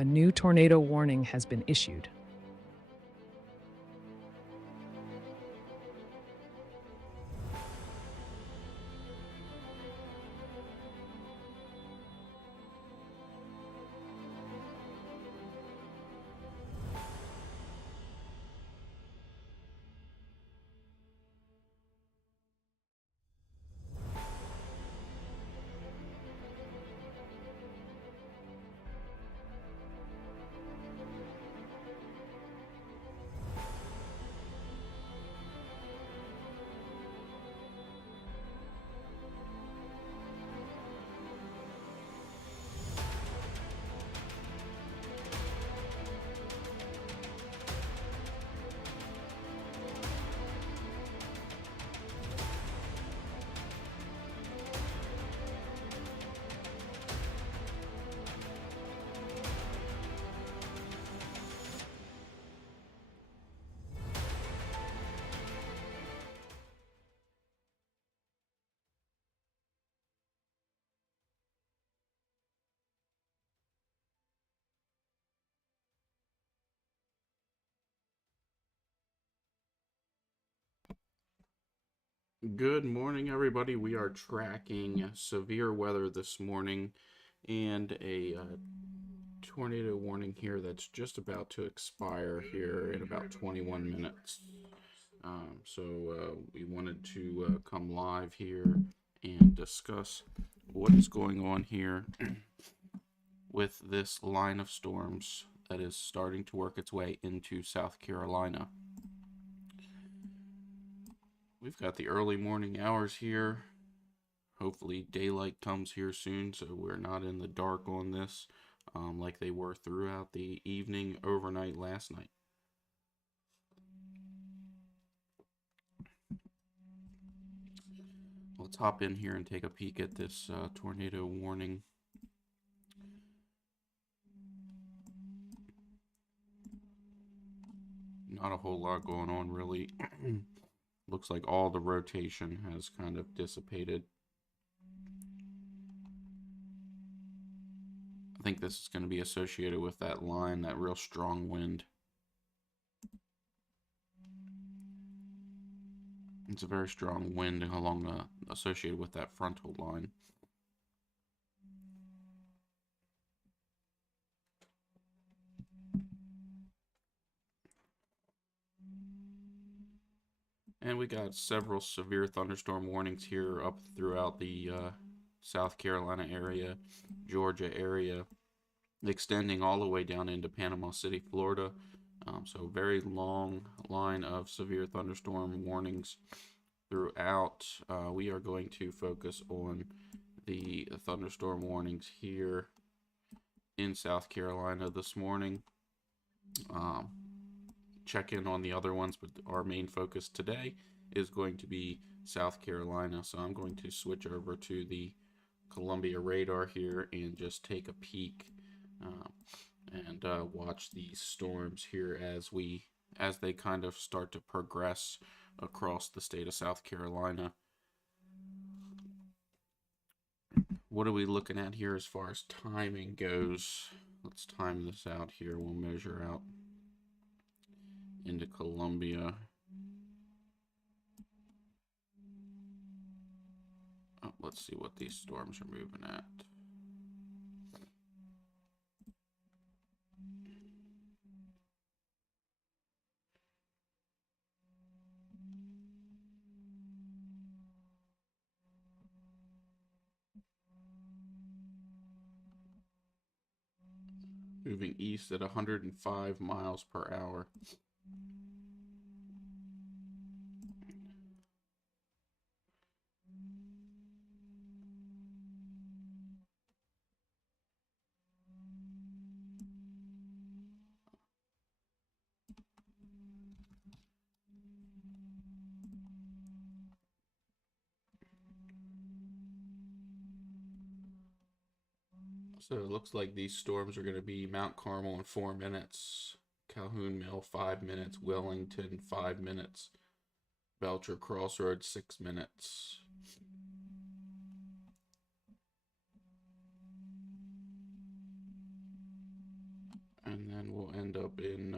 A new tornado warning has been issued. Good morning, everybody. We are tracking severe weather this morning and a tornado warning here that's just about to expire here in about 21 minutes. We wanted to come live here and discuss what is going on here with this line of storms that is starting to work its way into South Carolina. We've got the early morning hours here. Hopefully daylight comes here soon so we're not in the dark on this like they were throughout the evening overnight last night. Let's hop in here and take a peek at this tornado warning. Not a whole lot going on really. Looks like all the rotation has kind of dissipated. I think this is going to be associated with that line, that real strong wind. It's a very strong wind along associated with that frontal line. And we got several severe thunderstorm warnings here up throughout the South Carolina area, Georgia area, extending all the way down into Panama City, Florida. So very long line of severe thunderstorm warnings throughout. We are going to focus on the thunderstorm warnings here in South Carolina this morning. Check in on the other ones, but our main focus today is going to be South Carolina. So I'm going to switch over to the Columbia radar here and just take a peek and watch these storms here as they kind of start to progress across the state of South Carolina. What are we looking at here as far as timing goes? Let's time this out here. We'll measure out into Columbia. Let's see what these storms are moving at. Moving east at 105 miles per hour. So it looks like these storms are going to be Mount Carmel in 4 minutes, Calhoun Mill 5 minutes, Wellington 5 minutes, Belcher Crossroads 6 minutes. and we'll end up in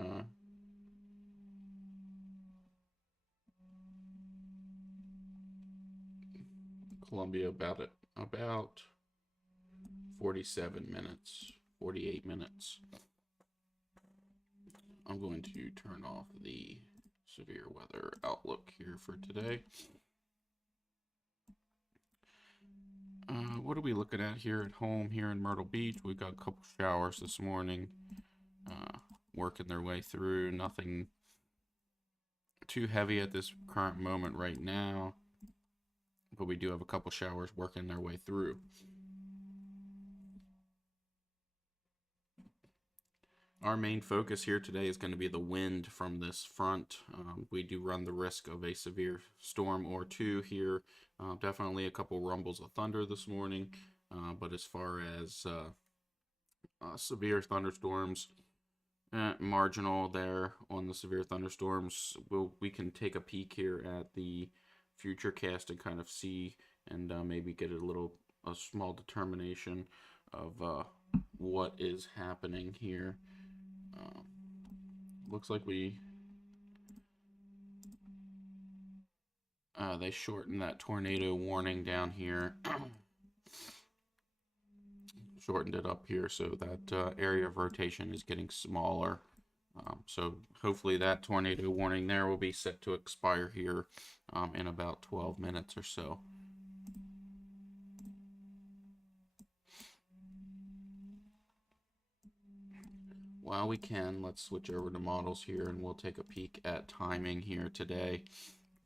Columbia about 47 minutes, 48 minutes. I'm going to turn off the severe weather outlook here for today. What are we looking at here at home here in Myrtle Beach? We got a couple showers this morning, working their way through. Nothing too heavy at this current moment right now, but we do have a couple showers working their way through. Our main focus here today is going to be the wind from this front. We do run the risk of a severe storm or two here. Definitely a couple rumbles of thunder this morning, but as far as severe thunderstorms, marginal there on the severe thunderstorms. We can take a peek here at the future cast and kind of see and maybe get a small determination of what is happening here. Looks like they shortened that tornado warning down here. Shortened it up here so that area of rotation is getting smaller. So hopefully that tornado warning there will be set to expire here in about 12 minutes or so. While we can, let's switch over to models here and we'll take a peek at timing here today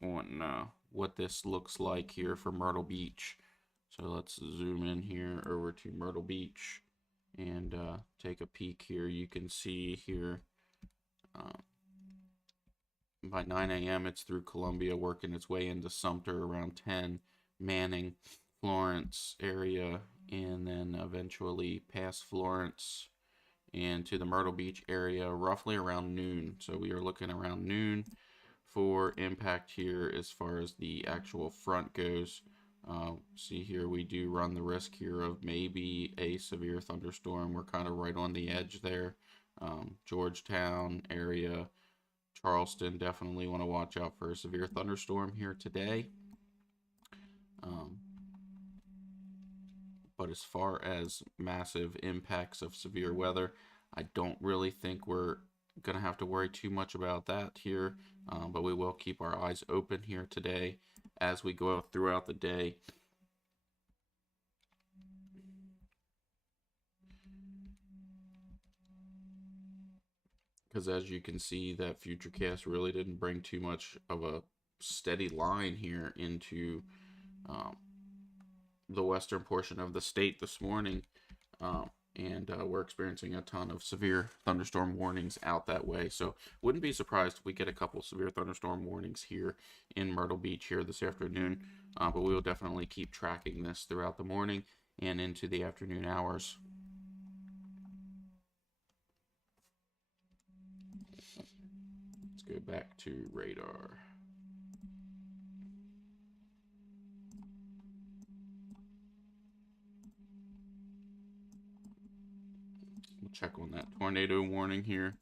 on what this looks like here for Myrtle Beach. So let's zoom in here over to Myrtle Beach and take a peek here. You can see here by 9 a.m. it's through Columbia, working its way into Sumter around 10, Manning, Florence area, and then eventually past Florence and to the Myrtle Beach area roughly around noon. So we are looking around noon for impact here as far as the actual front goes. See here, we do run the risk here of maybe a severe thunderstorm. We're kind of right on the edge there. Georgetown area, Charleston, definitely want to watch out for a severe thunderstorm here today. But as far as massive impacts of severe weather, I don't really think we're going to have to worry too much about that here. But we will keep our eyes open here today as we go throughout the day. Because as you can see, that futurecast really didn't bring too much of a steady line here into the western portion of the state this morning, and we're experiencing a ton of severe thunderstorm warnings out that way. So wouldn't be surprised if we get a couple severe thunderstorm warnings here in Myrtle Beach here this afternoon, but we will definitely keep tracking this throughout the morning and into the afternoon hours. Let's go back to radar. We'll check on that tornado warning here.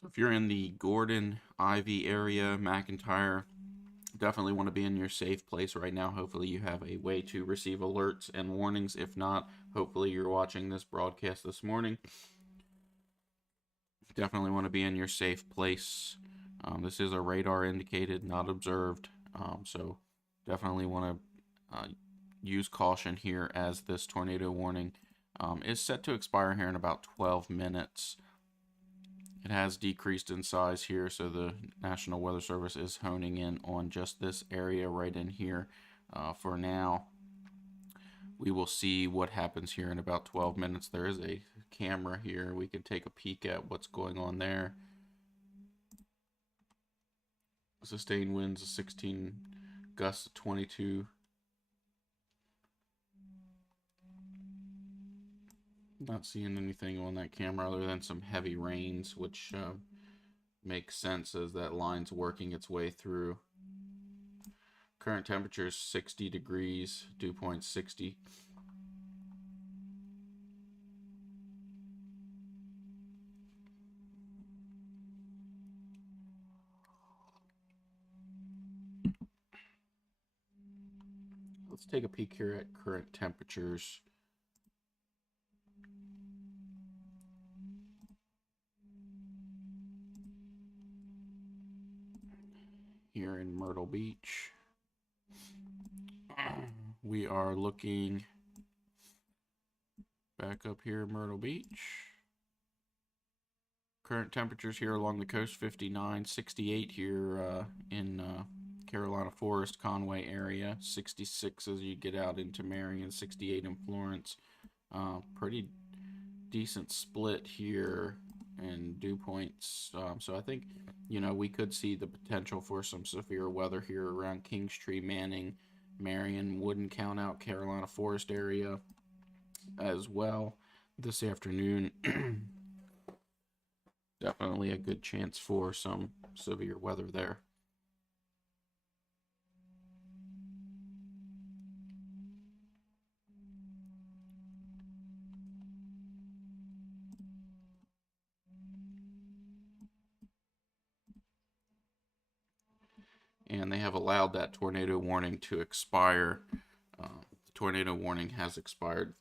So if you're in the Gordon, Ivy area, McIntyre, definitely want to be in your safe place right now. Hopefully you have a way to receive alerts and warnings. If not, hopefully you're watching this broadcast this morning. Definitely want to be in your safe place. This is a radar indicated, not observed. So definitely want to use caution here as this tornado warning is set to expire here in about 12 minutes. It has decreased in size here, so the National Weather Service is honing in on just this area right in here for now. We will see what happens here in about 12 minutes. There is a camera here. We can take a peek at what's going on there. Sustained winds of 16, gusts of 22. Not seeing anything on that camera other than some heavy rains, which makes sense as that line's working its way through. Current temperature is 60 degrees, dew point 60. Let's take a peek here at current temperatures. Here in Myrtle Beach, we are looking back up here in Myrtle Beach. Current temperatures here along the coast, 59, 68 here in Carolina Forest, Conway area, 66 as you get out into Marion, 68 in Florence. Pretty decent split here in dew points. So I think, we could see the potential for some severe weather here around Kingstree, Manning, Marion. Wouldn't count out Carolina Forest area as well this afternoon. Definitely a good chance for some severe weather there. And they have allowed that tornado warning to expire. The tornado warning has expired.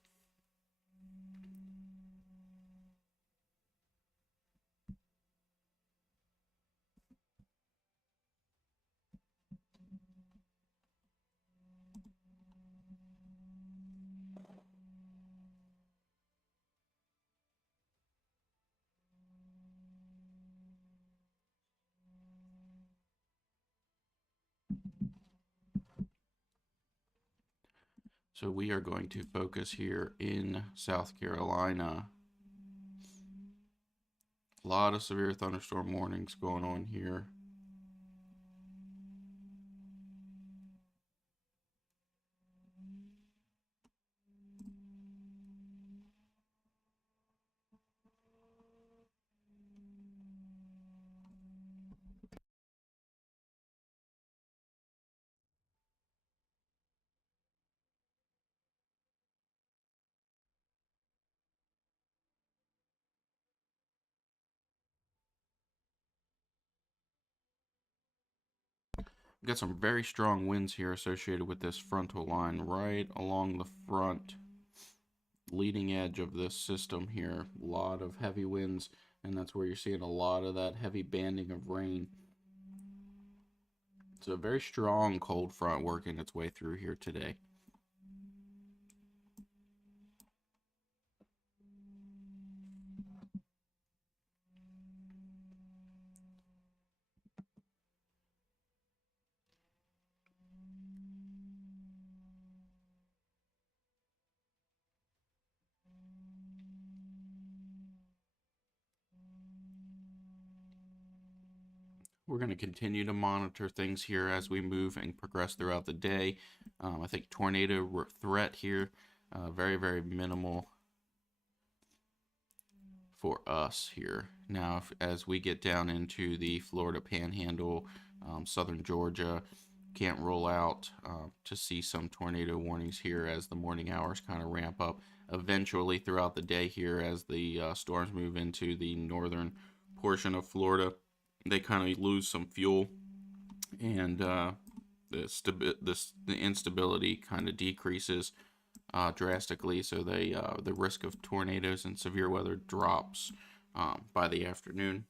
So we are going to focus here in South Carolina. A lot of severe thunderstorm warnings going on here. We've got some very strong winds here associated with this frontal line right along the front leading edge of this system here. A lot of heavy winds, and that's where you're seeing a lot of that heavy banding of rain. It's a very strong cold front working its way through here today. We're going to continue to monitor things here as we move and progress throughout the day. I think tornado threat here, very, very minimal for us here. Now, as we get down into the Florida Panhandle, southern Georgia, can't rule out to see some tornado warnings here as the morning hours kind of ramp up. Eventually, throughout the day here, as the storms move into the northern portion of Florida, they kind of lose some fuel, and the instability kind of decreases drastically. So the risk of tornadoes and severe weather drops by the afternoon.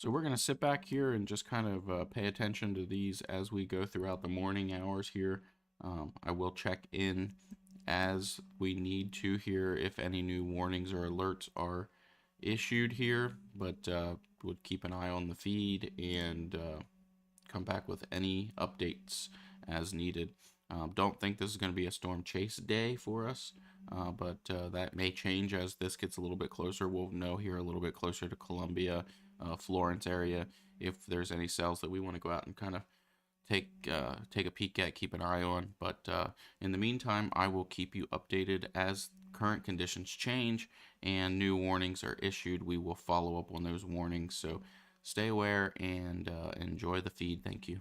So we're going to sit back here and just kind of pay attention to these as we go throughout the morning hours here. I will check in as we need to here if any new warnings or alerts are issued here, but would keep an eye on the feed and come back with any updates as needed. Don't think this is going to be a storm chase day for us, but that may change as this gets a little bit closer. We'll know here a little bit closer to Columbia, Florence area, if there's any cells that we want to go out and kind of take a peek at, keep an eye on. But in the meantime, I will keep you updated as current conditions change and new warnings are issued. We will follow up on those warnings. So stay aware and enjoy the feed. Thank you.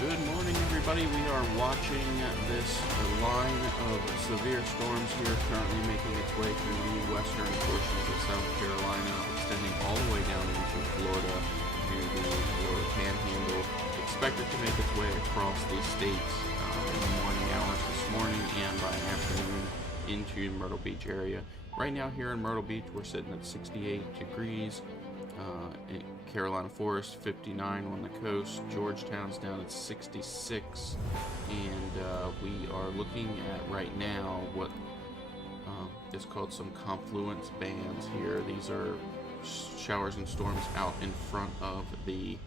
Good morning, everybody. We are watching this line of severe storms here currently making its way through the western portions of South Carolina, extending all the way down into Florida to the Florida Panhandle. Expected to make its way across the state in the morning hours this morning and by afternoon into Myrtle Beach area. Right now here in Myrtle Beach, we're sitting at 68 degrees. In Carolina Forest, 59 on the coast. Georgetown's down at 66, and we are looking at right now what is called some confluence bands here. These are showers and storms out in front of the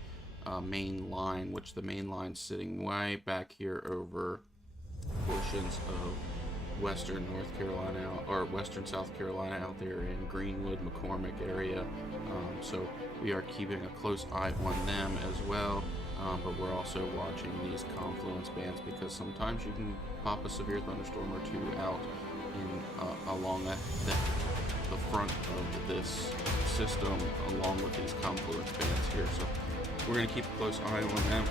main line, which the main line's sitting way back here over portions of western North Carolina or western South Carolina out there in Greenwood, McCormick area. So we are keeping a close eye on them as well, but we're also watching these confluence bands because sometimes you can pop a severe thunderstorm or two out in along the front of this system along with these confluence bands here. So we're going to keep a close eye on them.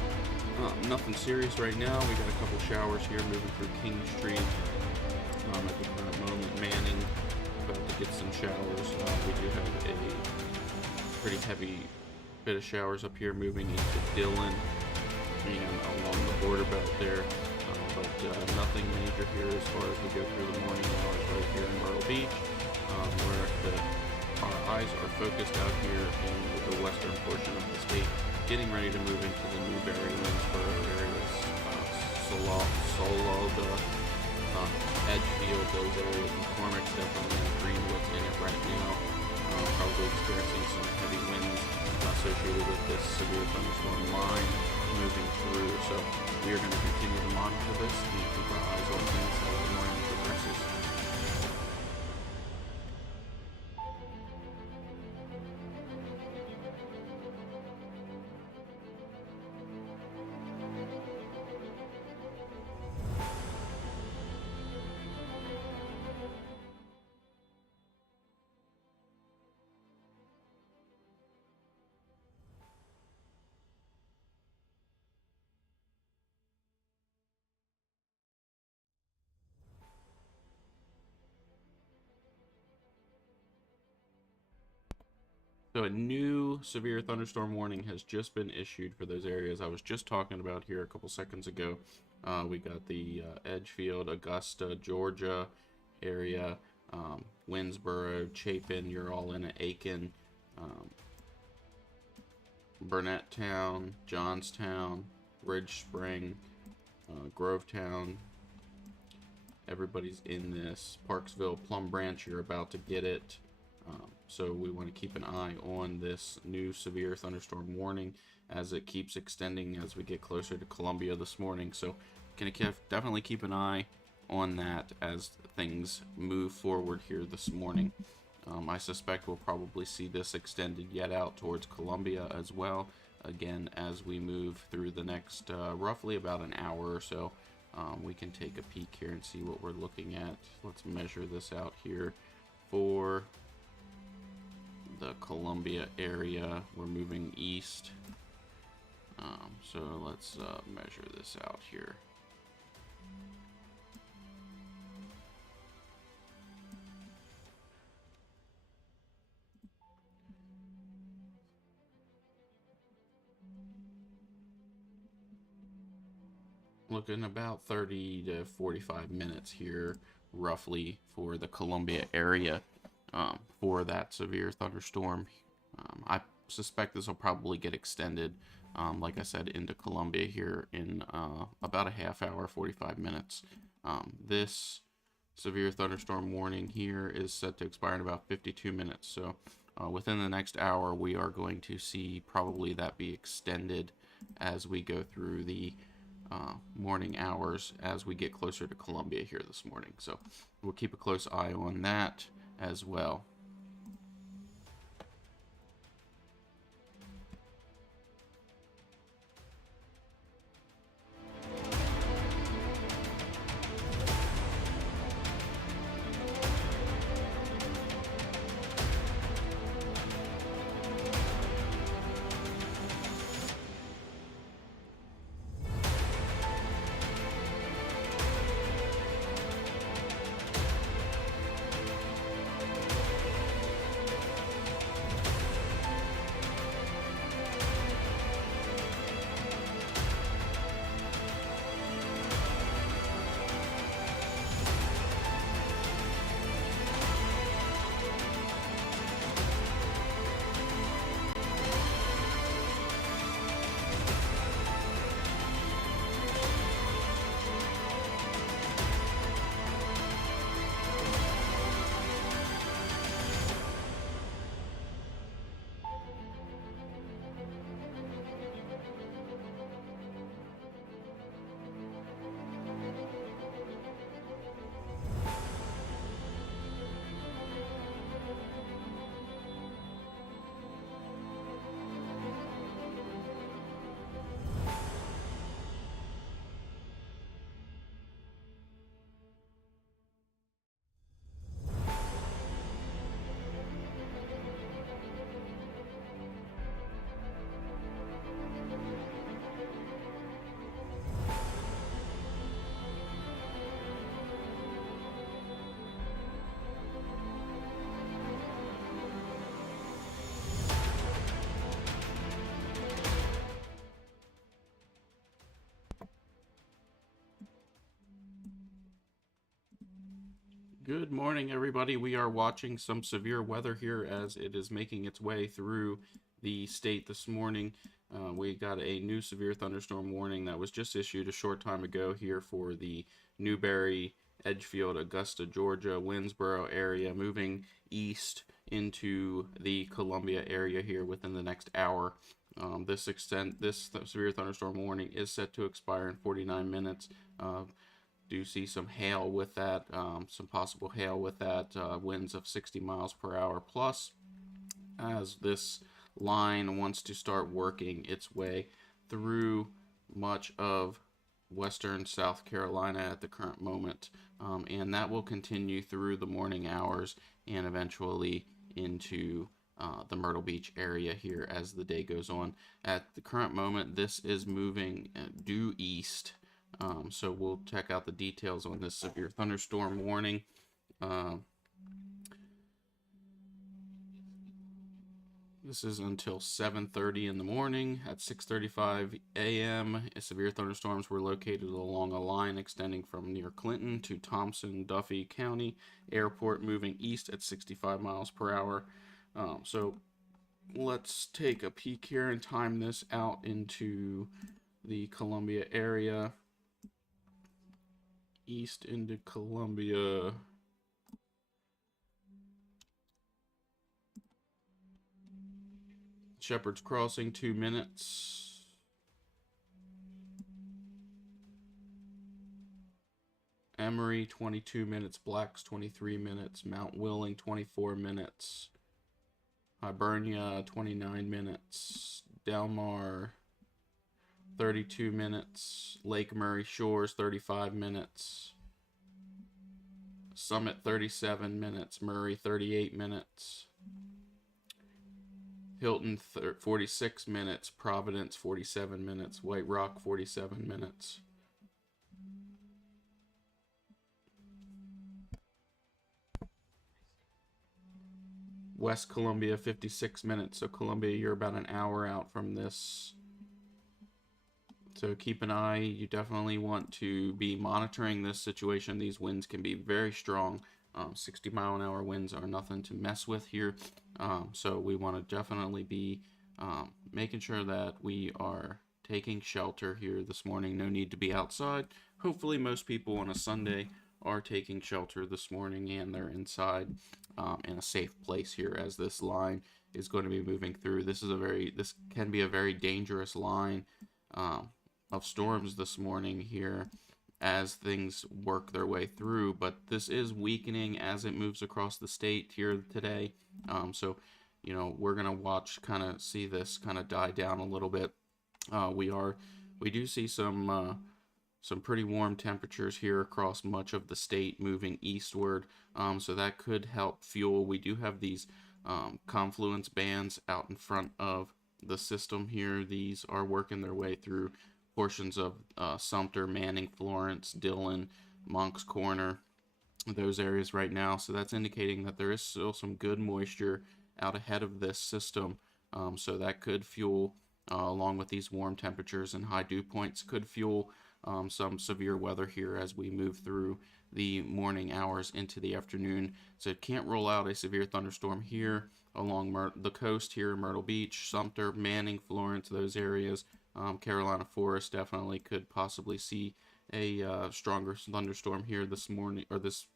Nothing serious right now. We got a couple showers here moving through King Street. At the current moment, Manning about to get some showers. We do have a pretty heavy bit of showers up here moving into Dillon and along the border belt there, but nothing major here as far as we go through the morning hours right here in Myrtle Beach, where our eyes are focused out here in the western portion of the state, getting ready to move into the Newberry, Winsboro areas, Solada, Edgefield, those areas. McCormick's definitely in Greenwood's in it right now, probably experiencing some heavy winds associated with this severe thunderstorm line moving through. So we are going to continue to monitor this and keep our eyes on things as the morning progresses. So a new severe thunderstorm warning has just been issued for those areas I was just talking about here a couple seconds ago. We got the Edgefield, Augusta, Georgia area, Winsboro, Chapin, you're all in Aiken, Burnetttown, Johnstown, Ridge Spring, Grovetown. Everybody's in this. Parksville, Plum Branch, you're about to get it. So we want to keep an eye on this new severe thunderstorm warning as it keeps extending as we get closer to Columbia this morning. So going to definitely keep an eye on that as things move forward here this morning. I suspect we'll probably see this extended yet out towards Columbia as well, again, as we move through the next roughly about an hour or so. We can take a peek here and see what we're looking at. Let's measure this out here for the Columbia area. We're moving east, so let's measure this out here. Looking about 30 to 45 minutes here roughly for the Columbia area. For that severe thunderstorm. I suspect this will probably get extended, like I said, into Columbia here in about a half hour, 45 minutes. This severe thunderstorm warning here is set to expire in about 52 minutes. So within the next hour, we are going to see probably that be extended as we go through the morning hours as we get closer to Columbia here this morning. So we'll keep a close eye on that as well. Good morning, everybody. We are watching some severe weather here as it is making its way through the state this morning. We got a new severe thunderstorm warning that was just issued a short time ago here for the Newberry, Edgefield, Augusta, Georgia, Winnsboro area, moving east into the Columbia area here within the next hour. This severe thunderstorm warning is set to expire in 49 minutes. Do see some hail with that, some possible hail with that, winds of 60 miles per hour plus, as this line wants to start working its way through much of western South Carolina at the current moment, and that will continue through the morning hours and eventually into the Myrtle Beach area here as the day goes on. At the current moment, this is moving due east. So we'll check out the details on this severe thunderstorm warning. This is until 7:30 in the morning. At 6:35 a.m., severe thunderstorms were located along a line extending from near Clinton to Thompson, Duffy County Airport, moving east at 65 miles per hour. So let's take a peek here and time this out into the Columbia area. East into Columbia. Shepherd's Crossing, 2 minutes. Emory, 22 minutes. Blacks, 23 minutes. Mount Willing, 24 minutes. Hibernia, 29 minutes. Delmar, 32 minutes. Lake Murray Shores, 35 minutes. Summit, 37 minutes. Murray, 38 minutes. Hilton, 46 minutes. Providence, 47 minutes. White Rock, 47 minutes. West Columbia, 56 minutes. So Columbia, you're about an hour out from this. So keep an eye. You definitely want to be monitoring this situation. These winds can be very strong. 60-mile-an-hour winds are nothing to mess with here. So we want to definitely be making sure that we are taking shelter here this morning. No need to be outside. Hopefully most people on a Sunday are taking shelter this morning and they're inside in a safe place here as this line is going to be moving through. This can be a very dangerous line of storms this morning here as things work their way through, but this is weakening as it moves across the state here today. So we're gonna see this kind of die down a little bit. We do see some pretty warm temperatures here across much of the state moving eastward, so that could help fuel. We do have these confluence bands out in front of the system here. These are working their way through portions of Sumter, Manning, Florence, Dillon, Moncks Corner, those areas right now. So that's indicating that there is still some good moisture out ahead of this system. So that could fuel, along with these warm temperatures and high dew points, could fuel some severe weather here as we move through the morning hours into the afternoon. So it can't roll out a severe thunderstorm here along the coast here, Myrtle Beach, Sumter, Manning, Florence, those areas. Carolina Forest definitely could possibly see a stronger thunderstorm here this morning, or this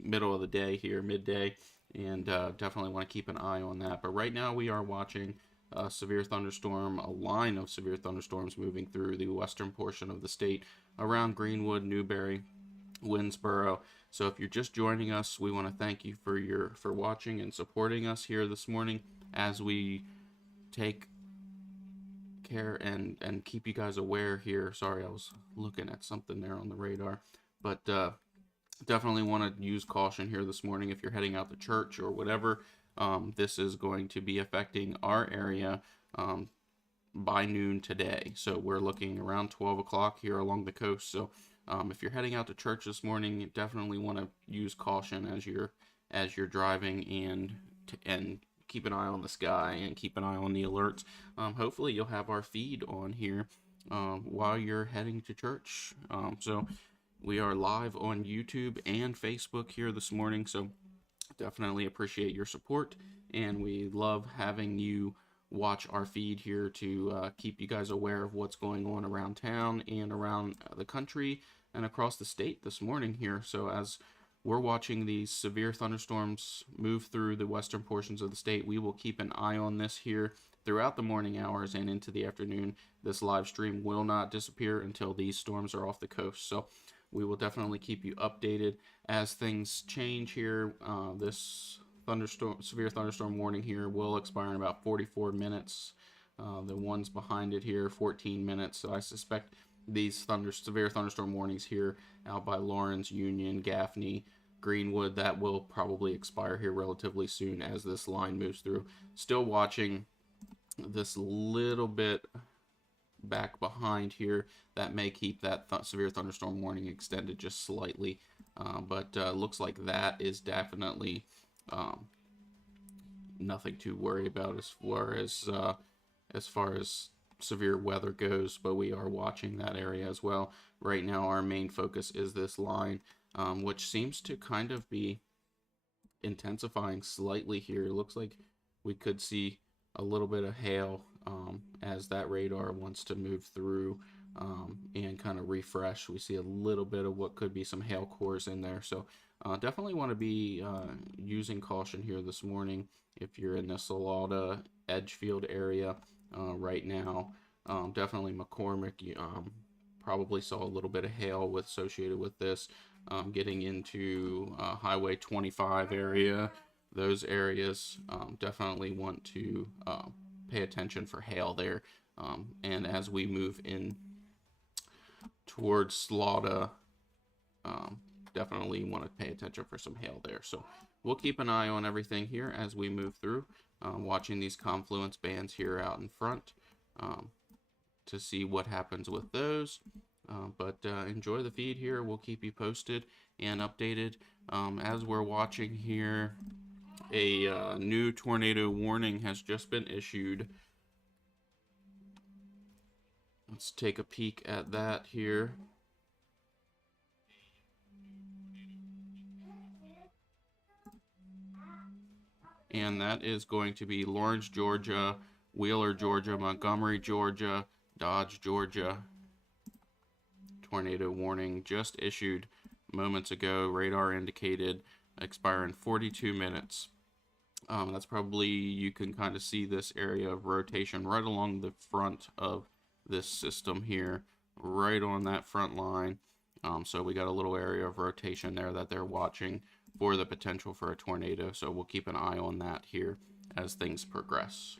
middle of the day here, midday, and definitely want to keep an eye on that. But right now we are watching a severe thunderstorm, a line of severe thunderstorms moving through the western portion of the state around Greenwood, Newberry, Winnsboro. So if you're just joining us, we want to thank you for watching and supporting us here this morning as we take care and keep you guys aware here. Sorry, I was looking at something there on the radar, but definitely want to use caution here this morning if you're heading out to church or whatever. This is going to be affecting our area by noon today. So we're looking around 12 o'clock here along the coast. So if you're heading out to church this morning, you definitely want to use caution as you're driving and keep an eye on the sky and keep an eye on the alerts. Hopefully you'll have our feed on here while you're heading to church. So We are live on YouTube and Facebook here this morning, so definitely appreciate your support, and we love having you watch our feed here to keep you guys aware of what's going on around town and around the country and across the state this morning here. So as we're watching these severe thunderstorms move through the western portions of the state, we will keep an eye on this here throughout the morning hours and into the afternoon. This live stream will not disappear until these storms are off the coast. So we will definitely keep you updated as things change here. This severe thunderstorm warning here will expire in about 44 minutes. The ones behind it here, 14 minutes. So I suspect these severe thunderstorm warnings here out by Lawrence, Union, Gaffney, Greenwood, that will probably expire here relatively soon as this line moves through. Still watching this little bit back behind here. That may keep that severe thunderstorm warning extended just slightly, but looks like that is definitely nothing to worry about as far as severe weather goes. But we are watching that area as well. Right now, our main focus is this line, which seems to kind of be intensifying slightly here. It looks like we could see a little bit of hail as that radar wants to move through and kind of refresh. We see a little bit of what could be some hail cores in there. So definitely want to be using caution here this morning if you're in the Salada Edgefield area right now. Definitely McCormick, probably saw a little bit of hail associated with this. Getting into Highway 25 area, those areas definitely want to pay attention for hail there. And as we move in towards Slaughter, definitely want to pay attention for some hail there. So we'll keep an eye on everything here as we move through, watching these confluence bands here out in front to see what happens with those. But enjoy the feed here. We'll keep you posted and updated. As we're watching here, a new tornado warning has just been issued. Let's take a peek at that here. And that is going to be Lawrence, Georgia, Wheeler, Georgia, Montgomery, Georgia, Dodge, Georgia. Tornado warning just issued moments ago. Radar indicated expire in 42 minutes. That's probably, you can kind of see this area of rotation right along the front of this system here, right on that front line. So we got a little area of rotation there that they're watching for the potential for a tornado. So we'll keep an eye on that here as things progress.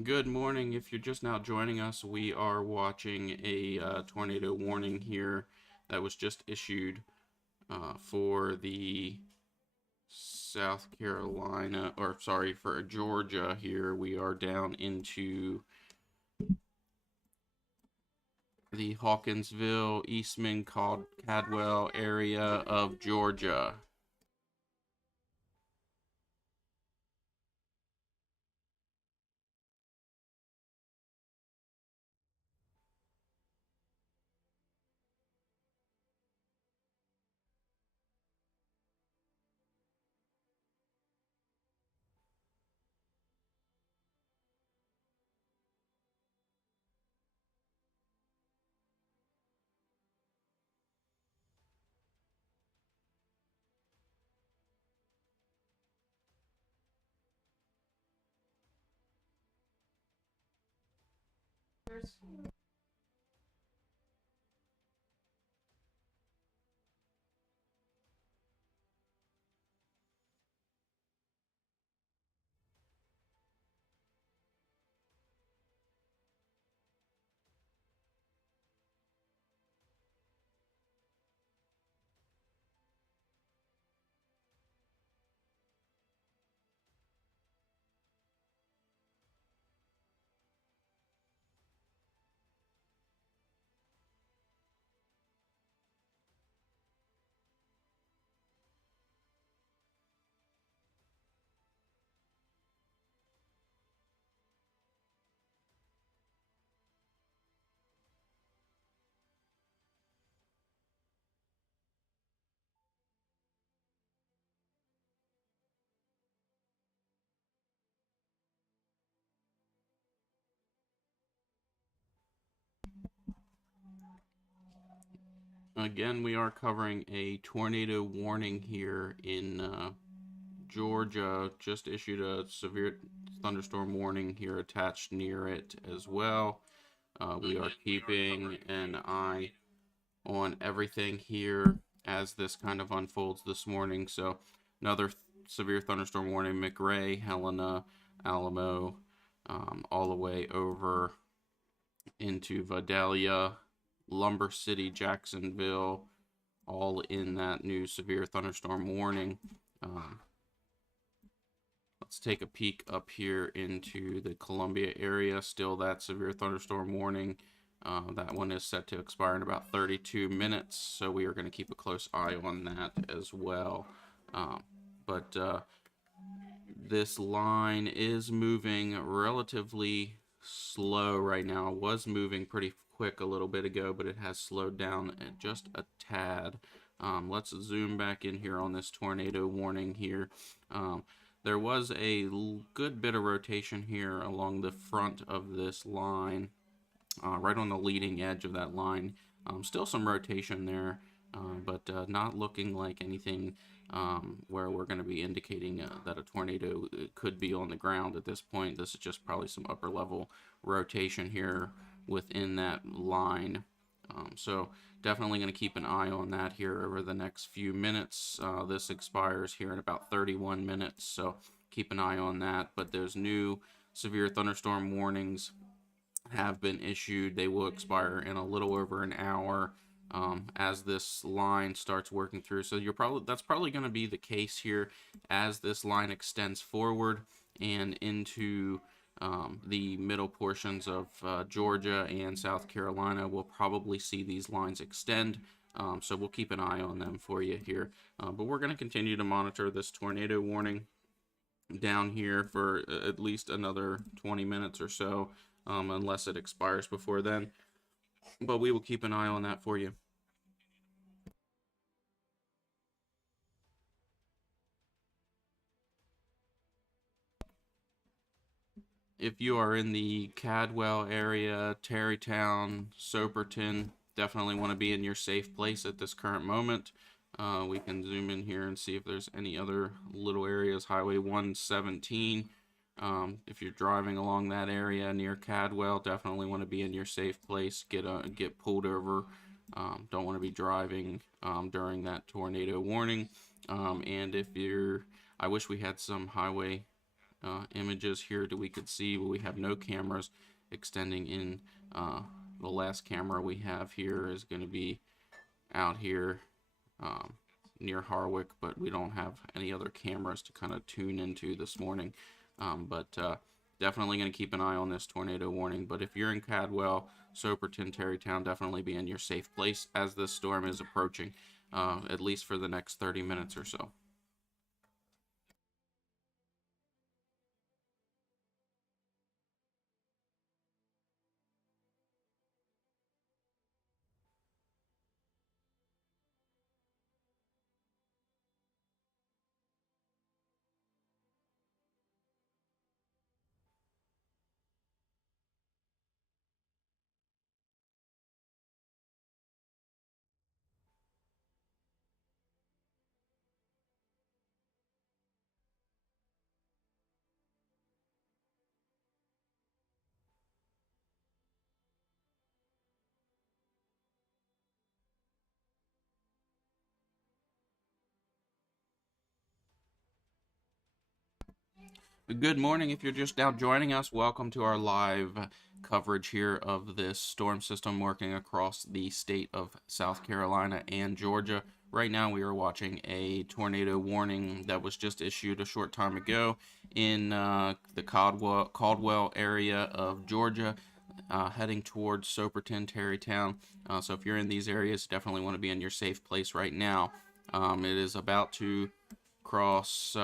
Good morning. If you're just now joining us, we are watching a tornado warning here that was just issued for the South Carolina, or sorry, for Georgia here. We are down into the Hawkinsville, Eastman, Cadwell area of Georgia. Again, we are covering a tornado warning here in Georgia. Just issued a severe thunderstorm warning here attached near it as well. We are keeping an eye on everything here as this kind of unfolds this morning. So, another severe thunderstorm warning: McRae, Helena, Alamo, all the way over into Vidalia, Lumber City, Jacksonville, all in that new severe thunderstorm warning. Let's take a peek up here into the Columbia area. Still that severe thunderstorm warning. That one is set to expire in about 32 minutes, so we are going to keep a close eye on that as well. But this line is moving relatively slow right now. It was moving pretty quick a little bit ago, but it has slowed down just a tad. Let's zoom back in here on this tornado warning here. There was a good bit of rotation here along the front of this line, right on the leading edge of that line. Still some rotation there, but not looking like anything where we're going to be indicating that a tornado could be on the ground at this point. This is just probably some upper level rotation here within that line. So definitely going to keep an eye on that here over the next few minutes. This expires here in about 31 minutes, so keep an eye on that. But those new severe thunderstorm warnings have been issued. They will expire in a little over an hour as this line starts working through. So that's probably going to be the case here as this line extends forward and into the middle portions of Georgia and South Carolina. We'll probably see these lines extend. So we'll keep an eye on them for you here. But we're going to continue to monitor this tornado warning down here for at least another 20 minutes or so, unless it expires before then. But we will keep an eye on that for you. If you are in the Cadwell area, Tarrytown, Soperton, definitely want to be in your safe place at this current moment. We can zoom in here and see if there's any other little areas. Highway 117. If you're driving along that area near Cadwell, definitely want to be in your safe place. Get pulled over. Don't want to be driving during that tornado warning. And if you're, I wish we had some highway images here that we could see, but we have no cameras extending in. The last camera we have here is going to be out here um, near Harwick, but we don't have any other cameras to kind of tune into this morning. But definitely going to keep an eye on this tornado warning. But if you're in Cadwell, Soperton, Terrytown, definitely be in your safe place as this storm is approaching, at least for the next 30 minutes or so. Good morning. If you're just now joining us, welcome to our live coverage here of this storm system working across the state of South Carolina and Georgia. Right now, we are watching a tornado warning that was just issued a short time ago in the Caldwell area of Georgia, heading towards Soperton, Terrytown. So if you're in these areas, definitely want to be in your safe place right now. It is about to cross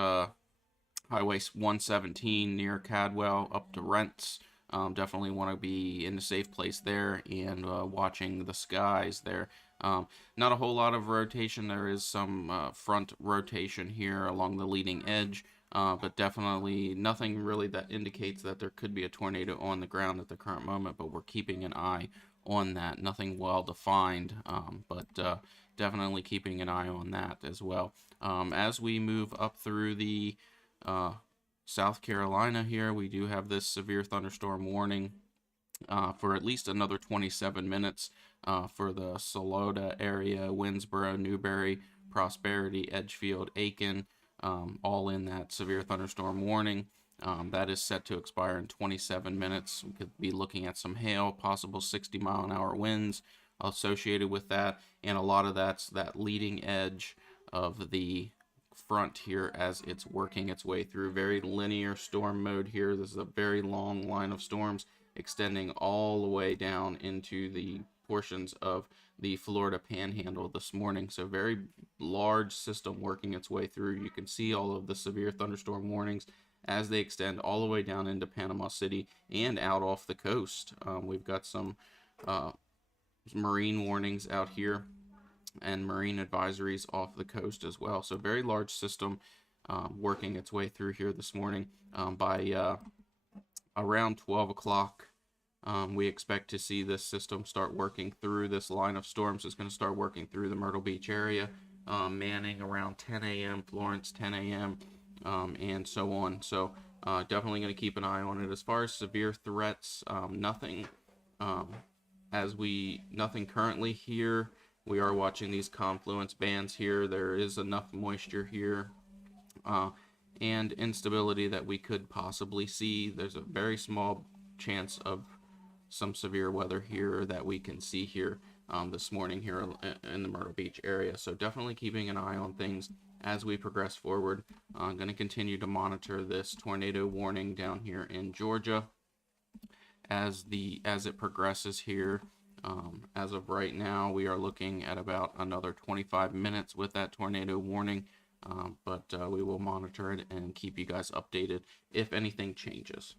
Highway 117 near Cadwell up to Rents. Definitely want to be in a safe place there and watching the skies there. Not a whole lot of rotation. There is some front rotation here along the leading edge, but definitely nothing really that indicates that there could be a tornado on the ground at the current moment, but we're keeping an eye on that. Nothing well defined, but definitely keeping an eye on that as well. As we move up through the South Carolina here, we do have this severe thunderstorm warning for at least another 27 minutes for the Salota area, Winnsboro, Newberry, Prosperity, Edgefield, Aiken, all in that severe thunderstorm warning. That is set to expire in 27 minutes. We could be looking at some hail, possible 60-mile-an-hour winds associated with that, and a lot of that's that leading edge of the front here as it's working its way through. Very linear storm mode here. This is a very long line of storms extending all the way down into the portions of the Florida Panhandle this morning. So very large system working its way through. You can see all of the severe thunderstorm warnings as they extend all the way down into Panama City and out off the coast. We've got some marine warnings out here and marine advisories off the coast as well. So very large system working its way through here this morning. By around 12 o'clock, we expect to see this system start working through. This line of storms is going to start working through the Myrtle Beach area, Manning around 10 a.m., Florence 10 a.m., and so on. So definitely going to keep an eye on it. As far as severe threats, nothing nothing currently here. We are watching these confluence bands here. There is enough moisture here and instability that we could possibly see. There's a very small chance of some severe weather here that we can see here this morning here in the Myrtle Beach area. So definitely keeping an eye on things as we progress forward. I'm going to continue to monitor this tornado warning down here in Georgia as it progresses here. As of right now, we are looking at about another 25 minutes with that tornado warning, but we will monitor it and keep you guys updated if anything changes.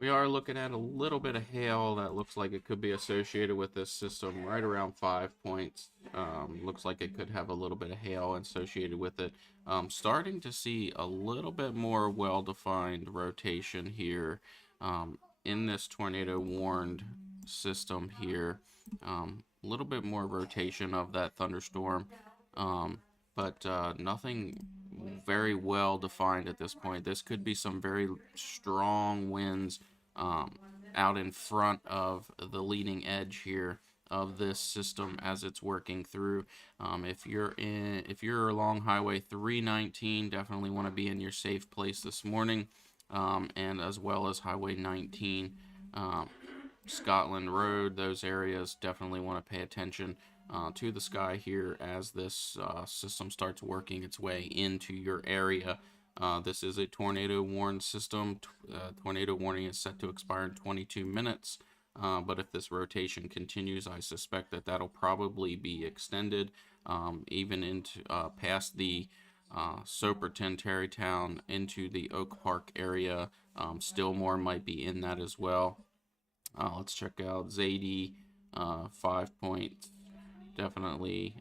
We are looking at a little bit of hail that looks like it could be associated with this system, right around 5 points. Looks like it could have a little bit of hail associated with it. Starting to see a little bit more well-defined rotation here in this tornado warned system here. A little bit more rotation of that thunderstorm, but nothing very well defined at this point. This could be some very strong winds um, out in front of the leading edge here of this system as it's working through. If you're along Highway 319, definitely want to be in your safe place this morning, and as well as Highway 19. Scotland Road, those areas, definitely want to pay attention to the sky here as this system starts working its way into your area. This is a tornado warned system. Tornado warning is set to expire in 22 minutes. But if this rotation continues, I suspect that that'll probably be extended even into past the Soperton, Terrytown, into the Oak Park area. Stillmore might be in that as well. Let's check out Zadie, 5 points. Definitely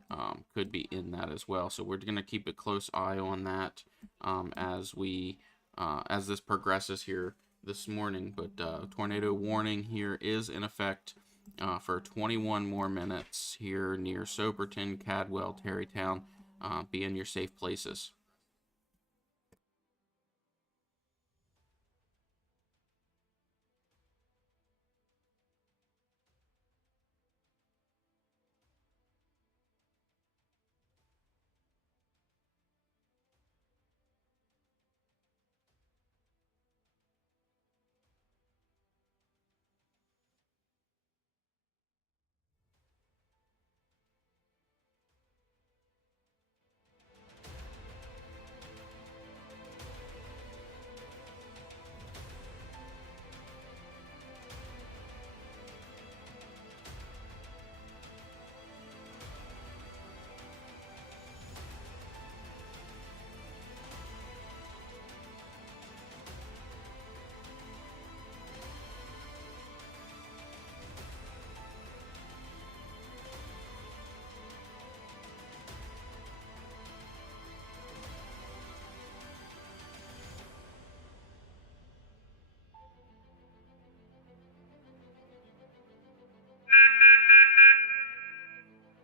could be in that as well. So we're going to keep a close eye on that as this progresses here this morning. But tornado warning here is in effect for 21 more minutes here near Soperton, Cadwell, Terrytown. Be in your safe places.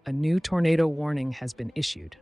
A new tornado warning has been issued.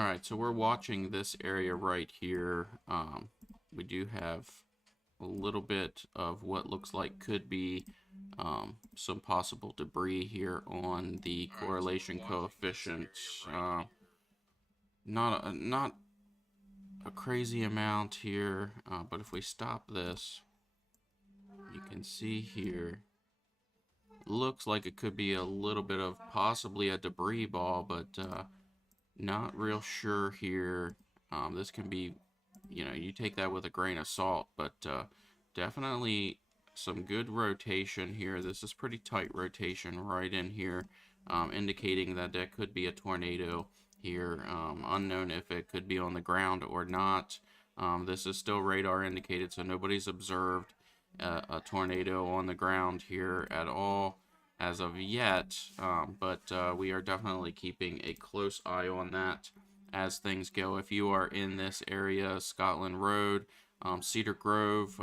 All right, so we're watching this area right here. We do have a little bit of what looks like could be some possible debris here on the correlation coefficient. Not a crazy amount here, but if we stop this, you can see here, looks like it could be a little bit of possibly a debris ball, but not real sure here. This can be, you take that with a grain of salt, but definitely some good rotation here. This is pretty tight rotation right in here, indicating that there could be a tornado here. Unknown if it could be on the ground or not. This is still radar indicated, so nobody's observed a tornado on the ground here at all as of yet, but we are definitely keeping a close eye on that as things go. If you are in this area, Scotland Road, Cedar Grove,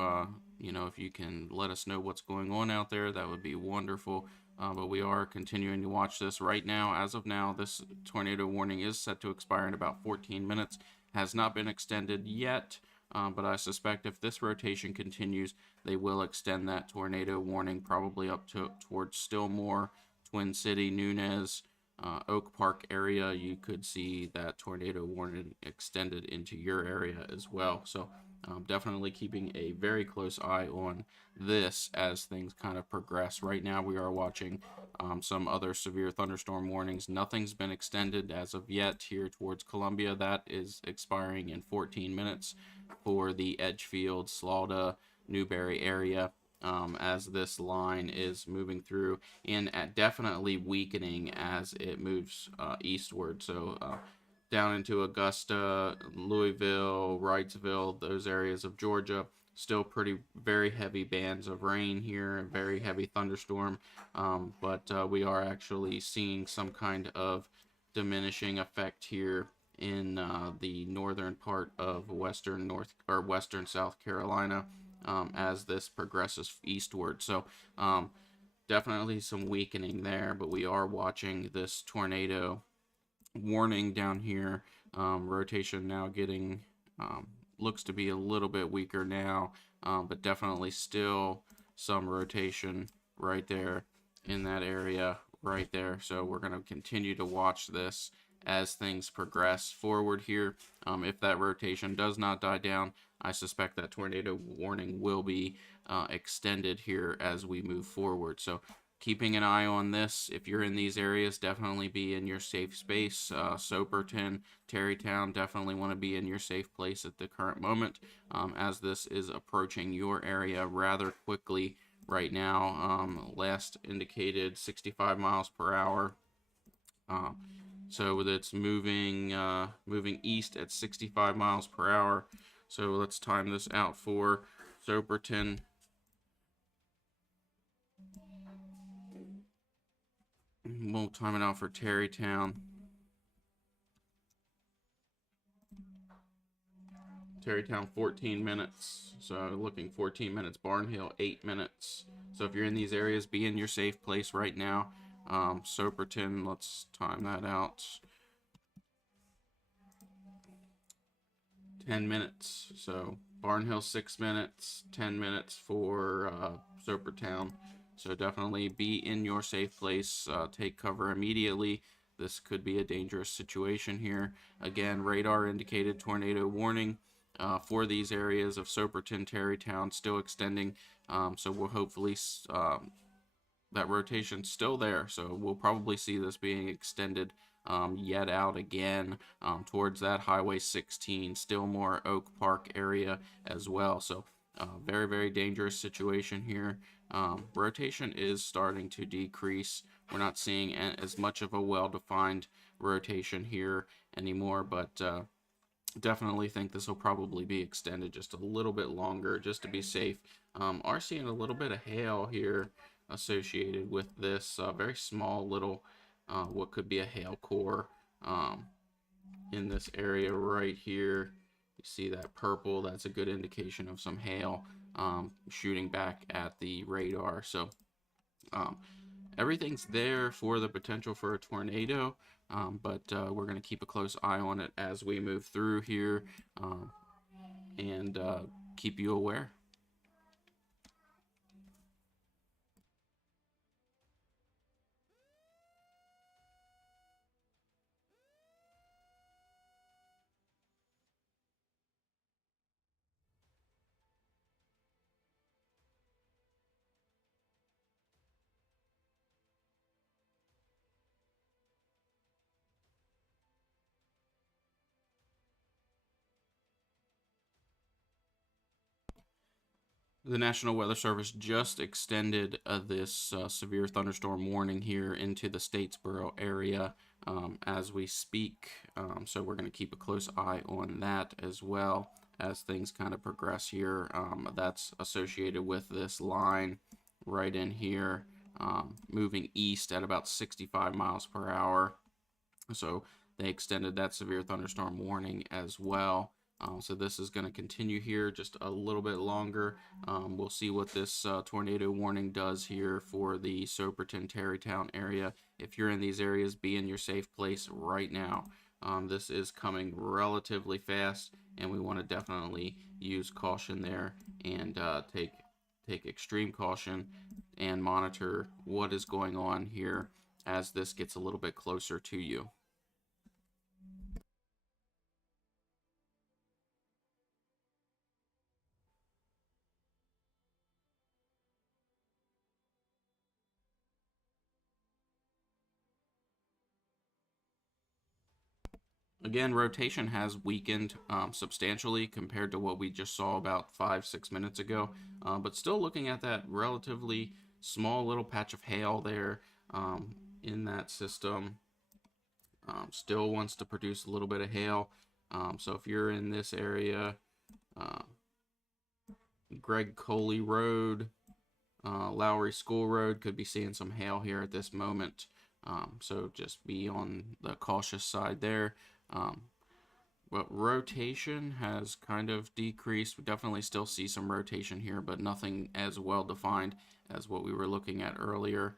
if you can let us know what's going on out there, that would be wonderful. But we are continuing to watch this right now. As of now, this tornado warning is set to expire in about 14 minutes. Has not been extended yet, but I suspect if this rotation continues, they will extend that tornado warning probably up towards Stillmore, Twin City, Nunez, Oak Park area. You could see that tornado warning extended into your area as well. So definitely keeping a very close eye on this as things kind of progress. Right now we are watching some other severe thunderstorm warnings. Nothing's been extended as of yet here towards Columbia. That is expiring in 14 minutes for the Edgefield, Slaughter, Newberry area. As this line is moving through and definitely weakening as it moves eastward. So down into Augusta, Louisville, Wrightsville, those areas of Georgia, still very heavy bands of rain here, very heavy thunderstorm. But we are actually seeing some kind of diminishing effect here in the northern part of western South Carolina. As this progresses eastward. So definitely some weakening there, but we are watching this tornado warning down here. Rotation now getting, looks to be a little bit weaker now, but definitely still some rotation right there in that area right there. So we're going to continue to watch this as things progress forward here. If that rotation does not die down, I suspect that tornado warning will be extended here as we move forward. So keeping an eye on this. If you're in these areas, definitely be in your safe space. Soperton, Terrytown, definitely want to be in your safe place at the current moment, as this is approaching your area rather quickly right now. Last indicated 65 miles per hour. So it's moving east at 65 miles per hour. So let's time this out for Soperton. We'll time it out for Terrytown. Terrytown 14 minutes. So looking 14 minutes. Barnhill 8 minutes. So if you're in these areas, be in your safe place right now. Soperton, let's time that out. 10 minutes. So Barnhill 6 minutes, 10 minutes for Sopertown. So definitely be in your safe place. Take cover immediately. This could be a dangerous situation here. Again, radar indicated tornado warning for these areas of Soperton, Terrytown, still extending. So we'll hopefully that rotation's still there. So we'll probably see this being extended yet out again towards that Highway 16, Stillmore, Oak Park area as well. So very, very dangerous situation here. Rotation is starting to decrease. We're not seeing as much of a well-defined rotation here anymore, but definitely think this will probably be extended just a little bit longer just to be safe. Are seeing a little bit of hail here associated with this very small little what could be a hail core in this area right here. You see that purple, that's a good indication of some hail shooting back at the radar. So everything's there for the potential for a tornado, but we're going to keep a close eye on it as we move through here, and keep you aware. The National Weather Service just extended this severe thunderstorm warning here into the Statesboro area as we speak. So we're going to keep a close eye on that as well as things kind of progress here. That's associated with this line right in here, moving east at about 65 miles per hour. So they extended that severe thunderstorm warning as well. So this is going to continue here just a little bit longer. We'll see what this tornado warning does here for the Soperton, Tarrytown area. If you're in these areas, be in your safe place right now. This is coming relatively fast, and we want to definitely use caution there and take extreme caution and monitor what is going on here as this gets a little bit closer to you. Again, rotation has weakened substantially compared to what we just saw about 5-6 minutes ago, but still looking at that relatively small little patch of hail there in that system. Still wants to produce a little bit of hail. So if you're in this area, Greg Coley Road, Lowry School Road could be seeing some hail here at this moment. So just be on the cautious side there. But rotation has kind of decreased. We definitely still see some rotation here, but nothing as well defined as what we were looking at earlier.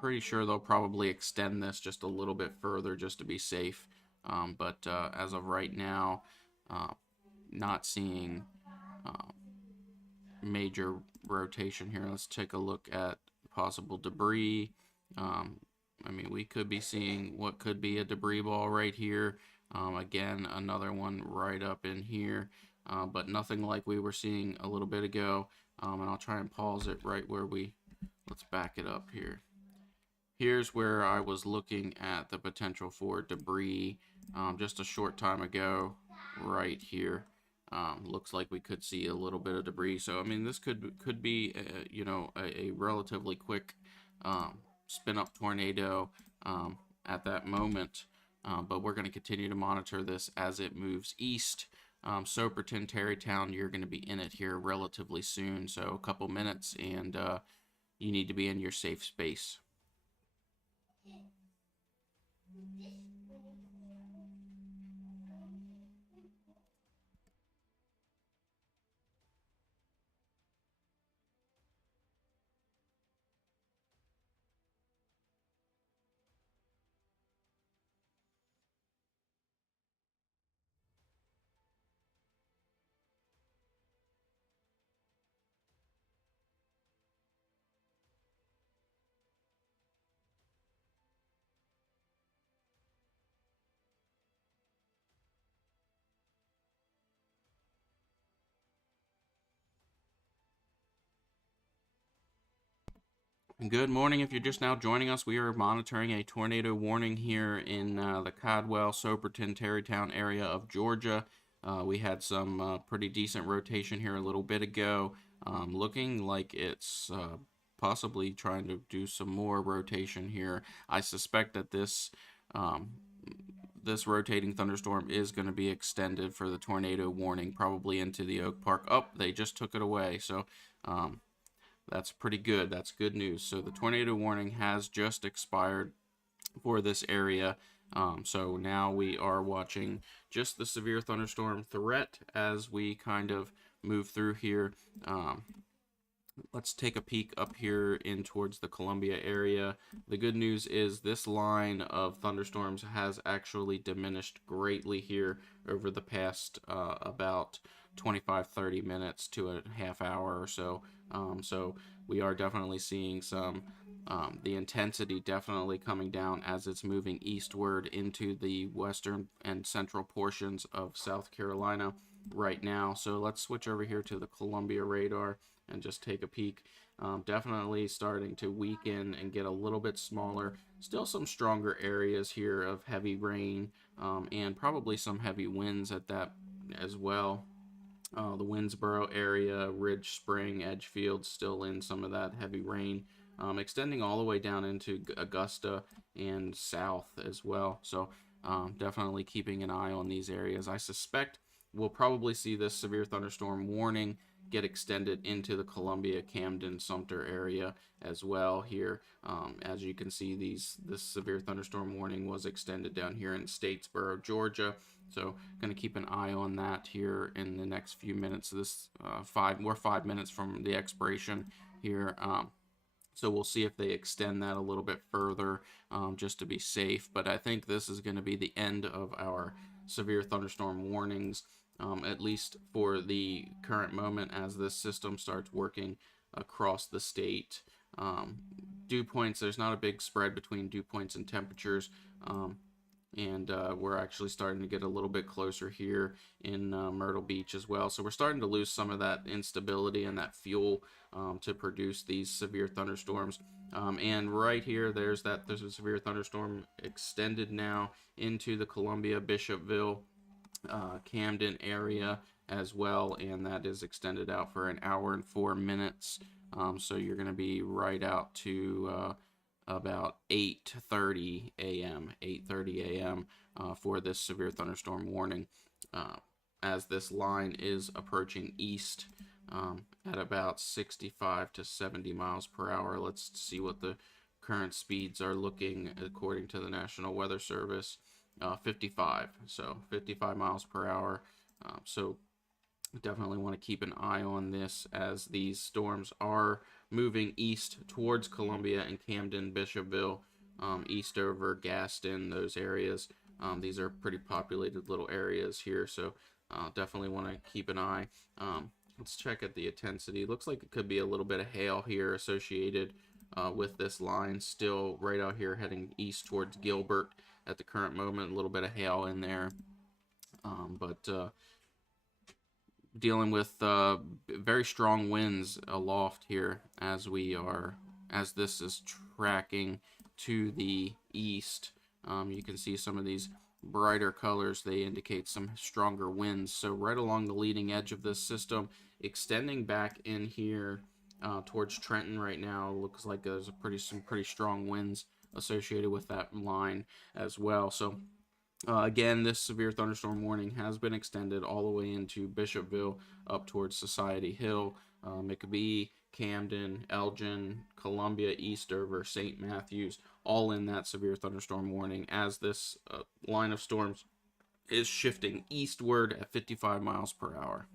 Pretty sure they'll probably extend this just a little bit further just to be safe. But as of right now, not seeing major rotation here. Let's take a look at possible debris. I mean, we could be seeing what could be a debris ball right here. Again, another one right up in here, but nothing like we were seeing a little bit ago. And I'll try and pause it right where let's back it up here. Here's where I was looking at the potential for debris just a short time ago, right here. Looks like we could see a little bit of debris. So I mean, this could be a relatively quick spin up tornado at that moment. But we're going to continue to monitor this as it moves east. Soperton, Tarrytown, you're going to be in it here relatively soon. So a couple minutes, and you need to be in your safe space. Good morning. If you're just now joining us, we are monitoring a tornado warning here in the Codwell, Soperton, Tarrytown area of Georgia. We had some pretty decent rotation here a little bit ago. Looking like it's possibly trying to do some more rotation here. I suspect that this rotating thunderstorm is going to be extended for the tornado warning, probably into the Oak Park. Oh, they just took it away. So that's pretty good. That's good news. So the tornado warning has just expired for this area. So now we are watching just the severe thunderstorm threat as we kind of move through here. Let's take a peek up here in towards the Columbia area. The good news is this line of thunderstorms has actually diminished greatly here over the past about 25-30 minutes to a half hour or so. So we are definitely seeing some the intensity definitely coming down as it's moving eastward into the western and central portions of South Carolina right now. So let's switch over here to the Columbia radar and just take a peek. Definitely starting to weaken and get a little bit smaller. Still some stronger areas here of heavy rain and probably some heavy winds at that as well. The Winnsboro area, Ridge Spring, Edgefield, still in some of that heavy rain, extending all the way down into Augusta and south as well. So definitely keeping an eye on these areas. I suspect we'll probably see this severe thunderstorm warning get extended into the Columbia, Camden, Sumter area as well here. As you can see, this severe thunderstorm warning was extended down here in Statesboro, Georgia. So going to keep an eye on that here in the next few minutes. This we're 5 minutes from the expiration here. So we'll see if they extend that a little bit further just to be safe. But I think this is going to be the end of our severe thunderstorm warnings, at least for the current moment as this system starts working across the state. Dew points, there's not a big spread between dew points and temperatures. And we're actually starting to get a little bit closer here in Myrtle Beach as well. So we're starting to lose some of that instability and that fuel to produce these severe thunderstorms. And right here, there's a severe thunderstorm extended now into the Columbia, Bishopville, Camden area as well. And that is extended out for an hour and 4 minutes. So you're going to be right out to about 8:30 a.m. For this severe thunderstorm warning, as this line is approaching east at about 65 to 70 miles per hour. Let's see what the current speeds are looking according to the National Weather Service. 55, so 55 miles per hour. So definitely want to keep an eye on this as these storms are moving east towards Columbia and Camden, Bishopville, east over Gaston, those areas. These are pretty populated little areas here, so definitely want to keep an eye. Let's check at the intensity. Looks like it could be a little bit of hail here associated with this line. Still right out here heading east towards Gilbert at the current moment. A little bit of hail in there, but dealing with very strong winds aloft here as this is tracking to the east. You can see some of these brighter colors. They indicate some stronger winds. So right along the leading edge of this system, extending back in here towards Trenton right now, looks like there's some pretty strong winds associated with that line as well. So again, this severe thunderstorm warning has been extended all the way into Bishopville up towards Society Hill, McBee, Camden, Elgin, Columbia, Eastover, St. Matthews, all in that severe thunderstorm warning as this line of storms is shifting eastward at 55 miles per hour.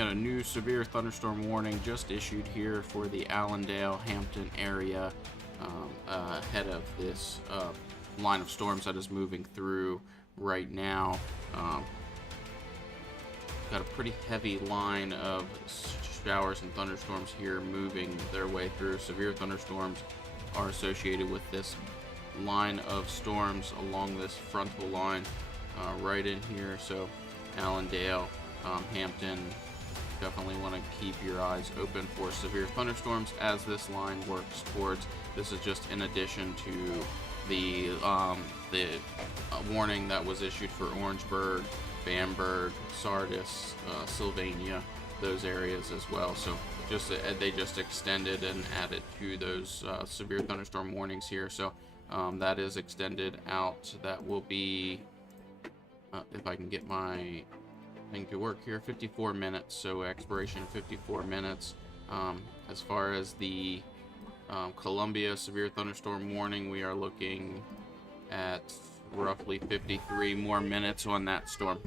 Got a new severe thunderstorm warning just issued here for the Allendale, Hampton area, ahead of this line of storms that is moving through right now. Got a pretty heavy line of showers and thunderstorms here moving their way through. Severe thunderstorms are associated with this line of storms along this frontal line right in here. So Allendale, Hampton, definitely want to keep your eyes open for severe thunderstorms as this line works towards. This is just in addition to the warning that was issued for Orangeburg, Bamberg, Sardis, Sylvania, those areas as well. So they just extended and added to those severe thunderstorm warnings here. So that is extended out. That will be, if I can get my thing to work here, 54 minutes. So expiration 54 minutes. As far as the Columbia severe thunderstorm warning, we are looking at roughly 53 more minutes on that storm.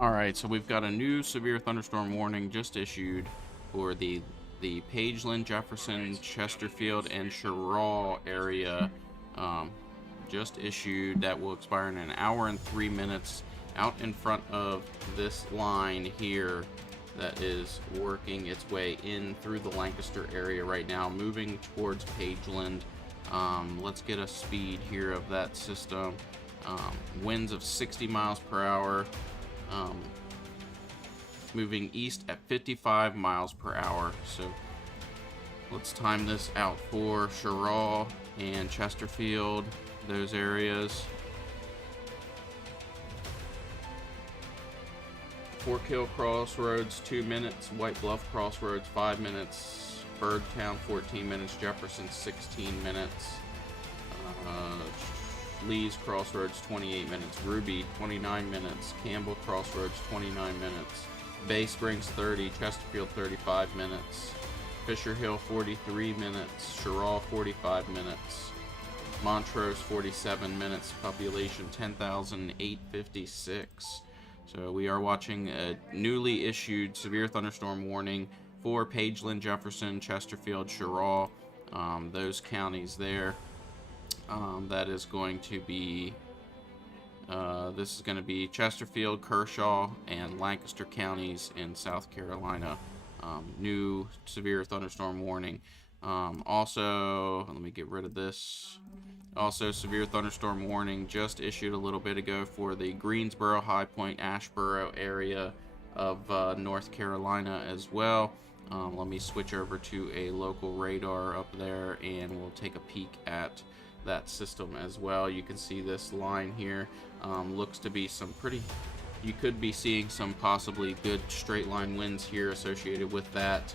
All right, so we've got a new severe thunderstorm warning just issued for the Pageland, Jefferson, Chesterfield, and Cheraw area. Um, just issued that will expire in an hour and 3 minutes. Out in front of this line here that is working its way in through the Lancaster area right now, moving towards Pageland. Let's get a speed here of that system. Winds of 60 miles per hour. Moving east at 55 miles per hour. So let's time this out for Cheraw and Chesterfield, those areas. Fork Hill Crossroads 2 minutes, White Bluff Crossroads 5 minutes, Birdtown 14 minutes, Jefferson 16 minutes, Lee's Crossroads 28 minutes, Ruby 29 minutes, Campbell Crossroads 29 minutes, Bay Springs 30, Chesterfield 35 minutes, Fisher Hill 43 minutes, Cheraw 45 minutes, Montrose 47 minutes, population 10,856. So we are watching a newly issued severe thunderstorm warning for Pageland, Jefferson, Chesterfield, Cheraw, those counties there. That is going to be, this is going to be Chesterfield, Kershaw, and Lancaster counties in South Carolina. New severe thunderstorm warning. Also, let me get rid of this. Also, severe thunderstorm warning just issued a little bit ago for the Greensboro, High Point, Asheboro area of North Carolina as well. Let me switch over to a local radar up there and we'll take a peek at that system as well. You can see this line here. Looks to be some pretty, you could be seeing some possibly good straight line winds here associated with that.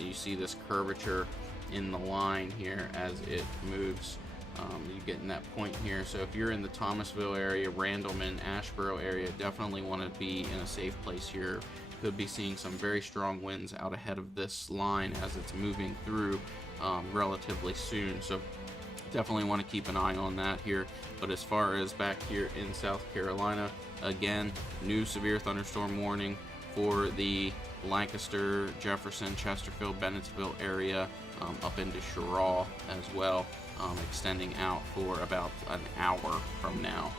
You see this curvature in the line here as it moves. You get in that point here. So if you're in the Thomasville area, Randleman, Asheboro area, definitely want to be in a safe place here. Could be seeing some very strong winds out ahead of this line as it's moving through relatively soon. So definitely want to keep an eye on that here. But as far as back here in South Carolina, again, new severe thunderstorm warning for the Lancaster, Jefferson, Chesterfield, Bennettsville area, up into Cheraw as well, extending out for about an hour from now.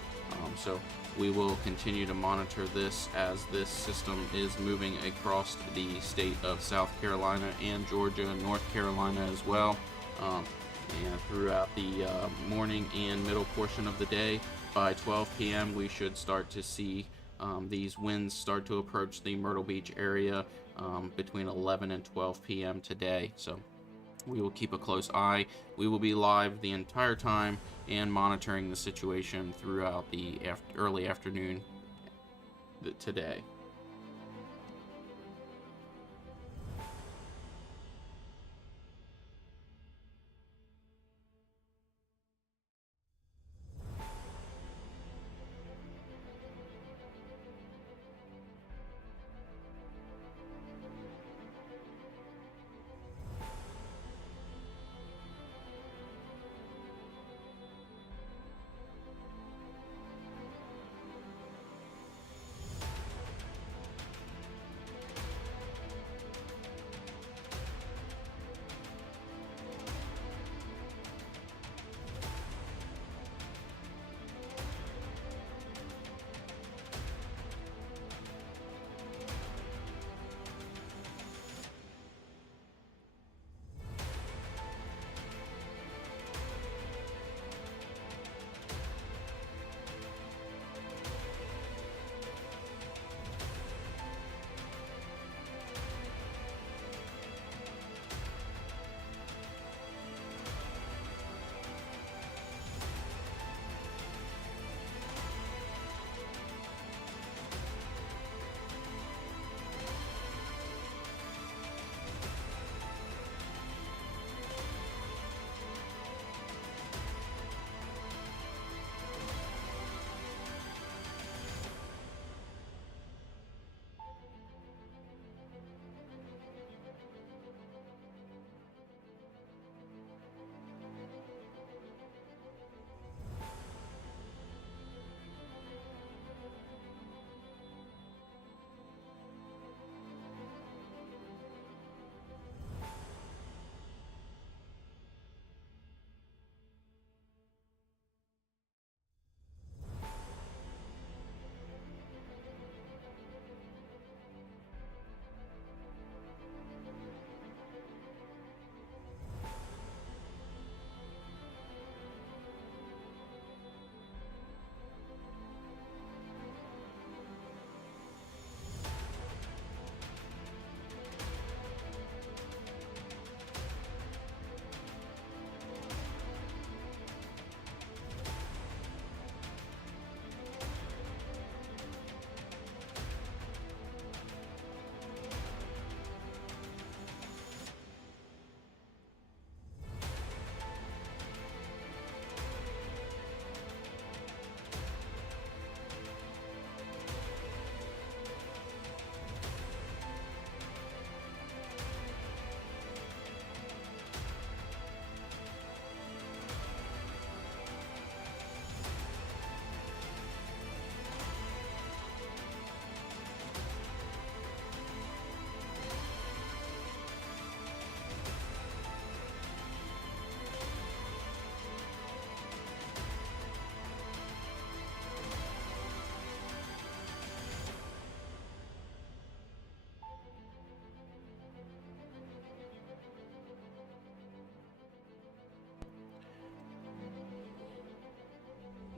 So we will continue to monitor this as this system is moving across the state of South Carolina and Georgia and North Carolina as well. And throughout the morning and middle portion of the day, by 12 p.m. we should start to see these winds start to approach the Myrtle Beach area between 11 and 12 p.m. today. So we will keep a close eye. We will be live the entire time and monitoring the situation throughout the early afternoon today.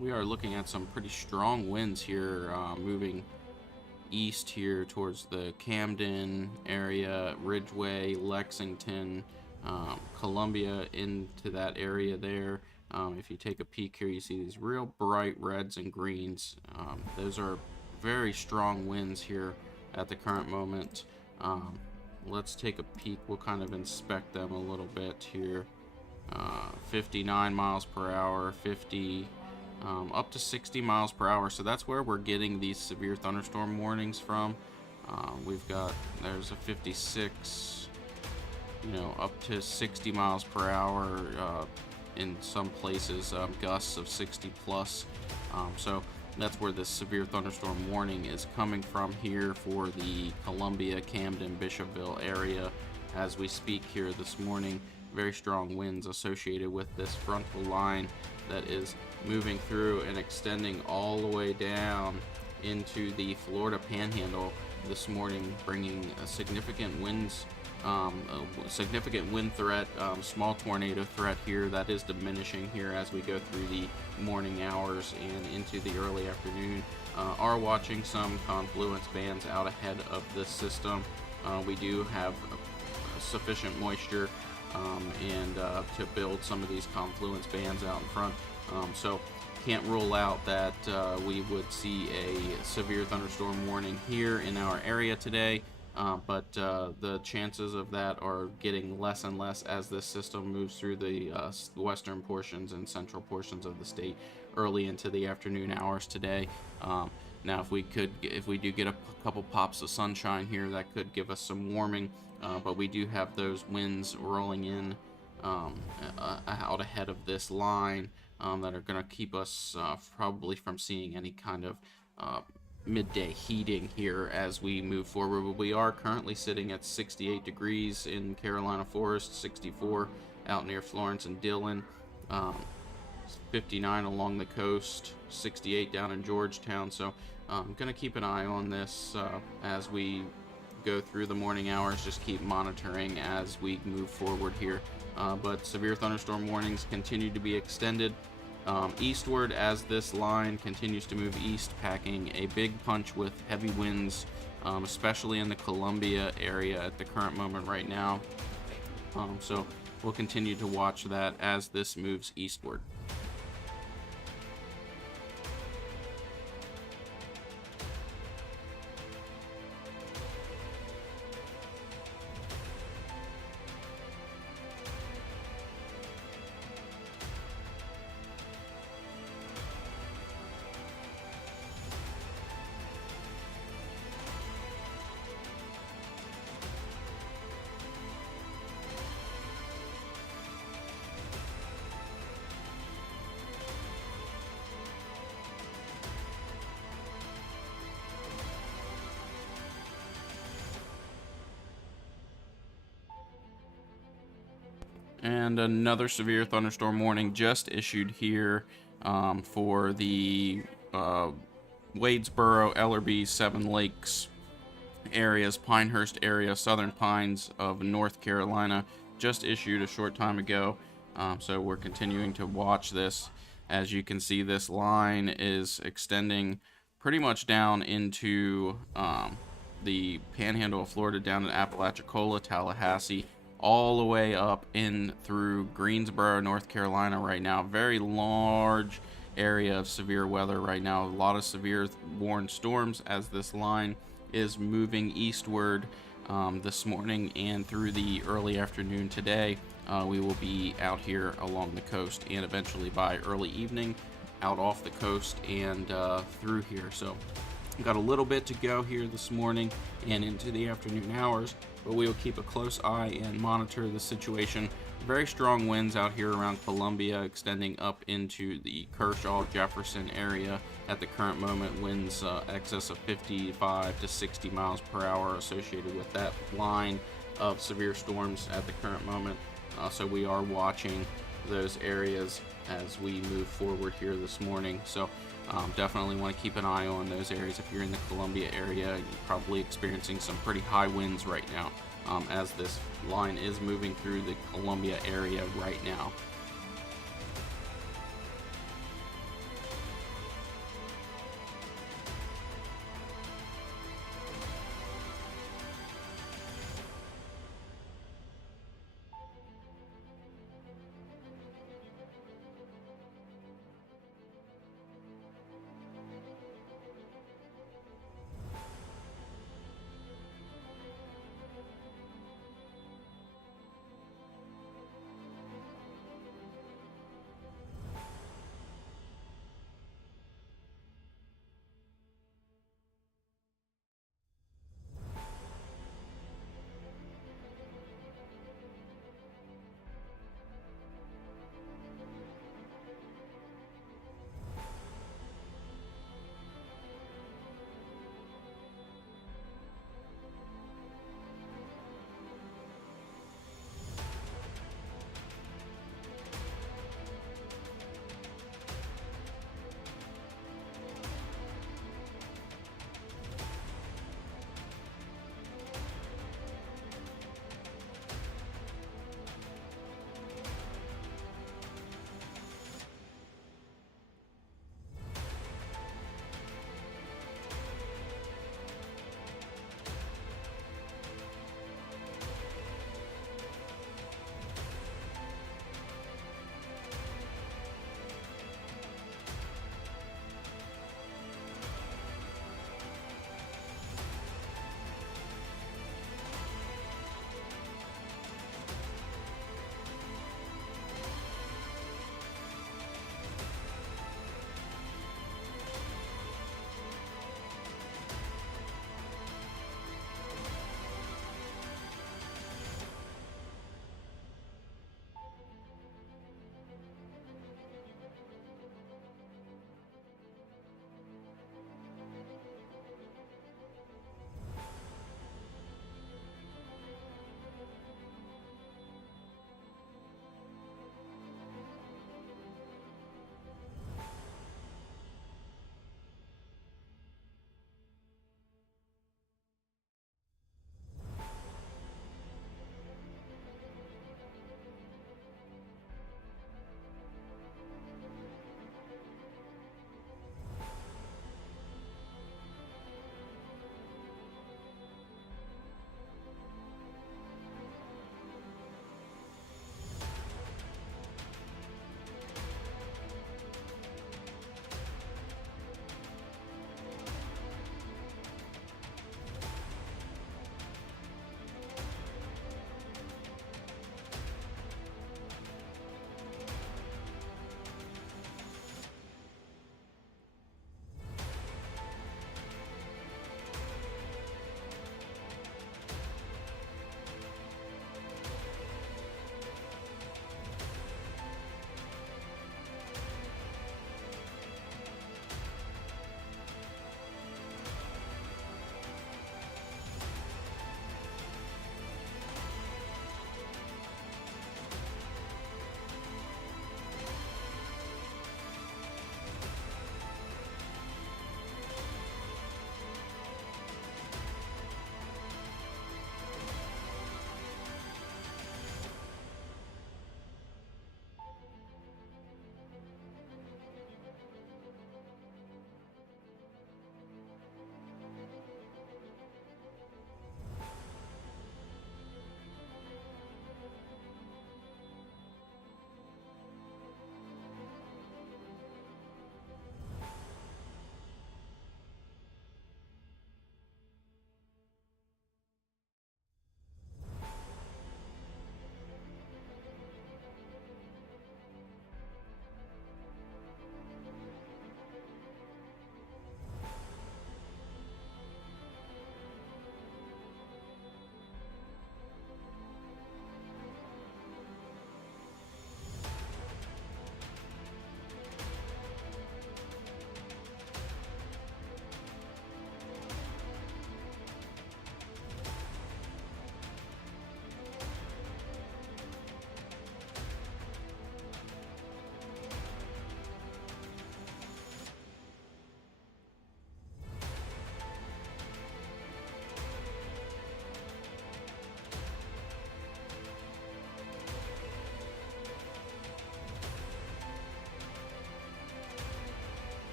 We are looking at some pretty strong winds here, moving east here towards the Camden area, Ridgeway, Lexington, Columbia, into that area there. If you take a peek here, you see these real bright reds and greens. Those are very strong winds here at the current moment. Let's take a peek. We'll kind of inspect them a little bit here. 59 miles per hour, 50, up to 60 miles per hour. So that's where we're getting these severe thunderstorm warnings from. There's a 56, up to 60 miles per hour in some places, gusts of 60 plus. So that's where this severe thunderstorm warning is coming from here for the Columbia, Camden, Bishopville area as we speak here this morning. Very strong winds associated with this frontal line that is moving through and extending all the way down into the Florida Panhandle this morning, bringing a significant winds, a significant wind threat, small tornado threat here that is diminishing here as we go through the morning hours and into the early afternoon. Are watching some confluence bands out ahead of this system. We do have sufficient moisture and to build some of these confluence bands out in front. So can't rule out that we would see a severe thunderstorm warning here in our area today, but the chances of that are getting less and less as this system moves through the western portions and central portions of the state early into the afternoon hours today. Now if we do get a couple pops of sunshine here, that could give us some warming. But we do have those winds rolling in out ahead of this line that are going to keep us probably from seeing any kind of midday heating here as we move forward. But we are currently sitting at 68 degrees in Carolina Forest, 64 out near Florence and Dillon, 59 along the coast, 68 down in Georgetown. So I'm going to keep an eye on this as we go through the morning hours. Just keep monitoring as we move forward here. But severe thunderstorm warnings continue to be extended eastward as this line continues to move east, packing a big punch with heavy winds, especially in the Columbia area at the current moment right now. So we'll continue to watch that as this moves eastward. And another severe thunderstorm warning just issued here for the Wadesboro, Ellerbe, Seven Lakes areas, Pinehurst area, Southern Pines of North Carolina, just issued a short time ago. So we're continuing to watch this. As you can see, this line is extending pretty much down into the Panhandle of Florida, down to Apalachicola, Tallahassee, all the way up in through Greensboro, North Carolina right now. Very large area of severe weather right now. A lot of severe warned storms as this line is moving eastward this morning and through the early afternoon today. We will be out here along the coast and eventually by early evening out off the coast and through here. So we've got a little bit to go here this morning and into the afternoon hours, but we will keep a close eye and monitor the situation. Very strong winds out here around Columbia, extending up into the Kershaw, Jefferson area at the current moment. Winds excess of 55 to 60 miles per hour associated with that line of severe storms at the current moment. So we are watching those areas as we move forward here this morning. So definitely want to keep an eye on those areas. If you're in the Columbia area, you're probably experiencing some pretty high winds right now as this line is moving through the Columbia area right now.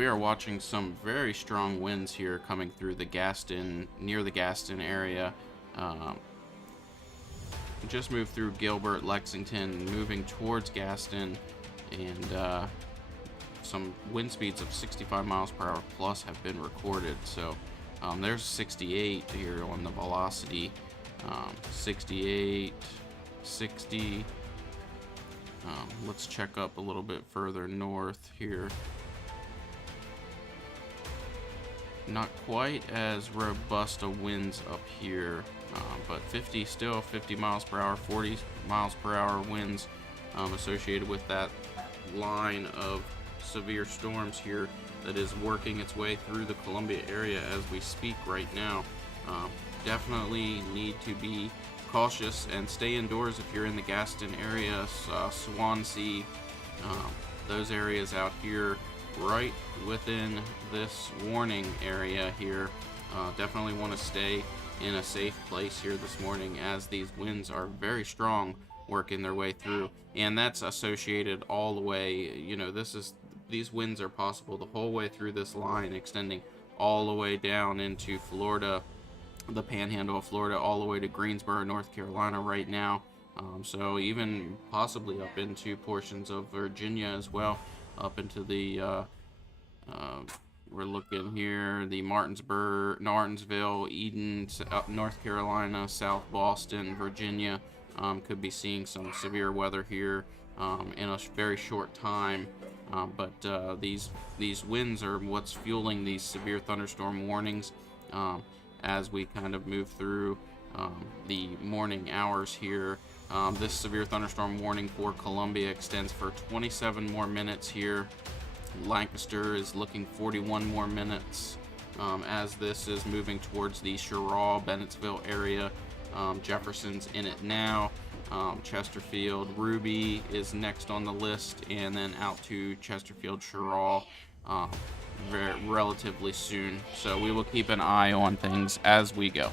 we are watching some very strong winds here coming through the Gaston, near the Gaston area. Just moved through Gilbert, Lexington, moving towards Gaston, and some wind speeds of 65 miles per hour plus have been recorded. So there's 68 here on the velocity. 68, 60. Let's check up a little bit further north here. Not quite as robust of winds up here, but 50 still 50 miles per hour, 40 miles per hour winds associated with that line of severe storms here that is working its way through the Columbia area as we speak right now. Definitely need to be cautious and stay indoors if you're in the Gaston area, Swansea, those areas out here right within this warning area here. Definitely want to stay in a safe place here this morning as these winds are very strong working their way through, and that's associated all the way, you know, these winds are possible the whole way through this line, extending all the way down into Florida, the panhandle of Florida, all the way to Greensboro, North Carolina right now. So even possibly up into portions of Virginia as well, up into the we're looking here, the Martinsville, Eden, North Carolina, South Boston, Virginia, could be seeing some severe weather here in a very short time. But these winds are what's fueling these severe thunderstorm warnings as we kind of move through the morning hours here. This severe thunderstorm warning for Columbia extends for 27 more minutes here. Lancaster is looking 41 more minutes as this is moving towards the Sherrall, Bennettsville area. Jefferson's in it now. Chesterfield, Ruby is next on the list, and then out to Chesterfield, Sherrall relatively soon. So we will keep an eye on things as we go.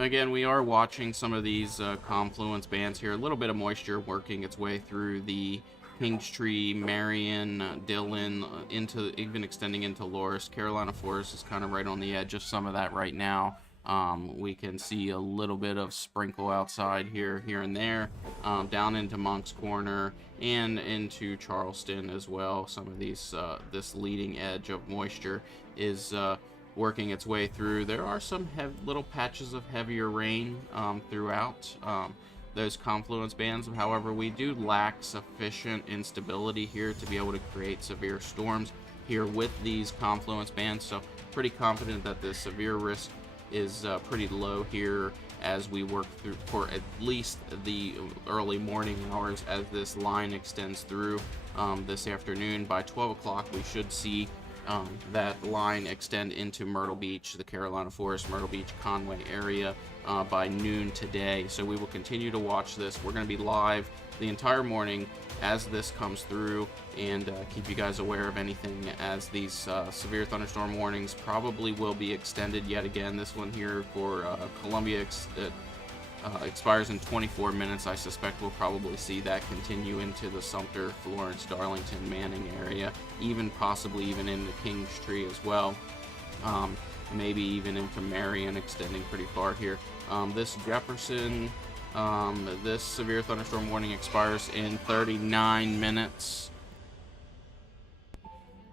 Again, we are watching some of these confluence bands here. A little bit of moisture working its way through the Kingstree, Marion, Dillon, into even extending into Loris. Carolina Forest is kind of right on the edge of some of that right now. We can see a little bit of sprinkle outside here and there, down into Moncks Corner and into Charleston as well. Some of these, this leading edge of moisture is working its way through. There are some little patches of heavier rain throughout those confluence bands. However, we do lack sufficient instability here to be able to create severe storms here with these confluence bands. So pretty confident that the severe risk is pretty low here as we work through for at least the early morning hours as this line extends through this afternoon. By 12 o'clock, we should see that line extend into Myrtle Beach, the Carolina Forest, Myrtle Beach, Conway area by noon today. So we will continue to watch this. We're going to be live the entire morning as this comes through and keep you guys aware of anything as these severe thunderstorm warnings probably will be extended yet again. This one here for Columbia expires in 24 minutes. I suspect we'll probably see that continue into the Sumter, Florence, Darlington, Manning area, even possibly even into Kingstree as well. Maybe even into Marion, extending pretty far here. This Jefferson, this severe thunderstorm warning expires in 39 minutes.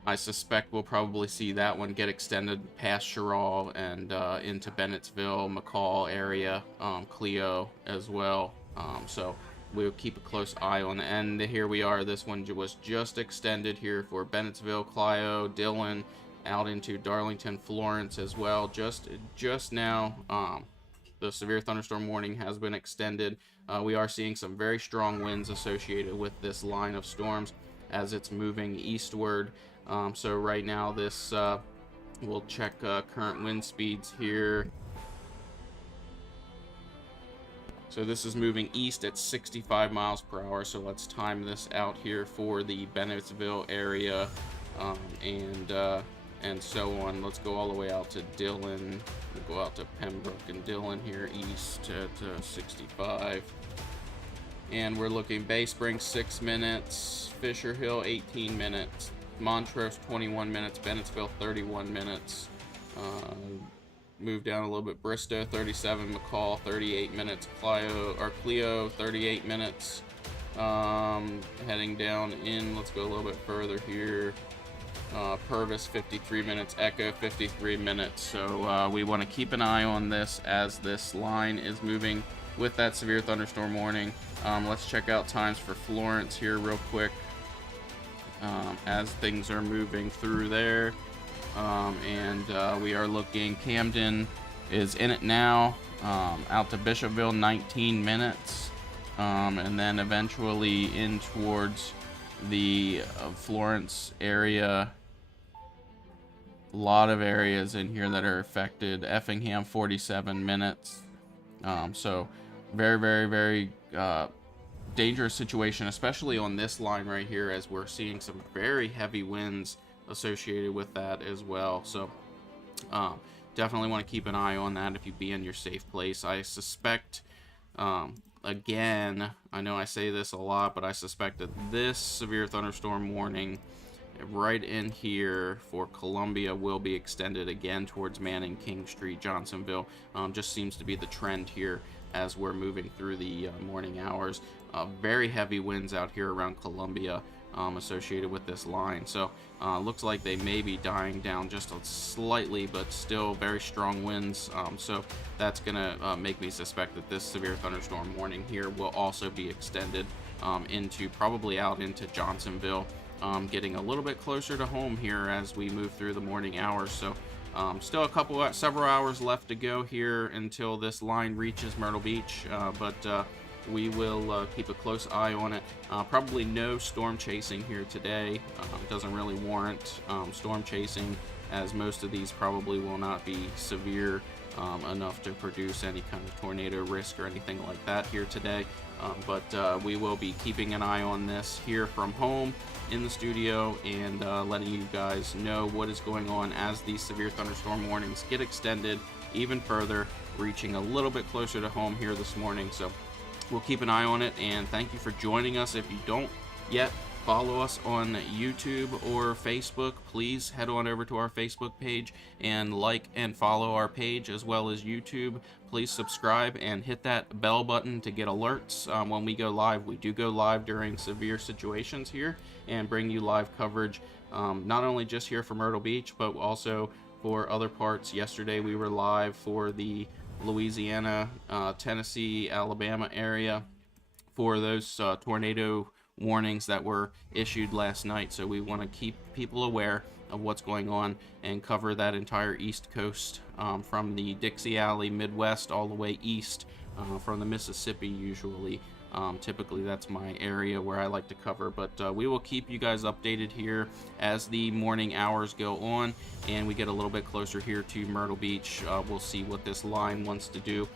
I suspect we'll probably see that one get extended past Sherrall and into Bennettsville, McCall area, Clio as well. So we'll keep a close eye on the end. Here we are. This one was just extended here for Bennettsville, Clio, Dillon, out into Darlington, Florence as well. Just now, the severe thunderstorm warning has been extended. We are seeing some very strong winds associated with this line of storms as it's moving eastward. So right now, this we'll check current wind speeds here. So this is moving east at 65 miles per hour. So let's time this out here for the Bennettsville area, and so on. Let's go all the way out to Dillon. We'll go out to Pembroke and Dillon here east at 65. And we're looking Bay Springs 6 minutes, Fisher Hill 18 minutes, Montrose 21 minutes, Bennettsville 31 minutes. Move down a little bit, Bristow 37, McCall 38 minutes, Clio 38 minutes. Heading down in, let's go a little bit further here. Purvis 53 minutes, Echo 53 minutes. So we want to keep an eye on this as this line is moving with that severe thunderstorm warning. Let's check out times for Florence here real quick as things are moving through there. We are looking, Camden is in it now, out to Bishopville 19 minutes, and then eventually in towards the Florence area. A lot of areas in here that are affected. Effingham 47 minutes. So very, very, very dangerous situation, especially on this line right here, as we're seeing some very heavy winds associated with that as well. So definitely want to keep an eye on that if you be in your safe place. I suspect, again, I know I say this a lot, but I suspect that this severe thunderstorm warning right in here for Columbia will be extended again towards Manning, King Street, Johnsonville. Just seems to be the trend here as we're moving through the morning hours. Very heavy winds out here around Columbia associated with this line. So looks like they may be dying down just slightly, but still very strong winds. So that's gonna make me suspect that this severe thunderstorm warning here will also be extended into probably out into Johnsonville, getting a little bit closer to home here as we move through the morning hours. So still several hours left to go here until this line reaches Myrtle Beach, but we will keep a close eye on it. Probably no storm chasing here today. Doesn't really warrant storm chasing, as most of these probably will not be severe enough to produce any kind of tornado risk or anything like that here today. But we will be keeping an eye on this here from home in the studio, and letting you guys know what is going on as these severe thunderstorm warnings get extended even further, reaching a little bit closer to home here this morning. So we'll keep an eye on it, and thank you for joining us. If you don't yet follow us on YouTube or Facebook, please head on over to our Facebook page and like and follow our page, as well as YouTube. Please subscribe and hit that bell button to get alerts when we go live. We do go live during severe situations here and bring you live coverage, not only just here for Myrtle Beach, but also for other parts. Yesterday we were live for the Louisiana, Tennessee, Alabama area for those tornado warnings that were issued last night. So we want to keep people aware of what's going on and cover that entire East Coast, from the Dixie Alley, Midwest, all the way east, from the Mississippi usually. Typically that's my area where I like to cover, but we will keep you guys updated here as the morning hours go on and we get a little bit closer here to Myrtle Beach. We'll see what this line wants to do.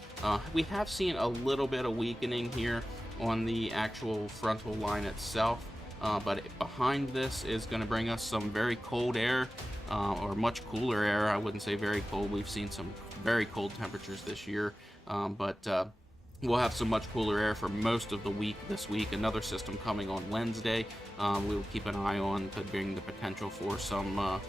We have seen a little bit of weakening here on the actual frontal line itself, but behind this is going to bring us some very cold air, or much cooler air. I wouldn't say very cold. We've seen some very cold temperatures this year, but we'll have some much cooler air for most of the week this week. Another system coming on Wednesday. We will keep an eye on, could bring the potential for some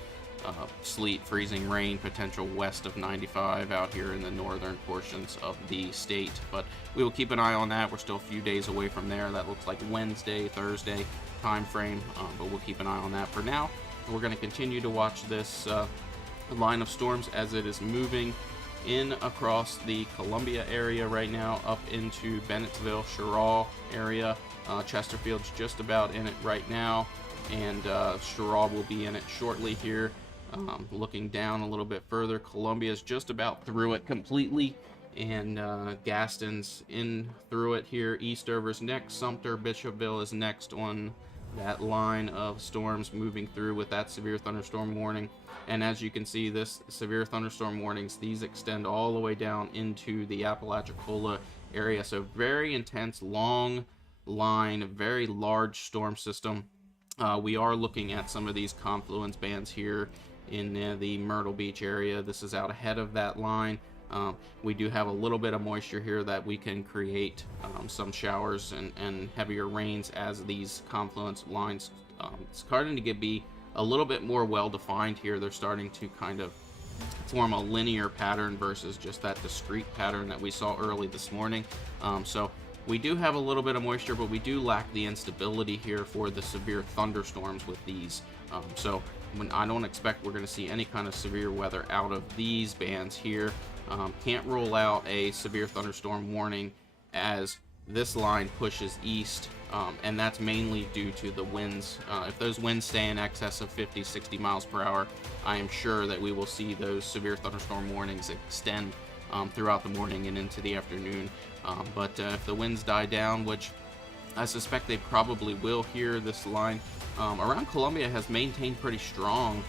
sleet, freezing rain potential west of 95 out here in the northern portions of the state. But we will keep an eye on that. We're still a few days away from there. That looks like Wednesday, Thursday time frame, but we'll keep an eye on that. For now, we're going to continue to watch this line of storms as it is moving in across the Columbia area right now, up into Bennettsville, Sherrill area. Chesterfield's just about in it right now, and Sherrill will be in it shortly here. Looking down a little bit further, Columbia's just about through it completely, and Gaston's in through it here. Eastover's next. Sumter, Bishopville is next on that line of storms moving through with that severe thunderstorm warning. And as you can see, this severe thunderstorm warnings, these extend all the way down into the Apalachicola area. So very intense, long line, very large storm system. We are looking at some of these confluence bands here in the Myrtle Beach area. This is out ahead of that line. We do have a little bit of moisture here that we can create some showers and heavier rains as these confluence lines starting to be a little bit more well defined here. They're starting to kind of form a linear pattern versus just that discrete pattern that we saw early this morning. So we do have a little bit of moisture, but we do lack the instability here for the severe thunderstorms with these. So I don't expect we're going to see any kind of severe weather out of these bands here. Can't rule out a severe thunderstorm warning as this line pushes east, and that's mainly due to the winds. If those winds stay in excess of 50-60 miles per hour, I am sure that we will see those severe thunderstorm warnings extend throughout the morning and into the afternoon. But if the winds die down, which I suspect they probably will here, this line around Columbia has maintained pretty strong,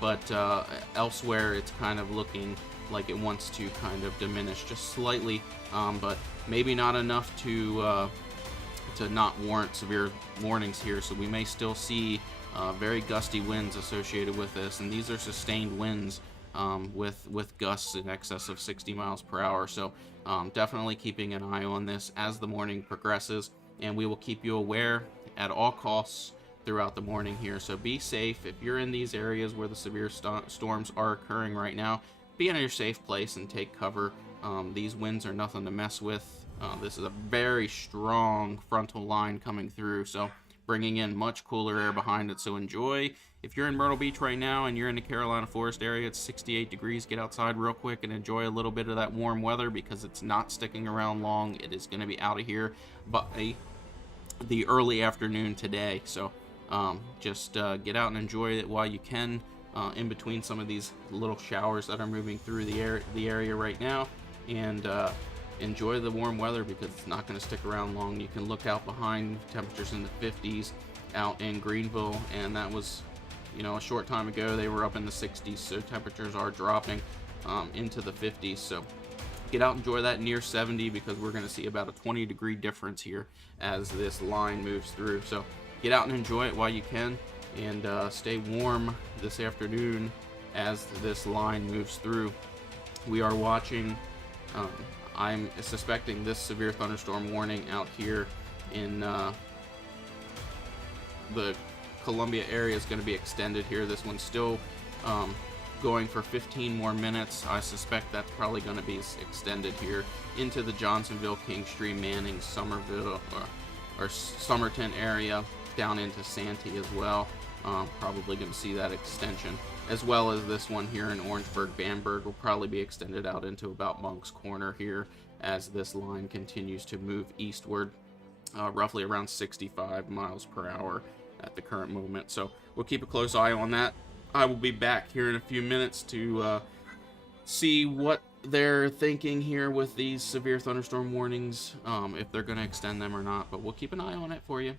but elsewhere it's kind of looking like it wants to kind of diminish just slightly, but maybe not enough to not warrant severe warnings here. So we may still see very gusty winds associated with this, and these are sustained winds with gusts in excess of 60 miles per hour. So definitely keeping an eye on this as the morning progresses, and we will keep you aware at all costs throughout the morning here. So be safe. If you're in these areas where the severe storms are occurring right now, be in your safe place and take cover. These winds are nothing to mess with. This is a very strong frontal line coming through, so bringing in much cooler air behind it. So enjoy. If you're in Myrtle Beach right now and you're in the Carolina Forest area, it's 68 degrees. Get outside real quick and enjoy a little bit of that warm weather, because it's not sticking around long. It is going to be out of here by the early afternoon today. So just get out and enjoy it while you can, in between some of these little showers that are moving through the area right now, and enjoy the warm weather, because it's not going to stick around long. You can look out behind, temperatures in the 50s out in Greenville, and that was, a short time ago they were up in the 60s. So temperatures are dropping into the 50s. So get out and enjoy that near 70, because we're going to see about a 20-degree difference here as this line moves through. So get out and enjoy it while you can, and stay warm this afternoon as this line moves through. We are watching, I'm suspecting this severe thunderstorm warning out here in the Columbia area is going to be extended here. This one's still going for 15 more minutes. I suspect that's probably going to be extended here into the Johnsonville, Kingstree, Manning, Somerville, or Somerton area, down into Santee as well. Probably going to see that extension, as well as this one here in Orangeburg. Bamberg will probably be extended out into about Monk's Corner here as this line continues to move eastward, roughly around 65 miles per hour at the current moment. So we'll keep a close eye on that. I will be back here in a few minutes to see what they're thinking here with these severe thunderstorm warnings, if they're going to extend them or not, but we'll keep an eye on it for you.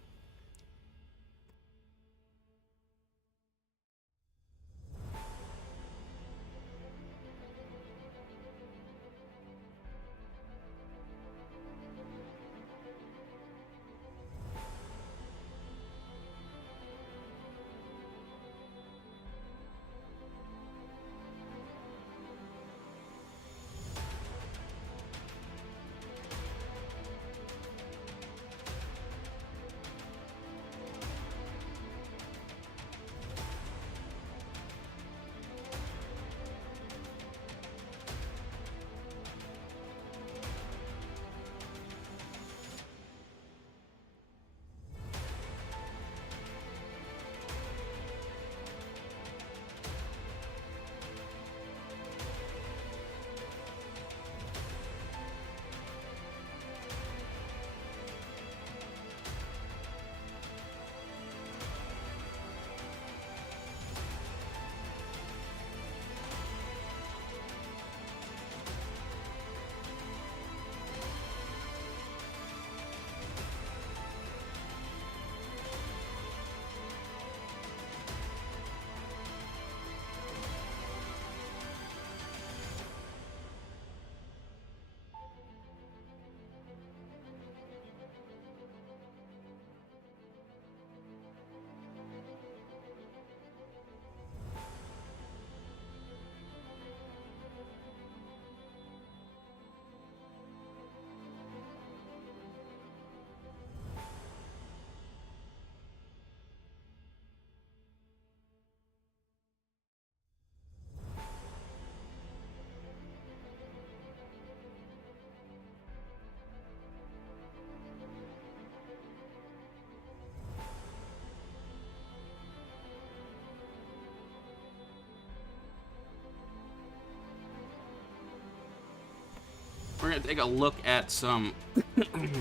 going to take a look at some,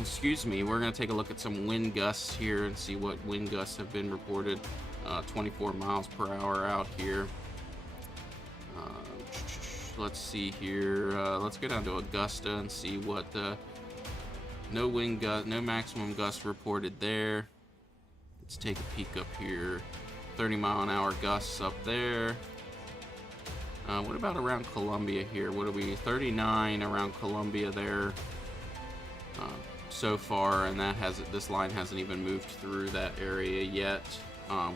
excuse me, we're going to take a look at some wind gusts here and see what wind gusts have been reported. 24 miles per hour out here. Let's see here. Let's go down to Augusta and see what no wind gust, no maximum gust reported there. Let's take a peek up here. 30-mile-an-hour gusts up there. What about around Columbia here? What are we? 39 around Columbia there so far, and this line hasn't even moved through that area yet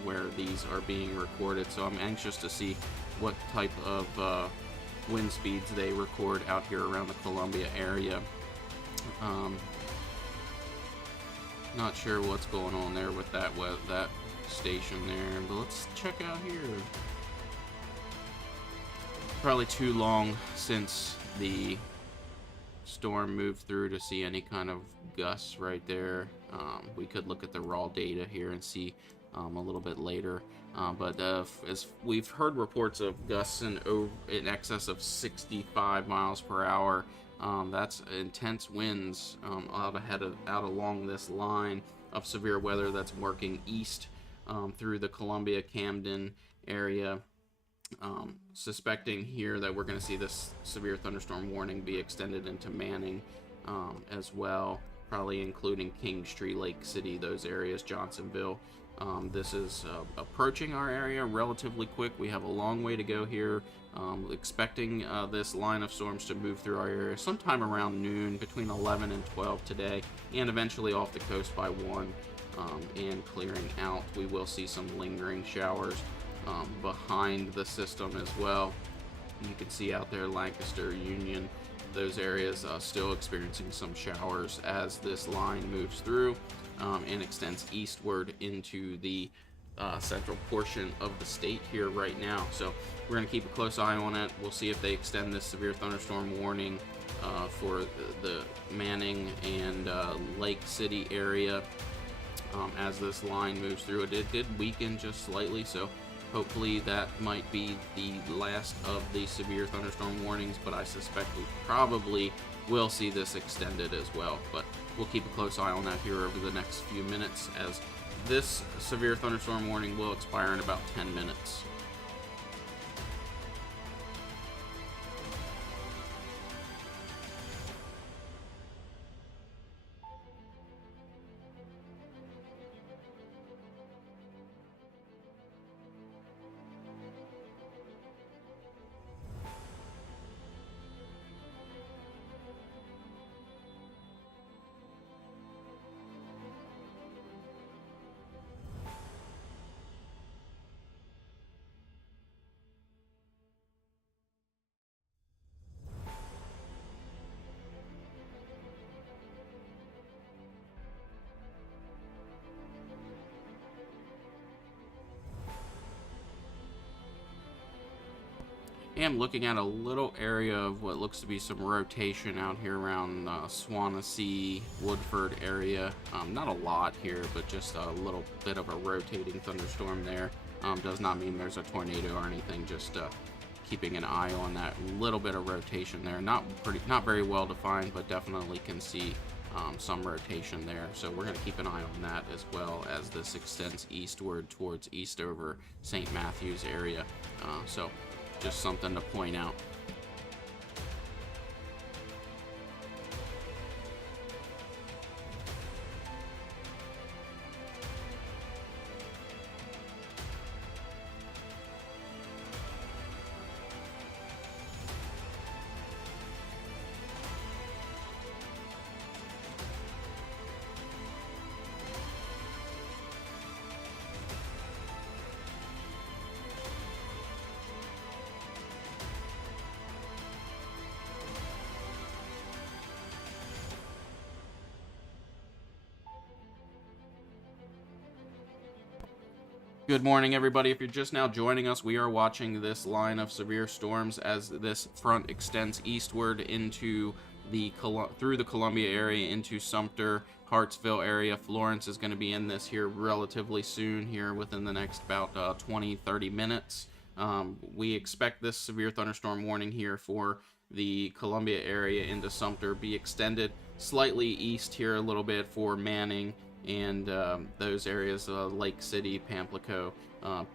where these are being recorded. So I'm anxious to see what type of wind speeds they record out here around the Columbia area. Not sure what's going on there with that station there, but let's check out here. Probably too long since the storm moved through to see any kind of gusts right there. We could look at the raw data here and see a little bit later. But as we've heard reports of gusts in excess of 65 miles per hour. That's intense winds out along this line of severe weather that's working east through the Columbia, Camden area. Suspecting here that we're going to see this severe thunderstorm warning be extended into Manning as well, probably including Kingstree, Lake City, those areas, Johnsonville. This is approaching our area relatively quick. We have a long way to go here. Expecting this line of storms to move through our area sometime around noon, between 11 and 12 today, and eventually off the coast by 1 and clearing out. We will see some lingering showers behind the system as well. You can see out there Lancaster, Union, those areas still experiencing some showers as this line moves through and extends eastward into the central portion of the state here right now. So we're going to keep a close eye on it. We'll see if they extend this severe thunderstorm warning for the Manning and Lake City area as this line moves through. It did weaken just slightly, so hopefully that might be the last of the severe thunderstorm warnings, but I suspect we probably will see this extended as well. But we'll keep a close eye on that here over the next few minutes, as this severe thunderstorm warning will expire in about 10 minutes. am looking at a little area of what looks to be some rotation out here around Swansea, Woodford area. Not a lot here, but just a little bit of a rotating thunderstorm there. Does not mean there's a tornado or anything, just keeping an eye on that little bit of rotation there. Not very well defined, but definitely can see some rotation there. So we're going to keep an eye on that as well as this extends eastward towards Eastover, St. Matthews area. So just something to point out. Good morning, everybody. If you're just now joining us, we are watching this line of severe storms as this front extends eastward into through the Columbia area into Sumter, Hartsville area. Florence is going to be in this here relatively soon, here within the next about 20-30 minutes. We expect this severe thunderstorm warning here for the Columbia area into Sumter be extended slightly east here a little bit for Manning and those areas, Lake City, Pamplico,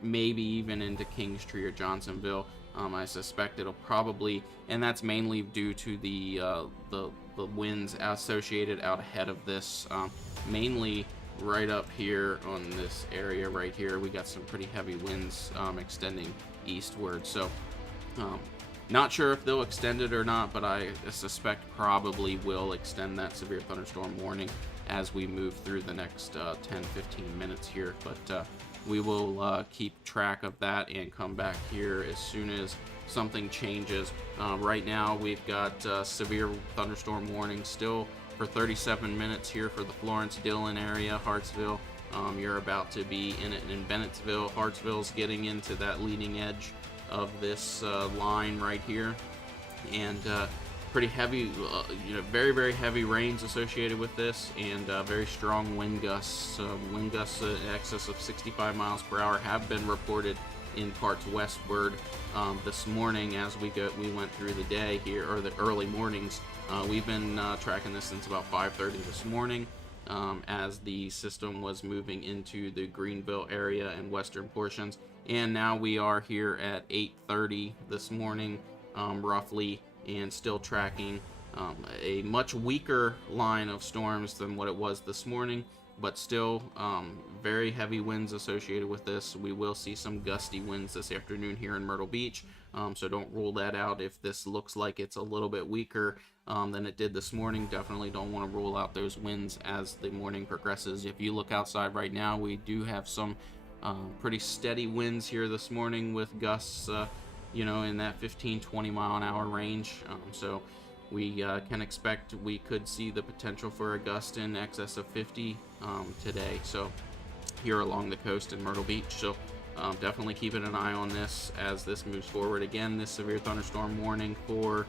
maybe even into Kingstree or Johnsonville. I suspect it'll probably, and that's mainly due to the winds associated out ahead of this. Mainly right up here on this area right here, we got some pretty heavy winds extending eastward. So not sure if they'll extend it or not, but I suspect probably will extend that severe thunderstorm warning as we move through the next 10-15 minutes here. But we will keep track of that and come back here as soon as something changes. Right now we've got severe thunderstorm warning still for 37 minutes here for the Florence-Dillon area, Hartsville. You're about to be in it in Bennettsville. Hartsville's getting into that leading edge of this line right here, and pretty heavy, very, very heavy rains associated with this, and very strong wind gusts. Wind gusts in excess of 65 miles per hour have been reported in parts westward this morning as we went through the day here, or the early mornings. We've been tracking this since about 5:30 this morning as the system was moving into the Greenville area and western portions, and now we are here at 8:30 this morning roughly, and still tracking a much weaker line of storms than what it was this morning, but still very heavy winds associated with this. We will see some gusty winds this afternoon here in Myrtle Beach, so don't rule that out. If this looks like it's a little bit weaker than it did this morning, definitely don't want to rule out those winds as the morning progresses. If you look outside right now, we do have some pretty steady winds here this morning with gusts in that 15-20 mile an hour range, so we can expect we could see the potential for a gust in excess of 50 today, so here along the coast in Myrtle Beach. So definitely keeping an eye on this as this moves forward. Again, this severe thunderstorm warning for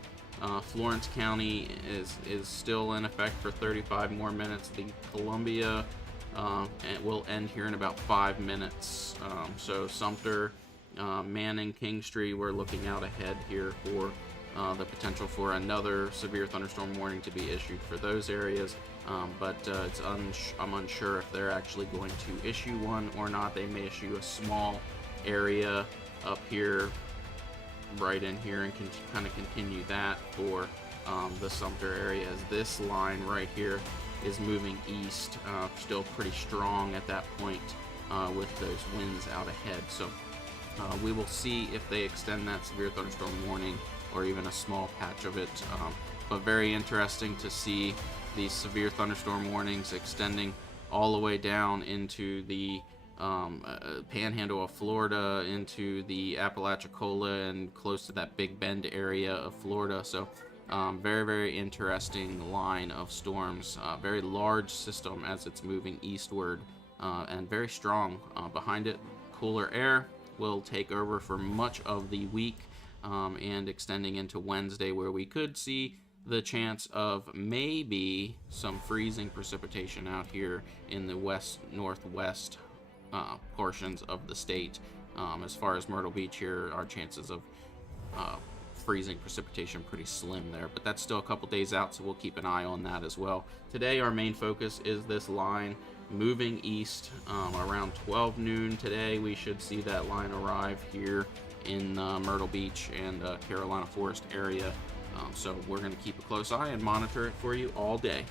Florence County is still in effect for 35 more minutes. The Columbia will end here in about 5 minutes. So Sumter, Manning, Kingstree, we're looking out ahead here for the potential for another severe thunderstorm warning to be issued for those areas, but I'm unsure if they're actually going to issue one or not. They may issue a small area up here, right in here, and kind of continue that for the Sumter area, as this line right here is moving east, still pretty strong at that point with those winds out ahead. So we will see if they extend that severe thunderstorm warning or even a small patch of it, but very interesting to see these severe thunderstorm warnings extending all the way down into the panhandle of Florida, into the Apalachicola, and close to that Big Bend area of Florida. So very, very interesting line of storms, very large system as it's moving eastward, and very strong. Behind it, cooler air will take over for much of the week, and extending into Wednesday, where we could see the chance of maybe some freezing precipitation out here in the west northwest portions of the state. As far as Myrtle Beach here, our chances of freezing precipitation pretty slim there, but that's still a couple days out, so we'll keep an eye on that as well. Today our main focus is this line moving east. Around 12 noon today we should see that line arrive here in Myrtle Beach and Carolina Forest area, so we're going to keep a close eye and monitor it for you all day.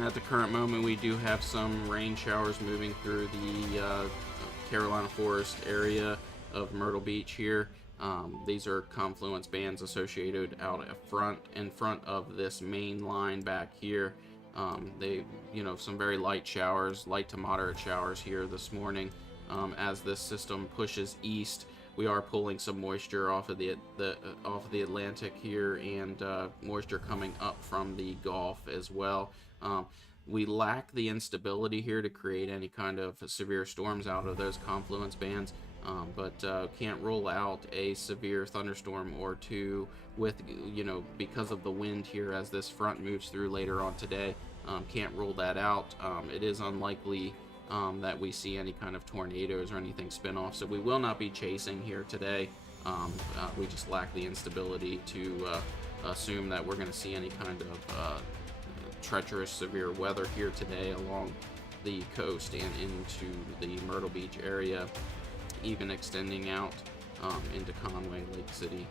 At the current moment, we do have some rain showers moving through the Carolina Forest area of Myrtle Beach here. These are confluence bands associated out in front of this main line back here. They, some very light showers, light to moderate showers here this morning. As this system pushes east, we are pulling some moisture off of the Atlantic here, and moisture coming up from the Gulf as well. We lack the instability here to create any kind of severe storms out of those confluence bands, but can't rule out a severe thunderstorm or two with, because of the wind here as this front moves through later on today. Can't rule that out. It is unlikely that we see any kind of tornadoes or anything spin off, so we will not be chasing here today. We just lack the instability to assume that we're going to see any kind of treacherous severe weather here today along the coast and into the Myrtle Beach area, even extending out into Conway, Lake City.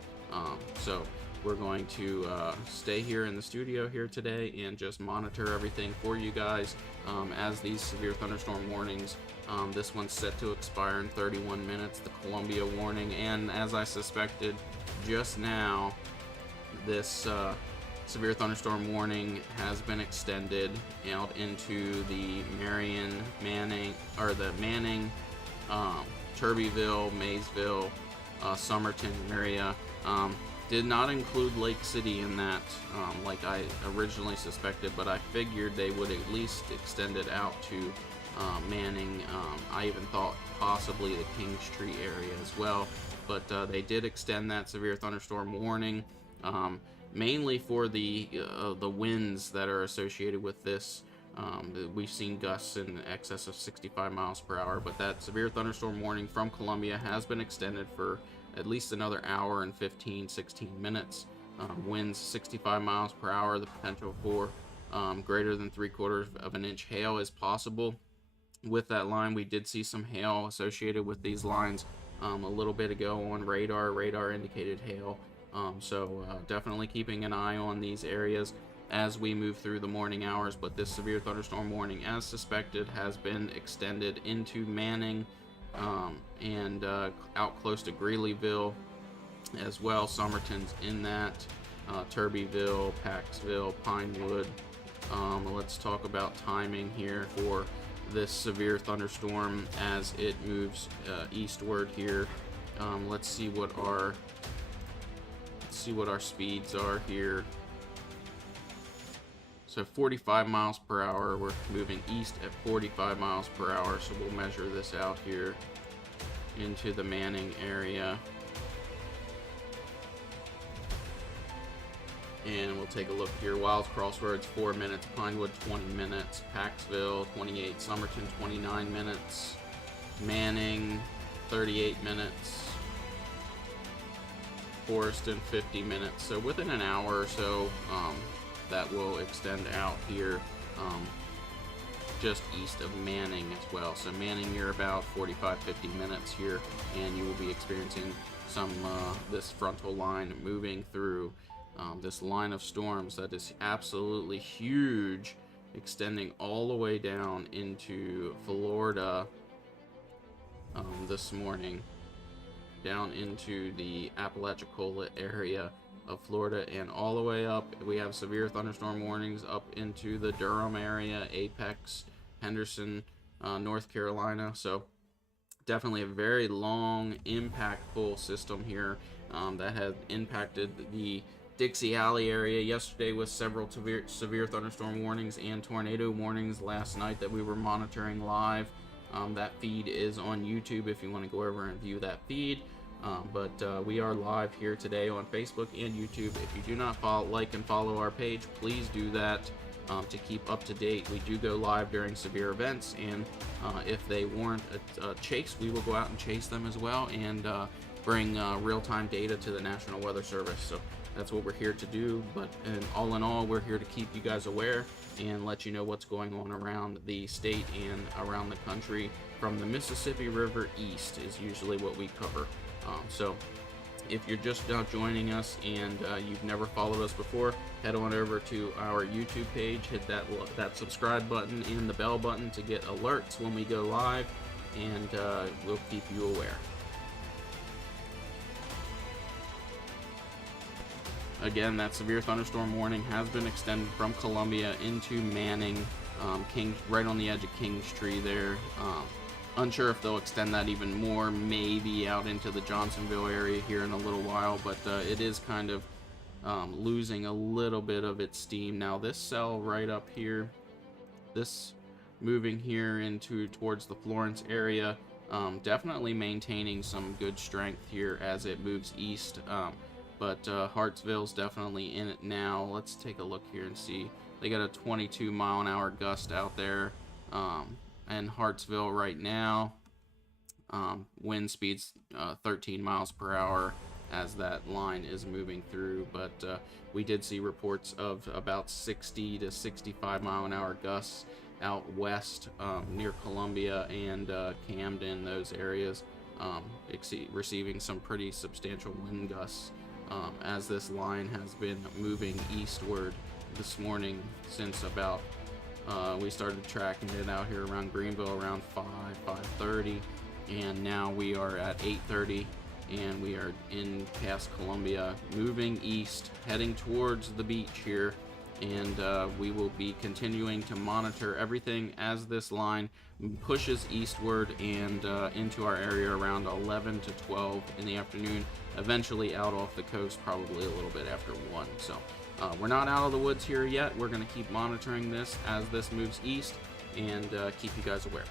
So we're going to stay here in the studio here today and just monitor everything for you guys as these severe thunderstorm warnings. This one's set to expire in 31 minutes, the Columbia warning, and as I suspected just now, this severe thunderstorm warning has been extended out into the Manning, Turbeville, Maysville, Somerton area. Did not include Lake City in that, like I originally suspected, but I figured they would at least extend it out to Manning. I even thought possibly the Kingstree area as well, but they did extend that severe thunderstorm warning, mainly for the winds that are associated with this. We've seen gusts in excess of 65 miles per hour, but that severe thunderstorm warning from Columbia has been extended for at least another hour and 16 minutes. Winds 65 miles per hour. The potential for greater than 3/4 of an inch hail is possible. With that line, we did see some hail associated with these lines a little bit ago on radar. Radar indicated hail. So definitely keeping an eye on these areas as we move through the morning hours. But this severe thunderstorm warning, as suspected, has been extended into Manning and out close to Greeleyville as well. Somerton's in that, Turbeville, Paxville, Pinewood. Let's talk about timing here for this severe thunderstorm as it moves eastward here. Let's see what our speeds are here. So 45 miles per hour, we're moving east at 45 miles per hour, so we'll measure this out here into the Manning area. And we'll take a look here. Wild Crossroads 4 minutes, Pinewood 20 minutes, Paxville 28, Somerton 29 minutes, Manning 38 minutes, Forreston 50 minutes. So within an hour or so, that will extend out here just east of Manning as well. So Manning, you're about 45-50 minutes here, and you will be experiencing some this frontal line moving through this line of storms that is absolutely huge, extending all the way down into Florida this morning, down into the Apalachicola area of Florida and all the way up. We have severe thunderstorm warnings up into the Durham area, Apex, Henderson, North Carolina. So definitely a very long, impactful system here that has impacted the Dixie Alley area yesterday with several severe thunderstorm warnings and tornado warnings last night that we were monitoring live. That feed is on YouTube if you want to go over and view that feed. But we are live here today on Facebook and YouTube. If you do not like and follow our page, please do that to keep up to date. We do go live during severe events, and if they warrant a chase, we will go out and chase them as well and bring real-time data to the National Weather Service. So that's what we're here to do. And all in all, we're here to keep you guys aware and let you know what's going on around the state and around the country. From the Mississippi River east is usually what we cover. So if you're just now joining us and you've never followed us before, head on over to our YouTube page, hit that subscribe button and the bell button to get alerts when we go live, and we'll keep you aware. again, that severe thunderstorm warning has been extended from Columbia into Manning, right on the edge of Kingstree there. Unsure if they'll extend that even more, maybe out into the Johnsonville area here in a little while, but it is kind of losing a little bit of its steam. Now this cell right up here, this moving here into towards the Florence area, definitely maintaining some good strength here as it moves east, but Hartsville's definitely in it now. Let's take a look here and see. They got a 22-mile-an-hour gust out there, and Hartsville right now, wind speeds 13 miles per hour as that line is moving through, but we did see reports of about 60 to 65 mile-an-hour gusts out west, near Columbia and Camden, those areas, receiving some pretty substantial wind gusts as this line has been moving eastward this morning since about we started tracking it out here around Greenville around 5:30, and now we are at 8:30, and we are in past Columbia, moving east, heading towards the beach here, and we will be continuing to monitor everything as this line pushes eastward and into our area around 11 to 12 in the afternoon, eventually out off the coast probably a little bit after 1. So we're not out of the woods here yet. We're going to keep monitoring this as this moves east and keep you guys aware.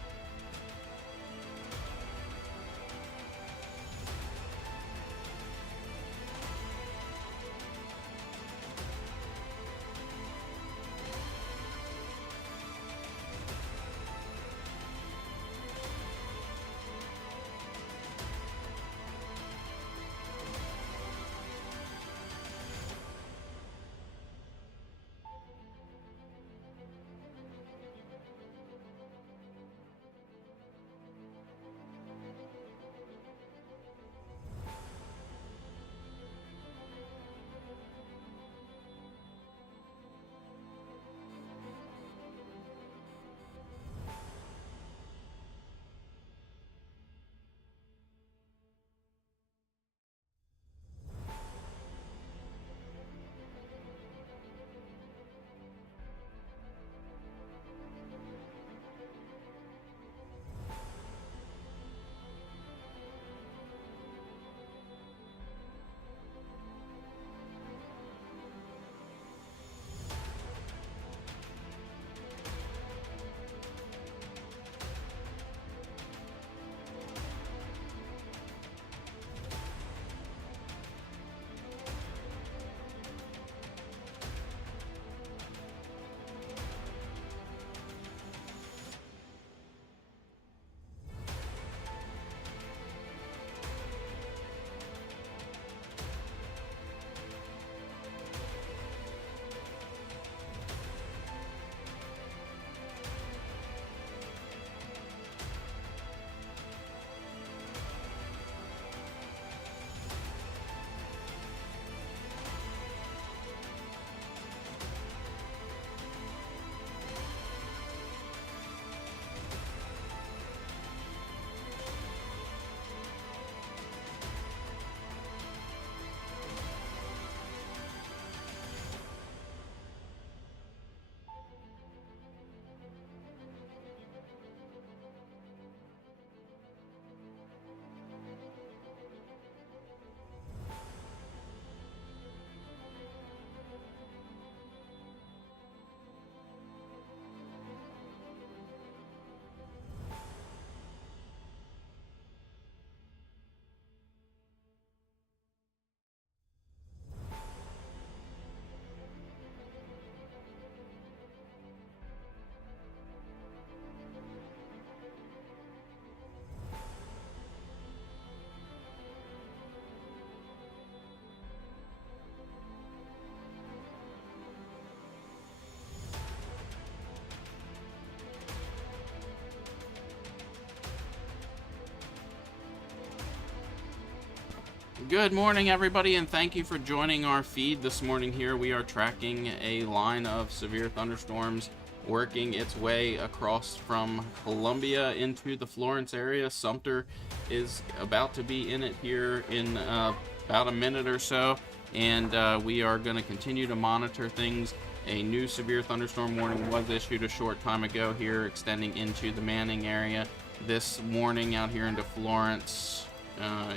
Good morning, everybody, and thank you for joining our feed this morning. Here we are tracking a line of severe thunderstorms working its way across from Columbia into the Florence area. Sumter is about to be in it here in about a minute or so. and we are going to continue to monitor things. A new severe thunderstorm warning was issued a short time ago here, extending into the Manning area. This warning out here into Florence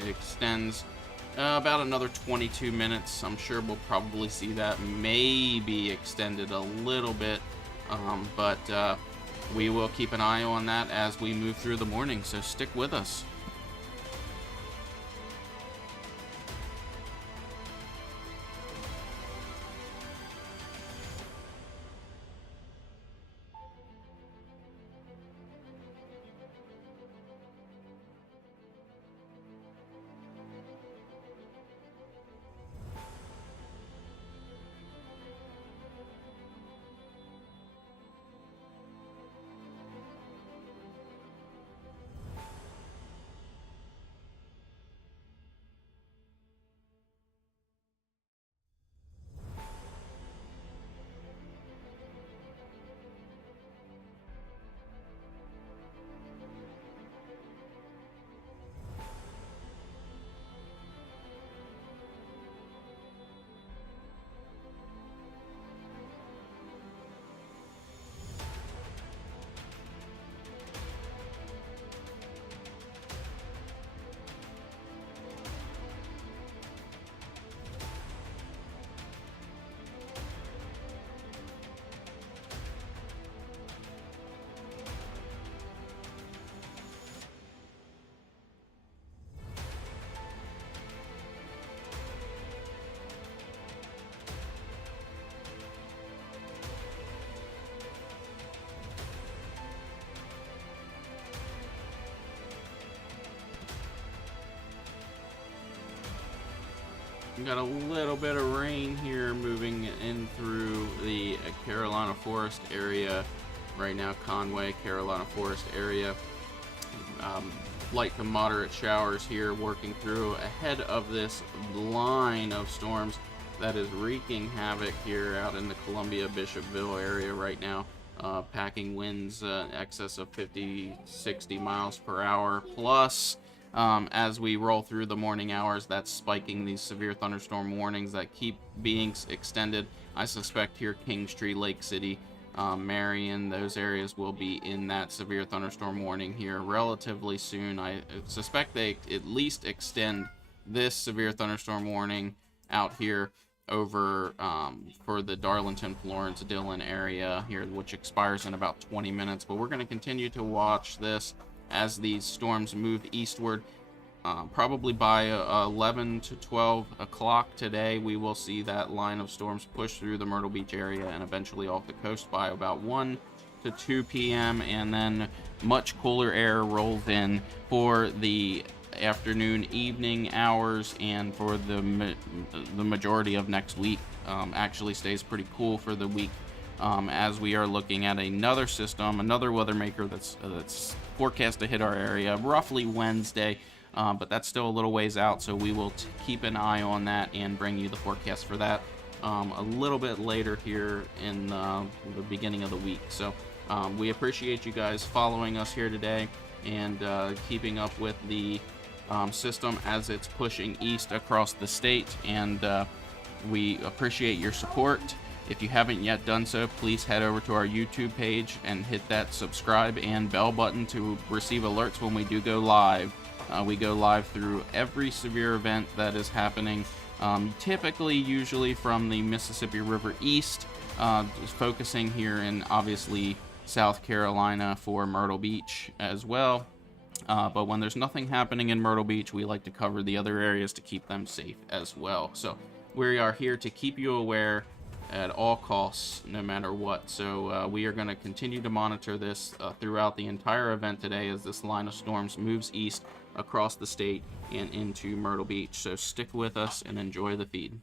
extends about another 22 minutes. I'm sure we'll probably see that maybe extended a little bit, but we will keep an eye on that as we move through the morning, so stick with us. We got a little bit of rain here moving in through the Carolina Forest area right now. Conway, Carolina Forest area. Light to moderate showers here working through ahead of this line of storms that is wreaking havoc here out in the Columbia Bishopville area right now. Packing winds excess of 50-60 miles per hour plus. As we roll through the morning hours, that's spiking these severe thunderstorm warnings that keep being extended. I suspect here Kingstree, Lake City, Marion, those areas will be in that severe thunderstorm warning here relatively soon. I suspect they at least extend this severe thunderstorm warning out here over for the Darlington, Florence, Dillon area here, which expires in about 20 minutes. But we're going to continue to watch this as these storms move eastward. Probably by 11 to 12 o'clock today, we will see that line of storms push through the Myrtle Beach area and eventually off the coast by about 1 to 2 p.m. And then much cooler air rolls in for the afternoon, evening hours, and for the majority of next week. Actually stays pretty cool for the week. As we are looking at another system, another weather maker that's forecast to hit our area roughly Wednesday, but that's still a little ways out, so we will keep an eye on that and bring you the forecast for that a little bit later here in the beginning of the week. So we appreciate you guys following us here today and keeping up with the system as it's pushing east across the state, and we appreciate your support. If you haven't yet done so, please head over to our YouTube page and hit that subscribe and bell button to receive alerts when we do go live. We go live through every severe event that is happening, usually from the Mississippi River east, focusing here in obviously South Carolina for Myrtle Beach as well. But when there's nothing happening in Myrtle Beach, we like to cover the other areas to keep them safe as well. So we are here to keep you aware at all costs, no matter what. So we are going to continue to monitor this throughout the entire event today as this line of storms moves east across the state and into Myrtle Beach. So stick with us and enjoy the feed.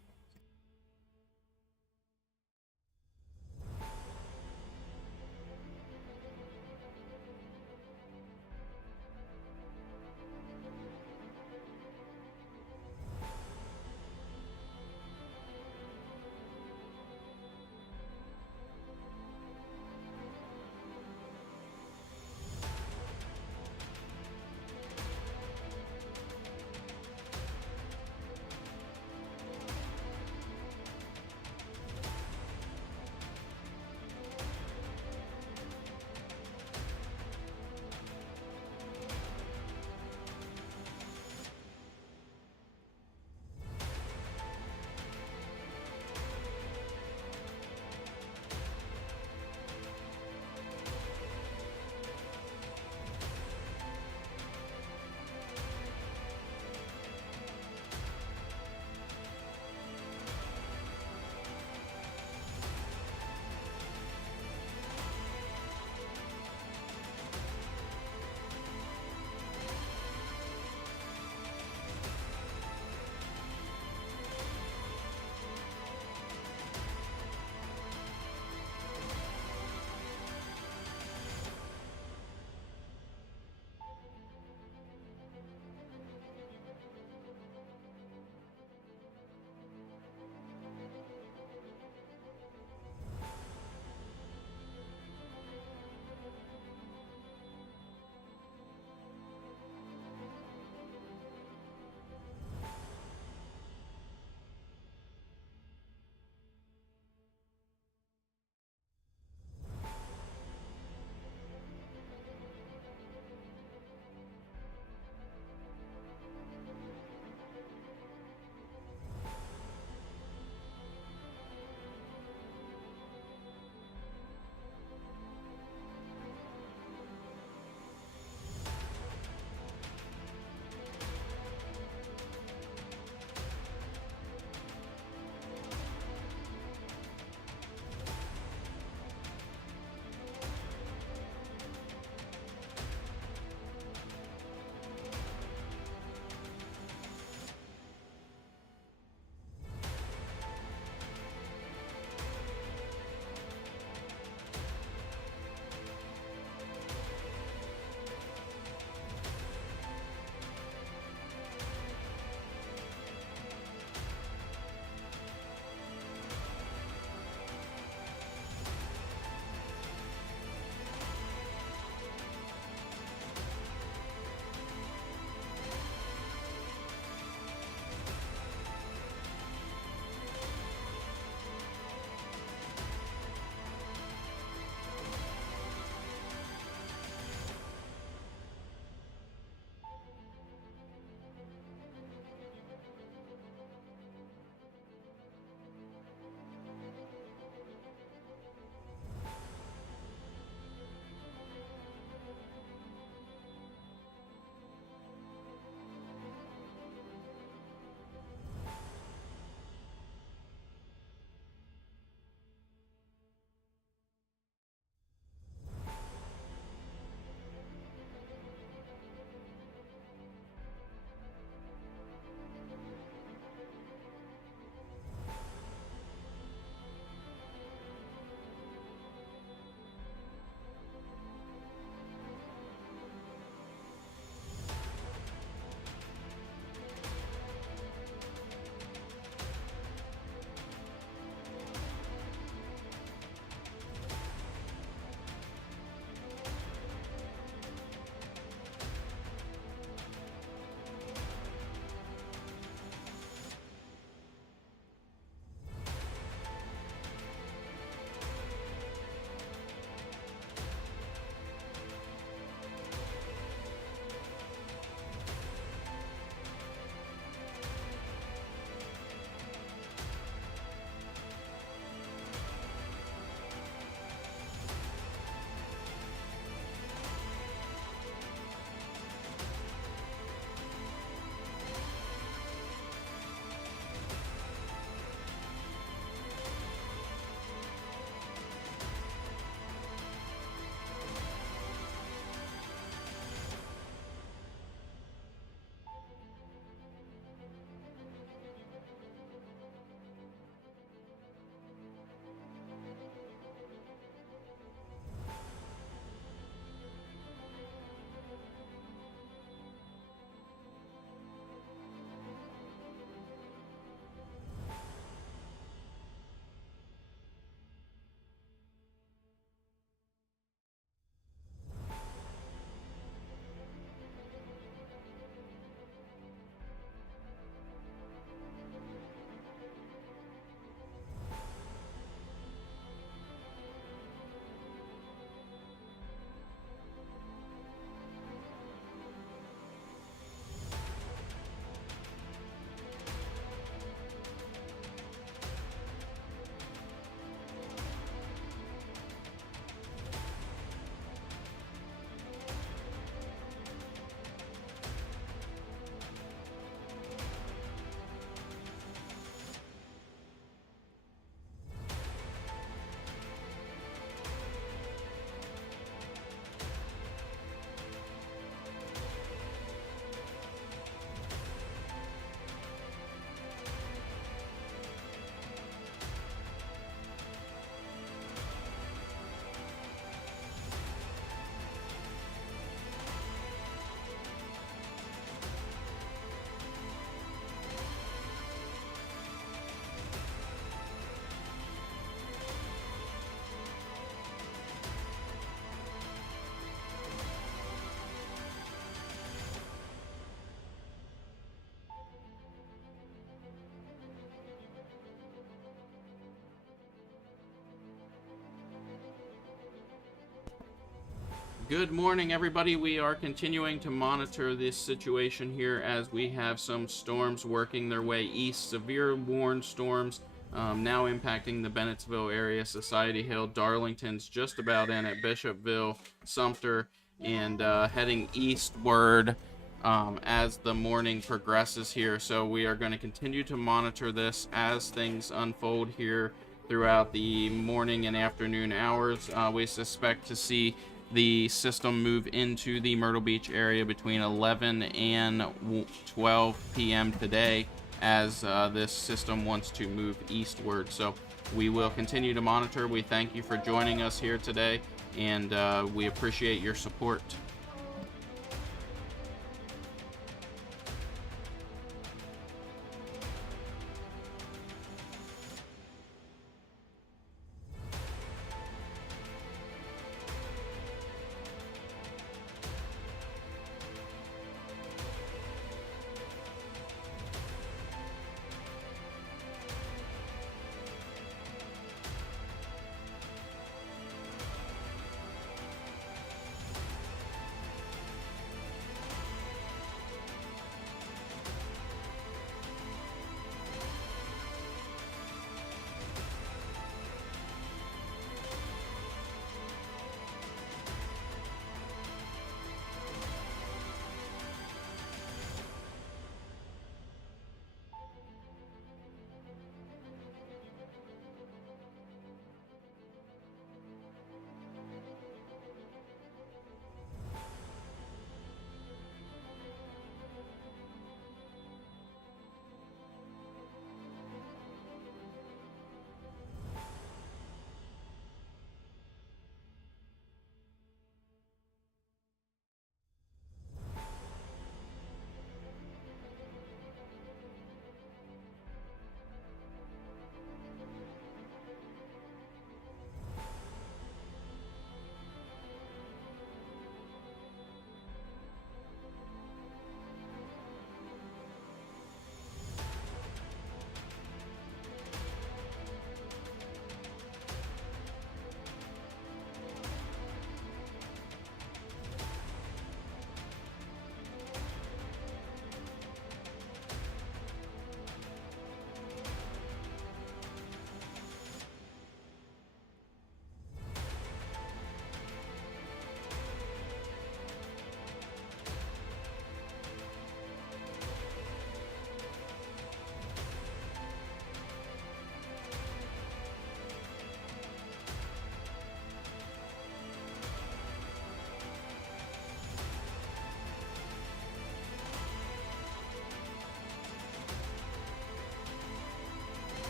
Good morning, everybody. We are continuing to monitor this situation here as we have some storms working their way east. Severe warned storms now impacting the Bennettsville area, Society Hill, Darlington's just about in at Bishopville, Sumter, and heading eastward as the morning progresses here. So we are going to continue to monitor this as things unfold here throughout the morning and afternoon hours. We suspect to see the system move into the Myrtle Beach area between 11 and 12 p.m. today as this system wants to move eastward. So we will continue to monitor. We thank you for joining us here today, and we appreciate your support.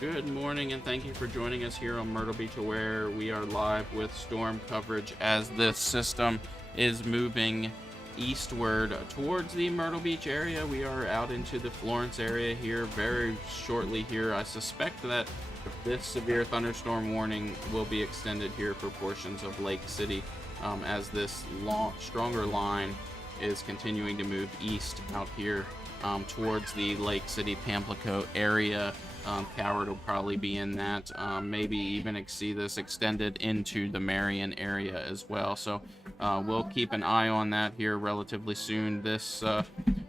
Good morning, and thank you for joining us here on Myrtle Beach Aware. We are live with storm coverage as this system is moving eastward towards the Myrtle Beach area. We are out into the Florence area here very shortly here. I suspect that this severe thunderstorm warning will be extended here for portions of Lake City as this stronger line is continuing to move east out here towards the Lake City Pamplico area. Coward will probably be in that, maybe even see this extended into the Marion area as well. So we'll keep an eye on that here relatively soon. This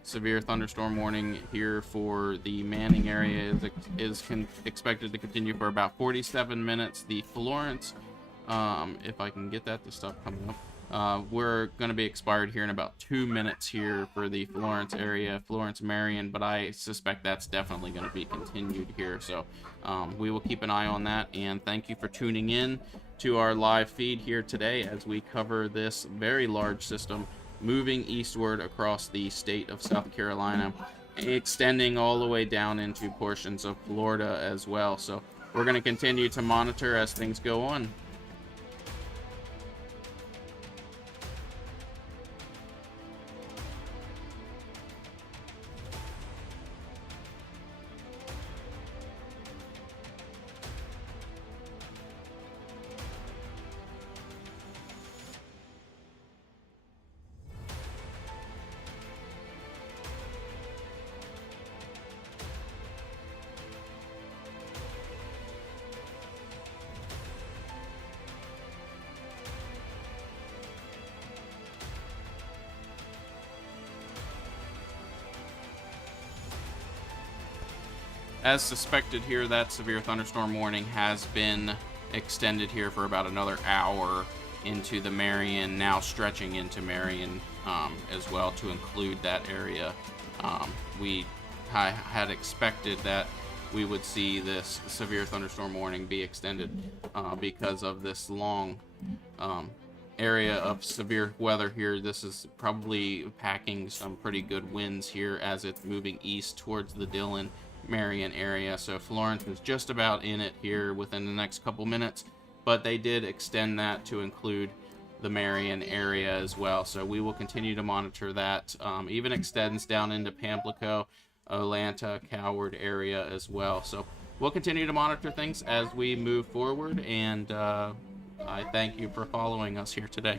severe thunderstorm warning here for the Manning area is expected to continue for about 47 minutes. The Florence, if I can get that to stop coming up. We're going to be expired here in about 2 minutes here for the Florence area, Florence Marion, but I suspect that's definitely going to be continued here. So we will keep an eye on that, and thank you for tuning in to our live feed here today as we cover this very large system moving eastward across the state of South Carolina, extending all the way down into portions of Florida as well. So we're going to continue to monitor as things go on. As suspected here, that severe thunderstorm warning has been extended here for about another hour into the Marion, now stretching into Marion as well to include that area. We had expected that we would see this severe thunderstorm warning be extended because of this long area of severe weather here. This is probably packing some pretty good winds here as it's moving east towards the Dillon Marion area. So Florence is just about in it here within the next couple minutes, but they did extend that to include the Marion area as well. So we will continue to monitor that. Even extends down into Pamplico, Atlanta, Coward area as well. So we'll continue to monitor things as we move forward, and I thank you for following us here today.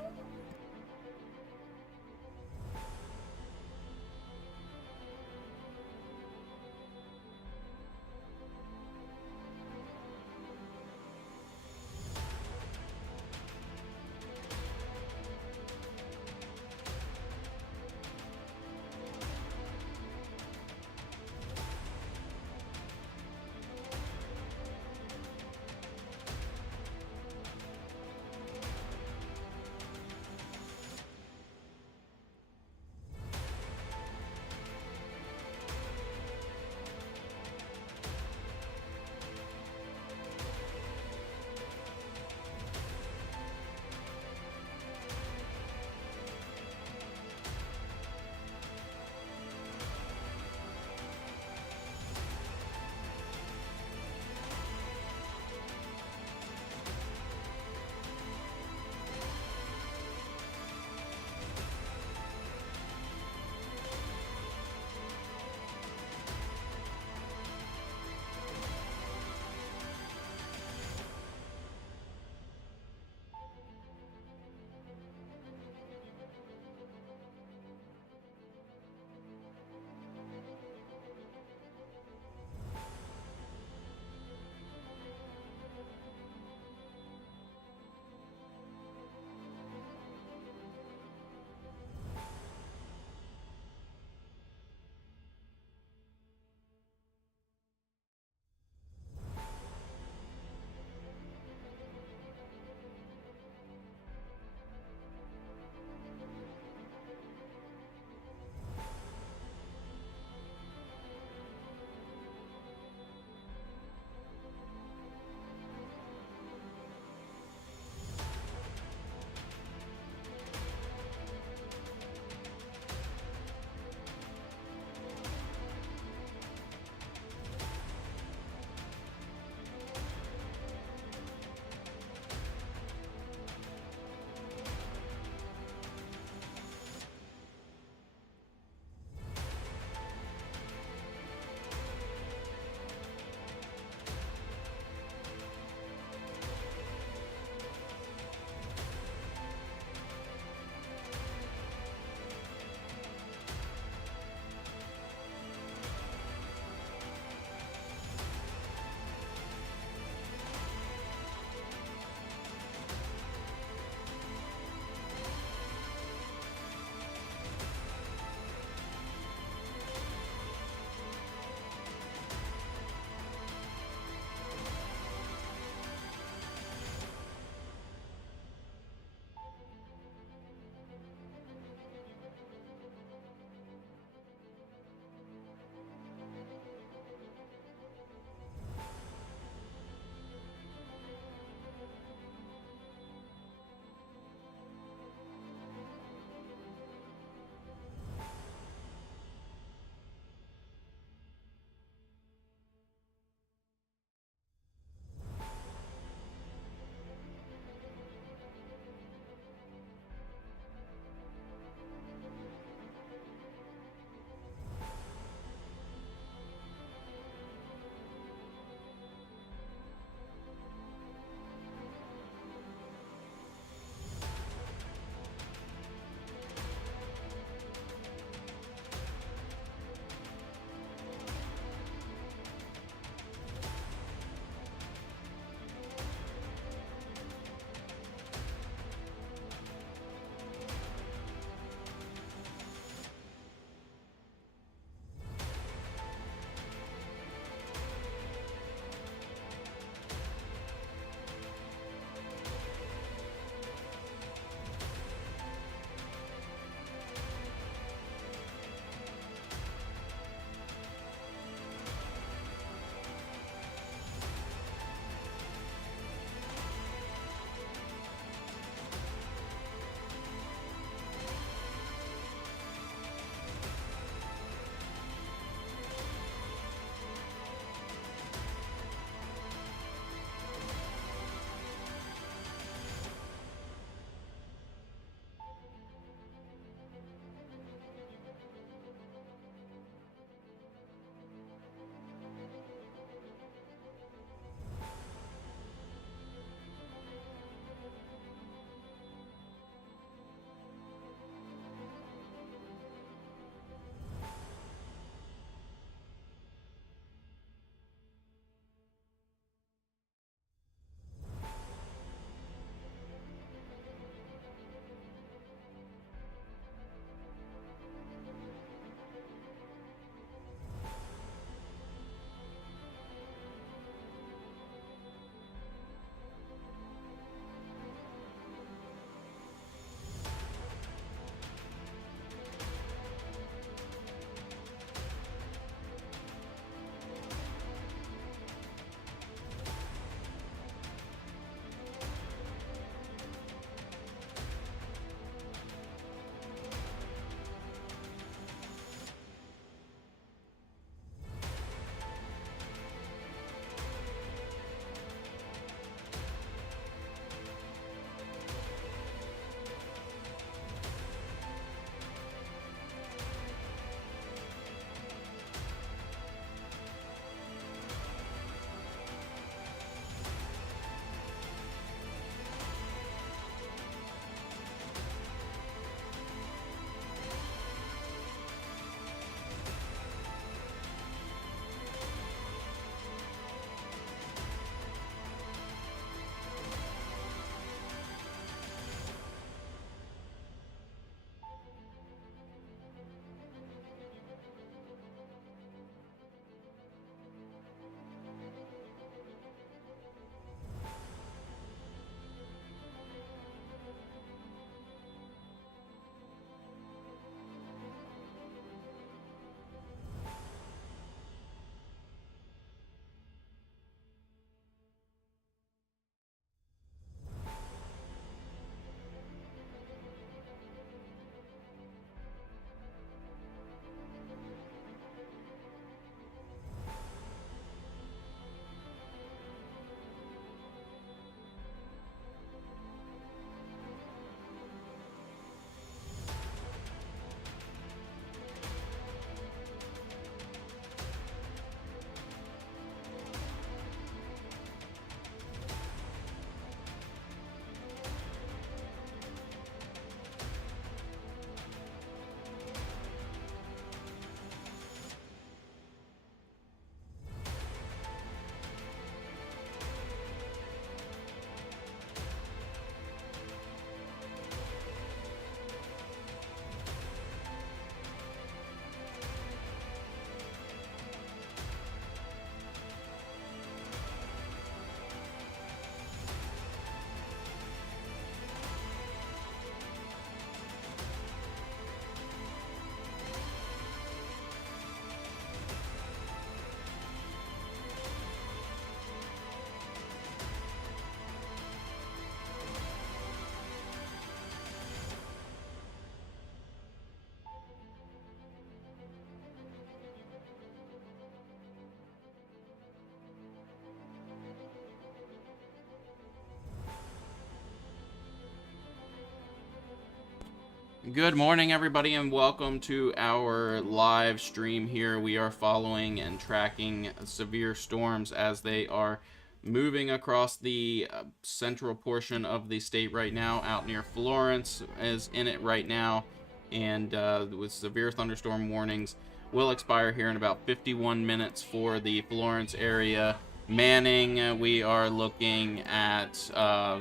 Good morning, everybody, and welcome to our live stream here. We are following and tracking severe storms as they are moving across the central portion of the state right now. Out near Florence is in it right now, and with severe thunderstorm warnings will expire here in about 51 minutes for the Florence area. Manning, we are looking at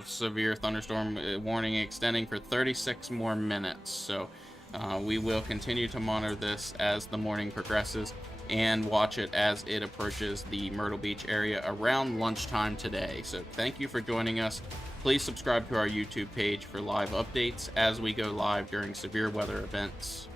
severe thunderstorm warning extending for 36 more minutes. So we will continue to monitor this as the morning progresses and watch it as it approaches the Myrtle Beach area around lunchtime today. So thank you for joining us. Please subscribe to our YouTube page for live updates as we go live during severe weather events.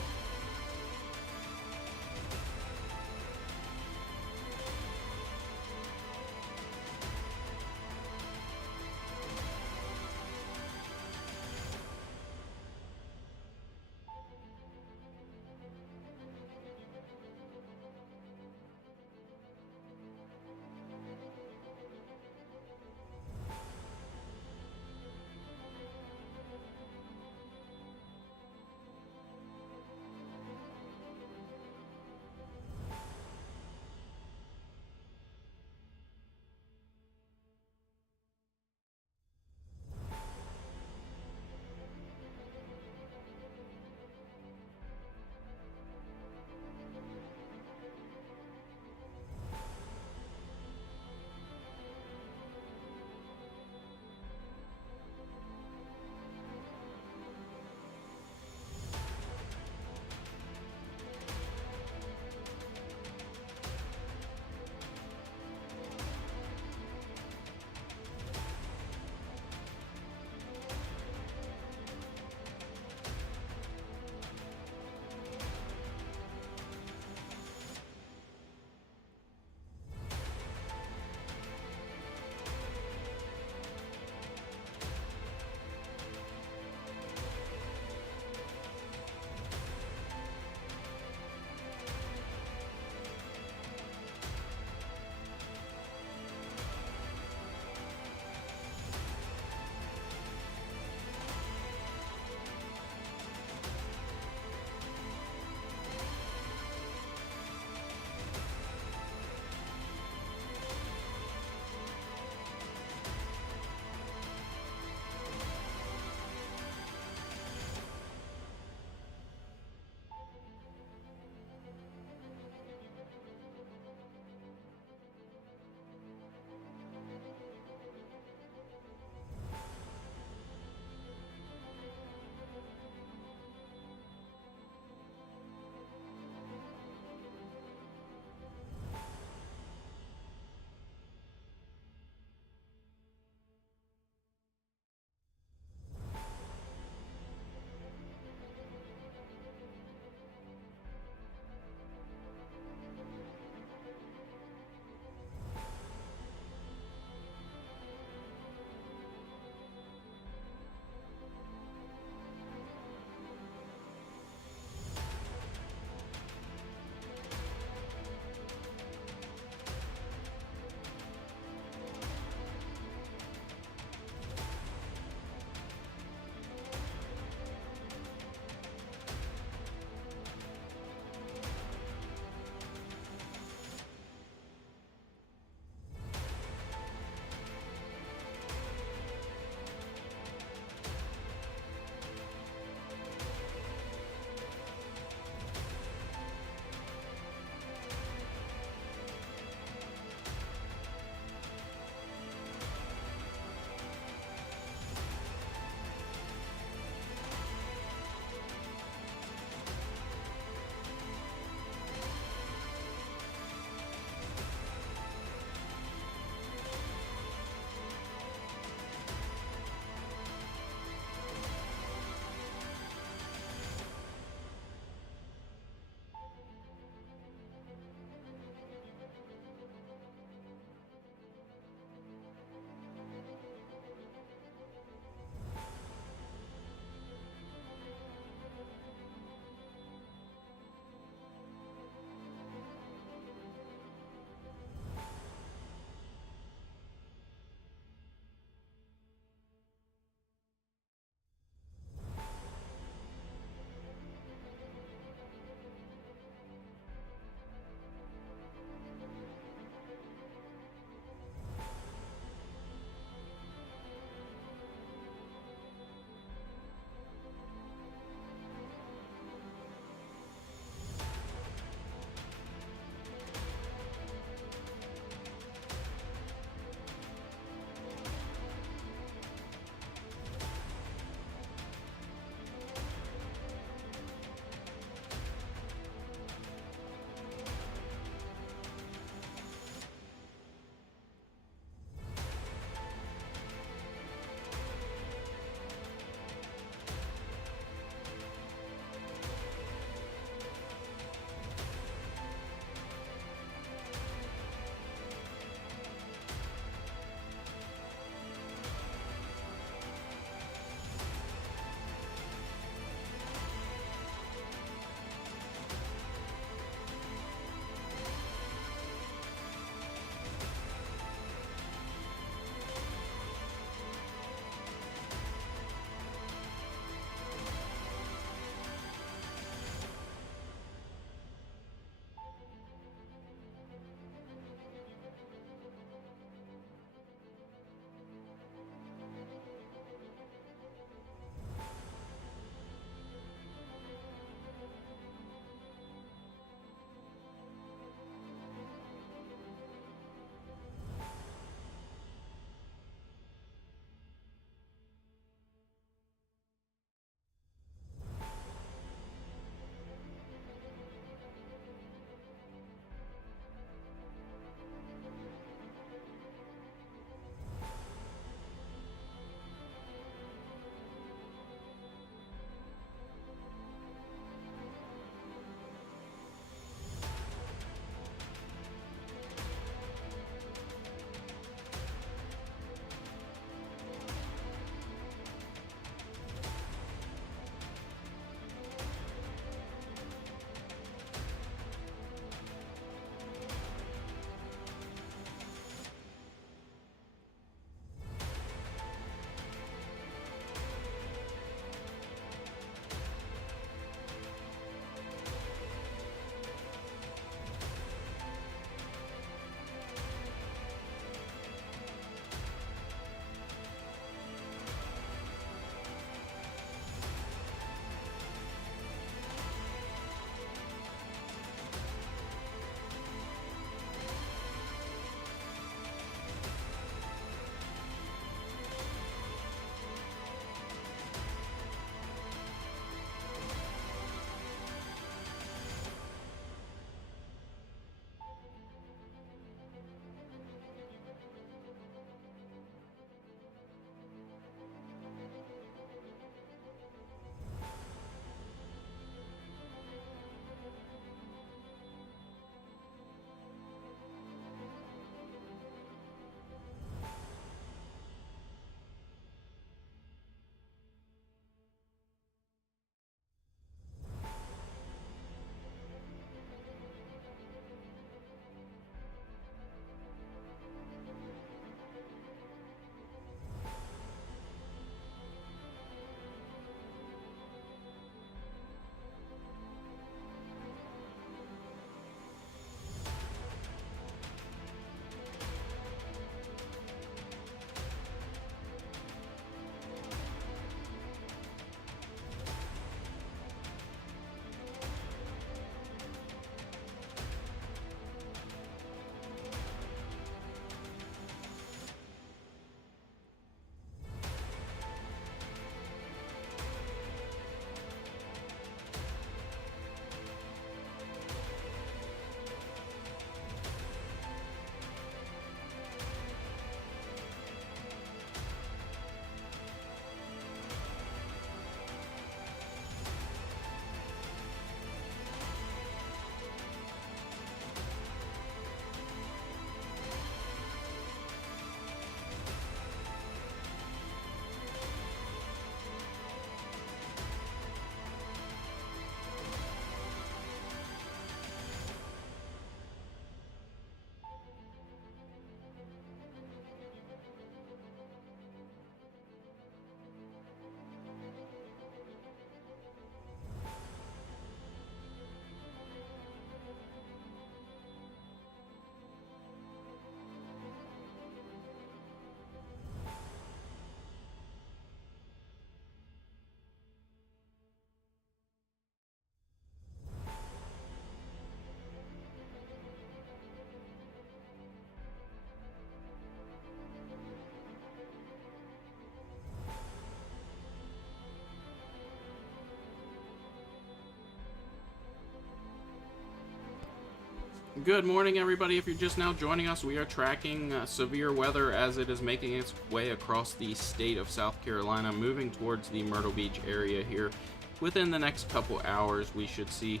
Good morning, everybody. If you're just now joining us, we are tracking severe weather as it is making its way across the state of South Carolina, moving towards the Myrtle Beach area here. Within the next couple hours, we should see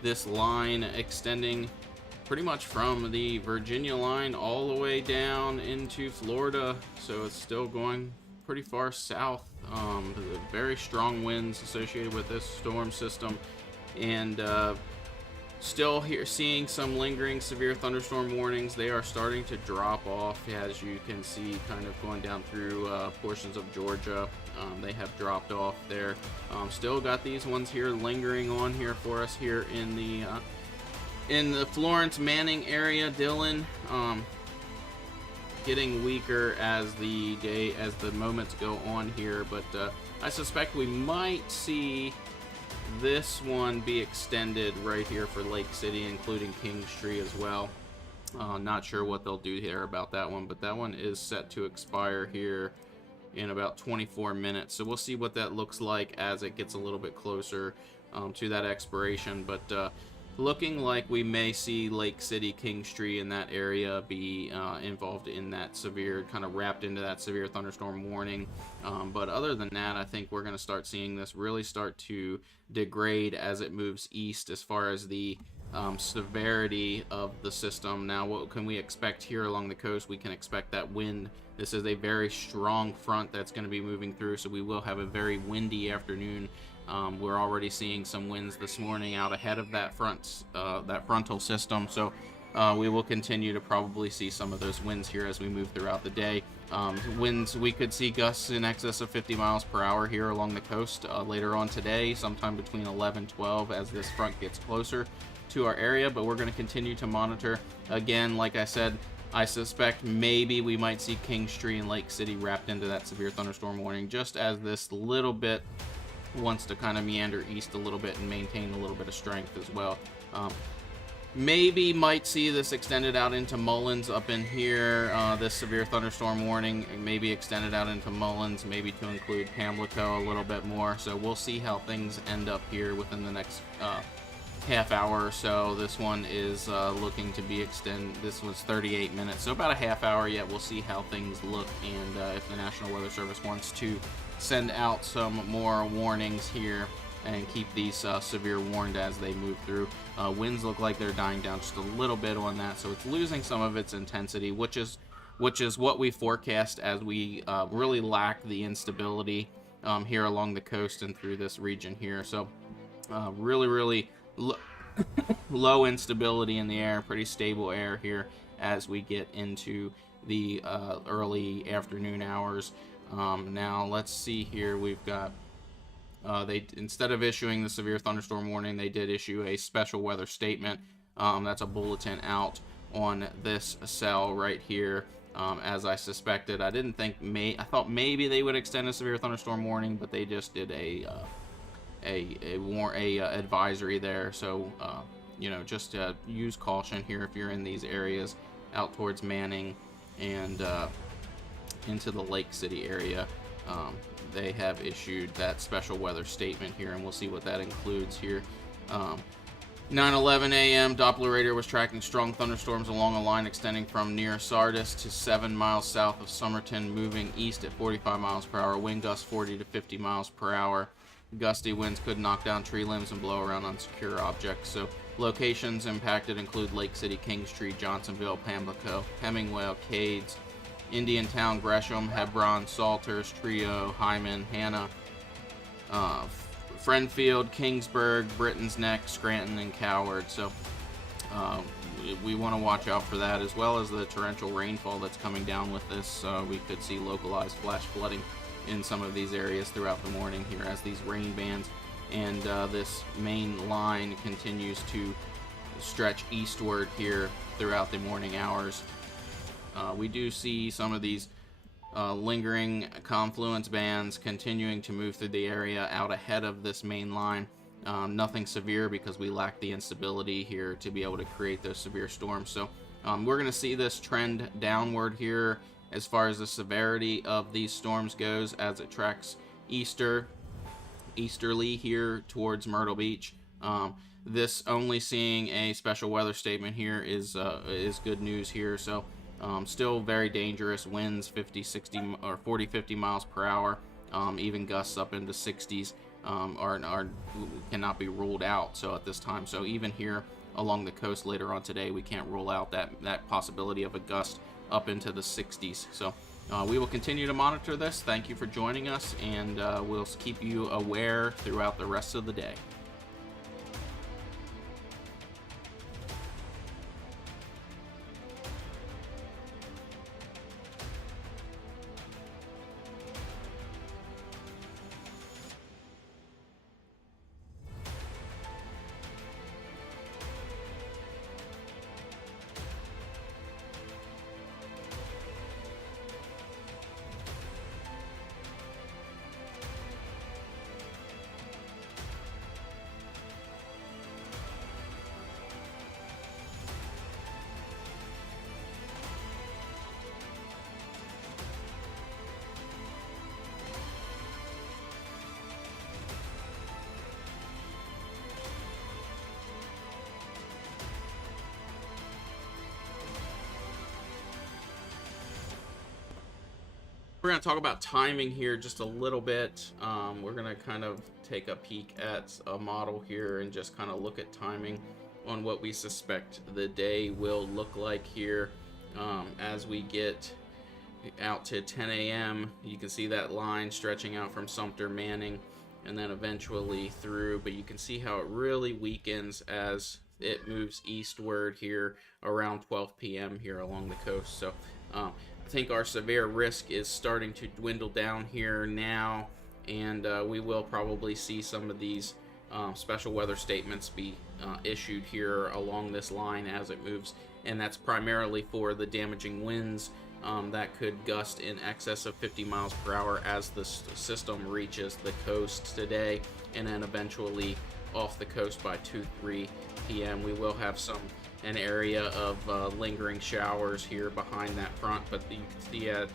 this line extending pretty much from the Virginia line all the way down into Florida. So it's still going pretty far south. Very strong winds associated with this storm system, and still here seeing some lingering severe thunderstorm warnings. They are starting to drop off, as you can see, kind of going down through portions of Georgia. They have dropped off there. Still got these ones here lingering on here for us here in the Florence Manning area. Dillon, getting weaker as the moments go on here, but I suspect we might see this one be extended right here for Lake City, including Kingstree as well. Not sure what they'll do here about that one, but that one is set to expire here in about 24 minutes. So we'll see what that looks like as it gets a little bit closer to that expiration. But looking like we may see Lake City, Kingstree, in that area be involved in that severe, kind of wrapped into that severe thunderstorm warning. But other than that, I think we're going to start seeing this really start to degrade as it moves east as far as the severity of the system. Now, what can we expect here along the coast? We can expect that wind. This is a very strong front that's going to be moving through, so we will have a very windy afternoon. We're already seeing some winds this morning out ahead of that frontal system, so we will continue to probably see some of those winds here as we move throughout the day. Winds, we could see gusts in excess of 50 miles per hour here along the coast later on today, sometime between 11-12 as this front gets closer to our area, but we're going to continue to monitor. Again, like I said, I suspect maybe we might see Kingstree and Lake City wrapped into that severe thunderstorm warning, just as this little bit wants to kind of meander east a little bit and maintain a little bit of strength as well. Maybe might see this extended out into Mullins up in here, this severe thunderstorm warning, maybe extended out into Mullins, maybe to include Pamlico a little bit more. So we'll see how things end up here within the next half hour or so. This one is looking to be extended. This was 38 minutes, so about a half hour yet. We'll see how things look, and if the National Weather Service wants to send out some more warnings here and keep these severe warned as they move through. Winds look like they're dying down just a little bit on that, so it's losing some of its intensity, which is what we forecast as we really lack the instability here along the coast and through this region here. So really low instability in the air, pretty stable air here as we get into the early afternoon hours. Now let's see here. We've got they, instead of issuing the severe thunderstorm warning, they did issue a special weather statement. That's a bulletin out on this cell right here. As I suspected, I thought maybe they would extend a severe thunderstorm warning, but they just did a advisory there. So just use caution here if you're in these areas out towards Manning and into the Lake City area. They have issued that special weather statement here, and we'll see what that includes here. 9:11 a.m. Doppler radar was tracking strong thunderstorms along a line extending from near Sardis to 7 miles south of Somerton, moving east at 45 miles per hour. Wind gusts 40 to 50 miles per hour. Gusty winds could knock down tree limbs and blow around unsecure objects. So locations impacted include Lake City, Kingstree, Johnsonville, Pamlico, Hemingway, Cades, Indiantown, Gresham, Hebron, Salters, Trio, Hyman, Hannah, Friendfield, Kingsburg, Britton's Neck, Scranton, and Coward. So we want to watch out for that, as well as the torrential rainfall that's coming down with this. We could see localized flash flooding in some of these areas throughout the morning here as these rain bands and this main line continues to stretch eastward here throughout the morning hours. We do see some of these lingering confluence bands continuing to move through the area out ahead of this main line. Nothing severe because we lack the instability here to be able to create those severe storms. So we're going to see this trend downward here as far as the severity of these storms goes as it tracks easterly here towards Myrtle Beach. this only seeing a special weather statement here is good news here. So still very dangerous winds, 50, 60, or 40, 50 miles per hour. Even gusts up into 60s are cannot be ruled out. So at this time, so even here along the coast later on today, we can't rule out that possibility of a gust up into the 60s. So we will continue to monitor this. Thank you for joining us, and we'll keep you aware throughout the rest of the day. We're going to talk about timing here just a little bit. We're going to kind of take a peek at a model here and just kind of look at timing on what we suspect the day will look like here as we get out to 10 a.m. You can see that line stretching out from Sumter, Manning, and then eventually through, but you can see how it really weakens as it moves eastward here around 12 p.m. here along the coast. So I think our severe risk is starting to dwindle down here now, and we will probably see some of these special weather statements be issued here along this line as it moves, and that's primarily for the damaging winds that could gust in excess of 50 miles per hour as the system reaches the coast today, and then eventually off the coast by 2-3 p.m. We will have an area of lingering showers here behind that front, but you can see at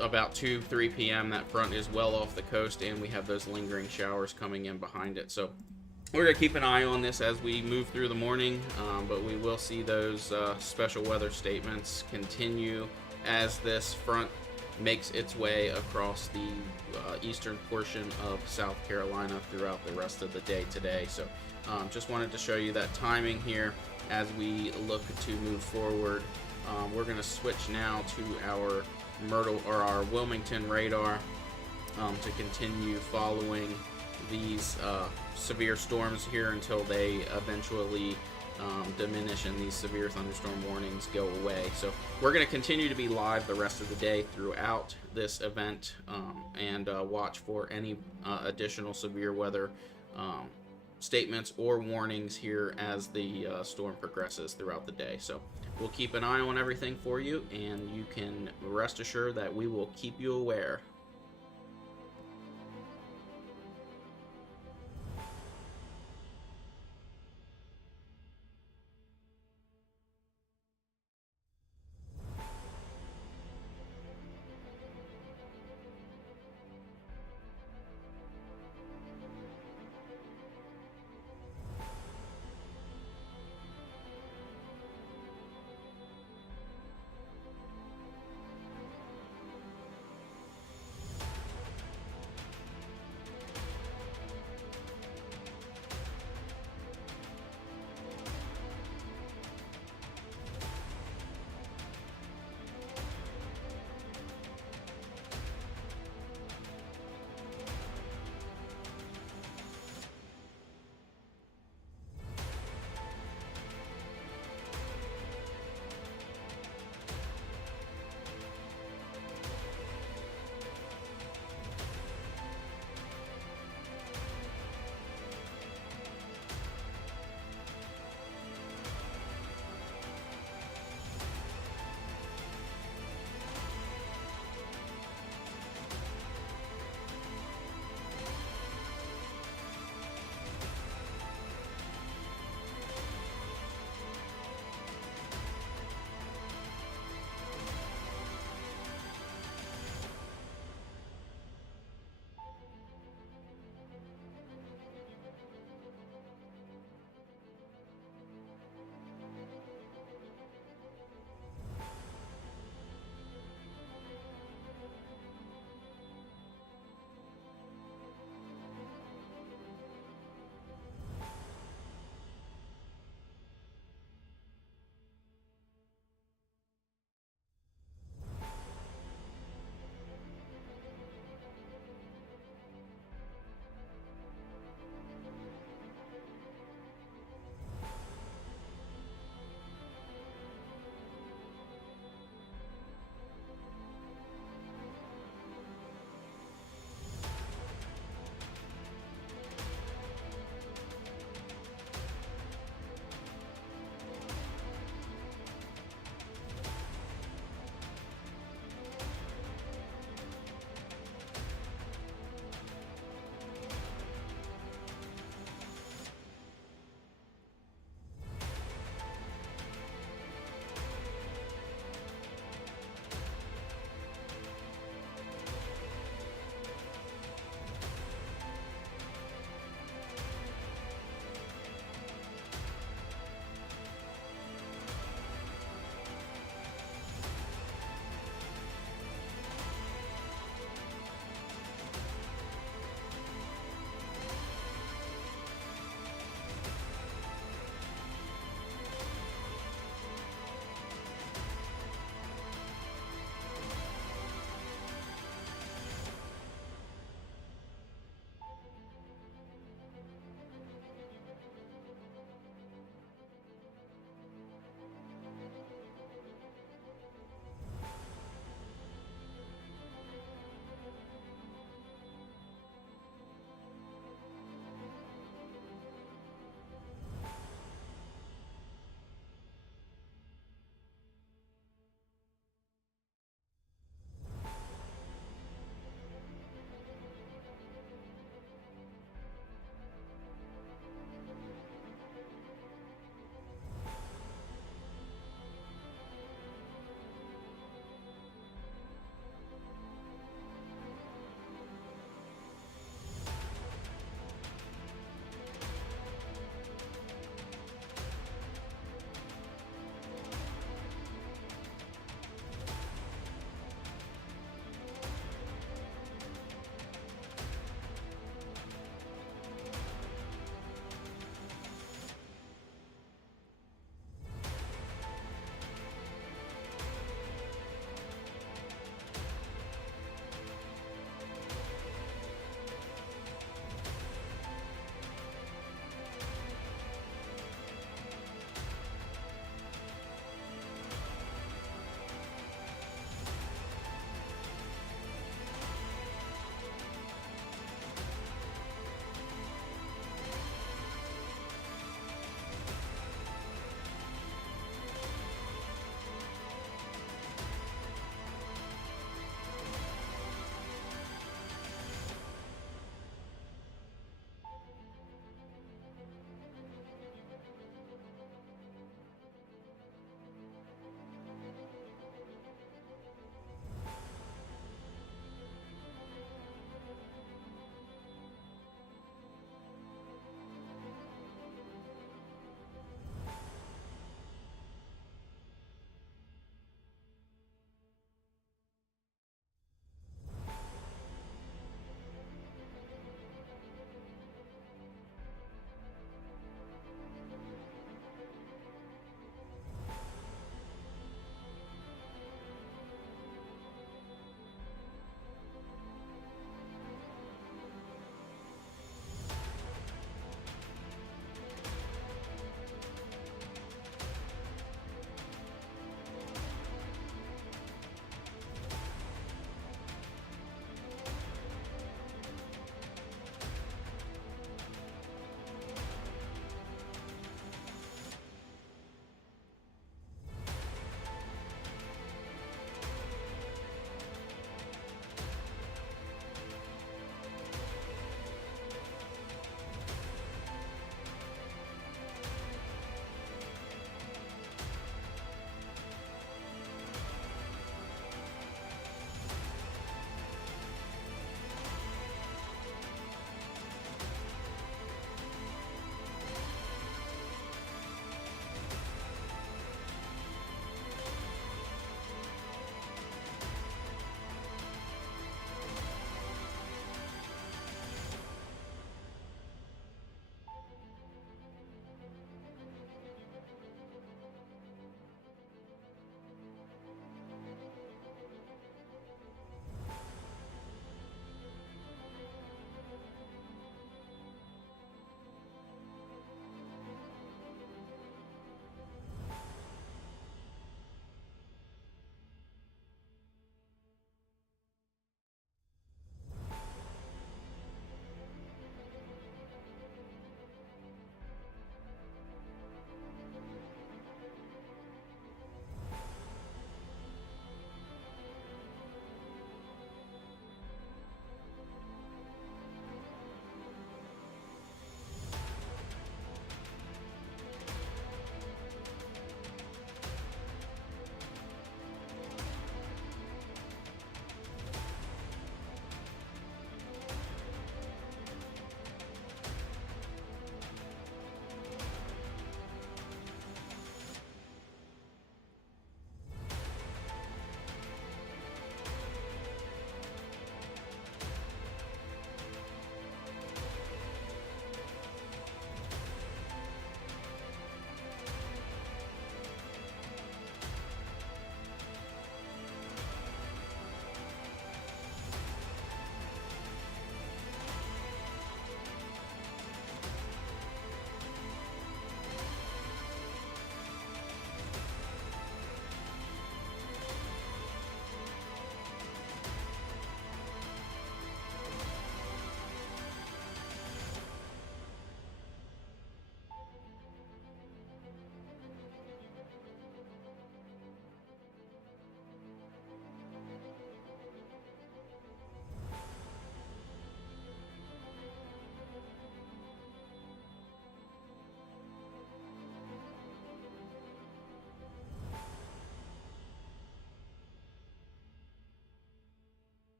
about 2-3 p.m. that front is well off the coast, and we have those lingering showers coming in behind it. So we're going to keep an eye on this as we move through the morning, but we will see those special weather statements continue as this front makes its way across the eastern portion of South Carolina throughout the rest of the day today. So just wanted to show you that timing here as we look to move forward. We're going to switch now to our Myrtle or our Wilmington radar to continue following these severe storms here until they eventually diminish and these severe thunderstorm warnings go away. So we're going to continue to be live the rest of the day throughout this event and watch for any additional severe weather statements or warnings here as the storm progresses throughout the day. So we'll keep an eye on everything for you, and you can rest assured that we will keep you aware.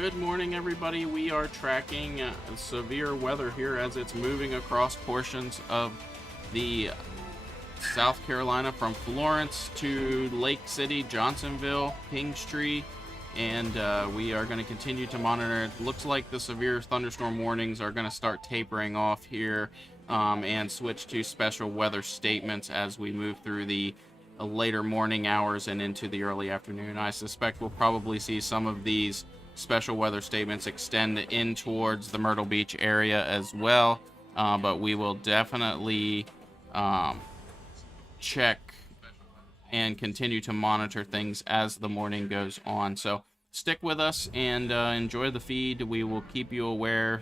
Good morning, everybody. We are tracking severe weather here as it's moving across portions of the South Carolina from Florence to Lake City, Johnsonville, Kingstree, and we are going to continue to monitor. It looks like the severe thunderstorm warnings are going to start tapering off here and switch to special weather statements as we move through the later morning hours and into the early afternoon. I suspect we'll probably see some of these special weather statements extend in towards the Myrtle Beach area as well, but we will definitely check and continue to monitor things as the morning goes on. So stick with us and enjoy the feed. We will keep you aware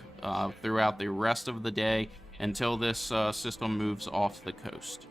throughout the rest of the day until this system moves off the coast.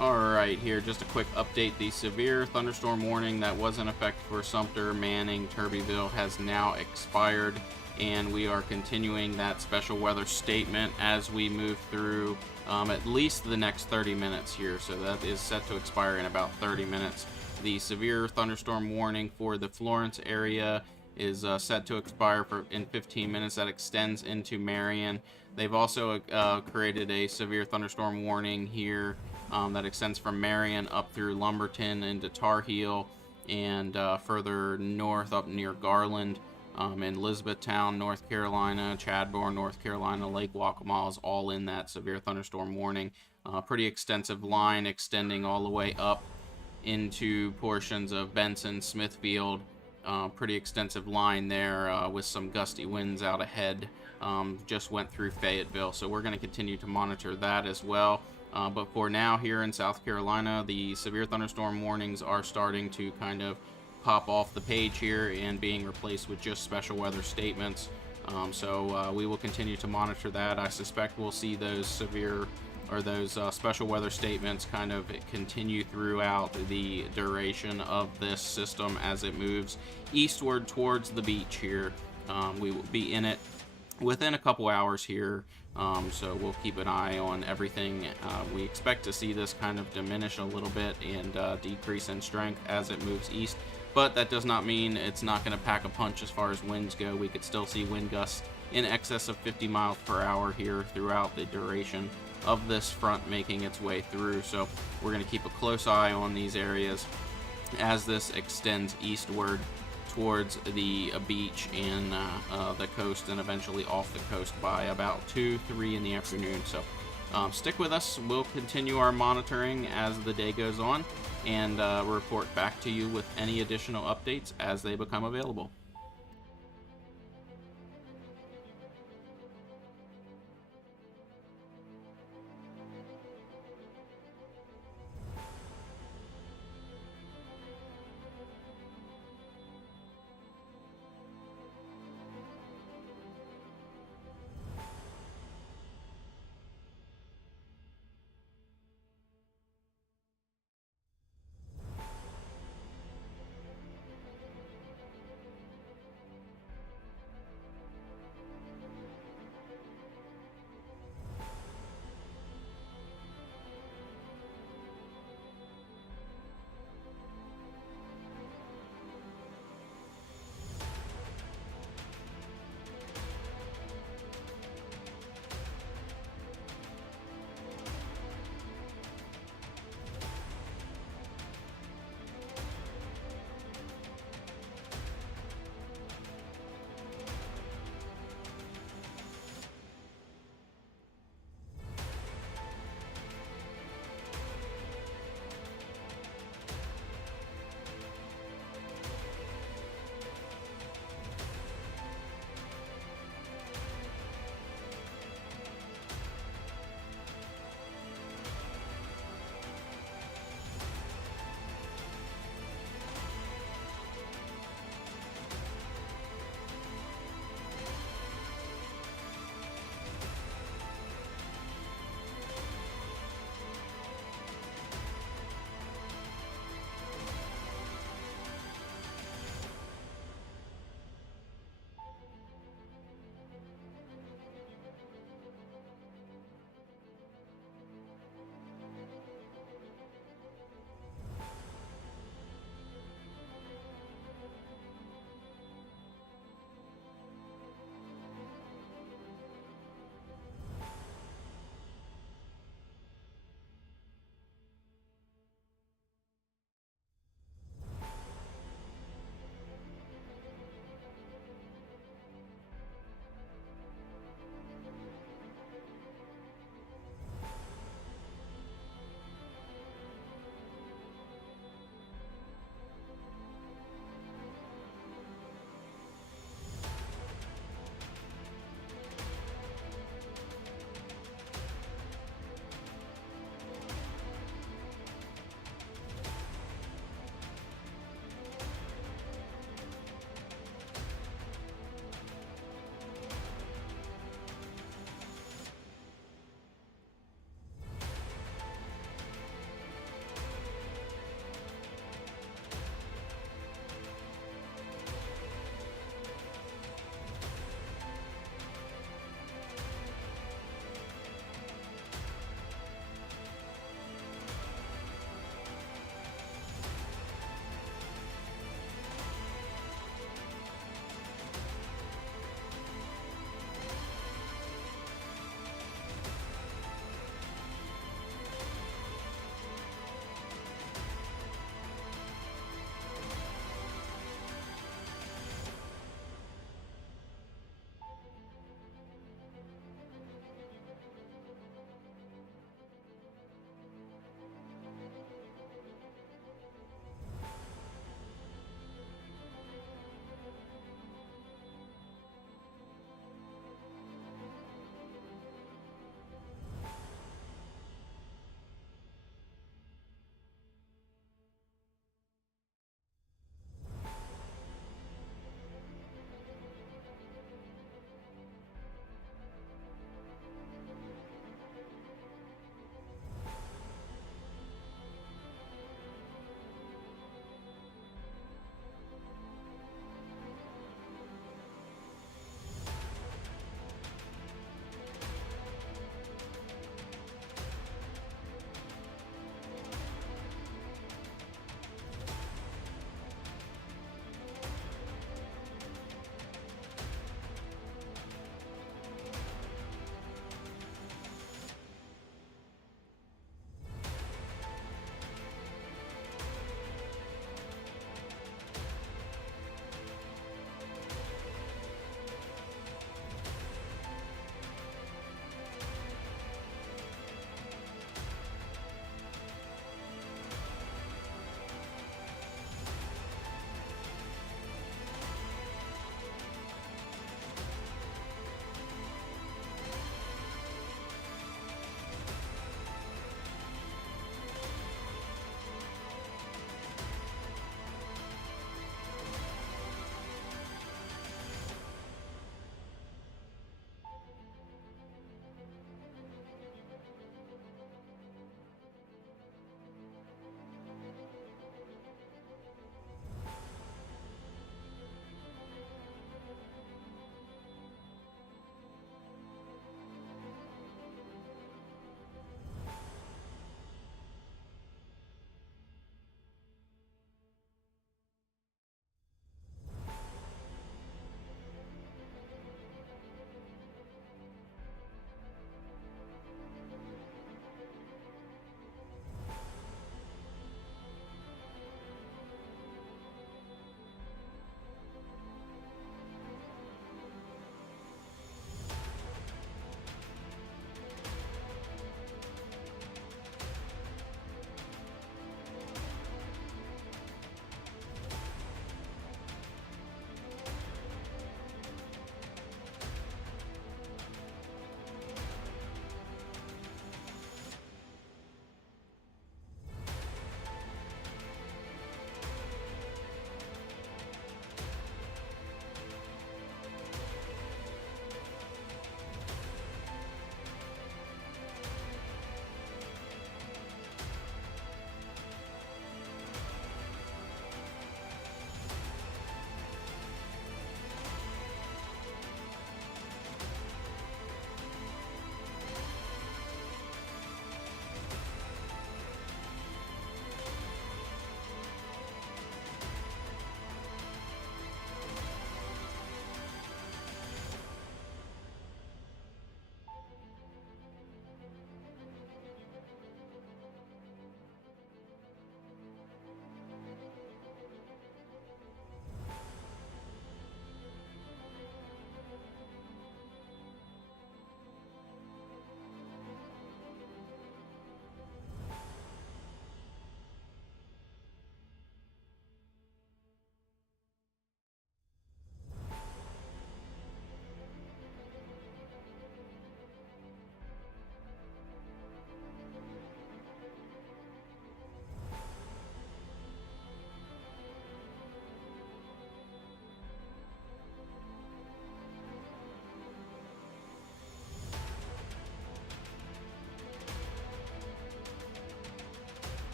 Alright, here just a quick update. The severe thunderstorm warning that was in effect for Sumter, Manning, Turbyville has now expired, and we are continuing that special weather statement as we move through at least the next 30 minutes here. So that is set to expire in about 30 minutes. The severe thunderstorm warning for the Florence area is set to expire in 15 minutes. That extends into Marion. They've also created a severe thunderstorm warning here that extends from Marion up through Lumberton into Tar Heel and further north up near Garland, in Elizabethtown, North Carolina, Chadbourne, North Carolina, Lake Waccamaw is all in that severe thunderstorm warning. Pretty extensive line extending all the way up into portions of Benson, Smithfield. Pretty extensive line there with some gusty winds out ahead. Just went through Fayetteville, so we're going to continue to monitor that as well. But for now, here in South Carolina, the severe thunderstorm warnings are starting to kind of pop off the page here and being replaced with just special weather statements. So we will continue to monitor that. I suspect we'll see those severe or those special weather statements kind of continue throughout the duration of this system as it moves eastward towards the beach here. We will be in it within a couple hours here. So we'll keep an eye on everything. We expect to see this kind of diminish a little bit and decrease in strength as it moves east, but that does not mean it's not going to pack a punch as far as winds go. We could still see wind gusts in excess of 50 miles per hour here throughout the duration of this front making its way through. So we're going to keep a close eye on these areas as this extends eastward towards the beach and the coast, and eventually off the coast by about 2-3 in the afternoon. So stick with us. We'll continue our monitoring as the day goes on, and report back to you with any additional updates as they become available.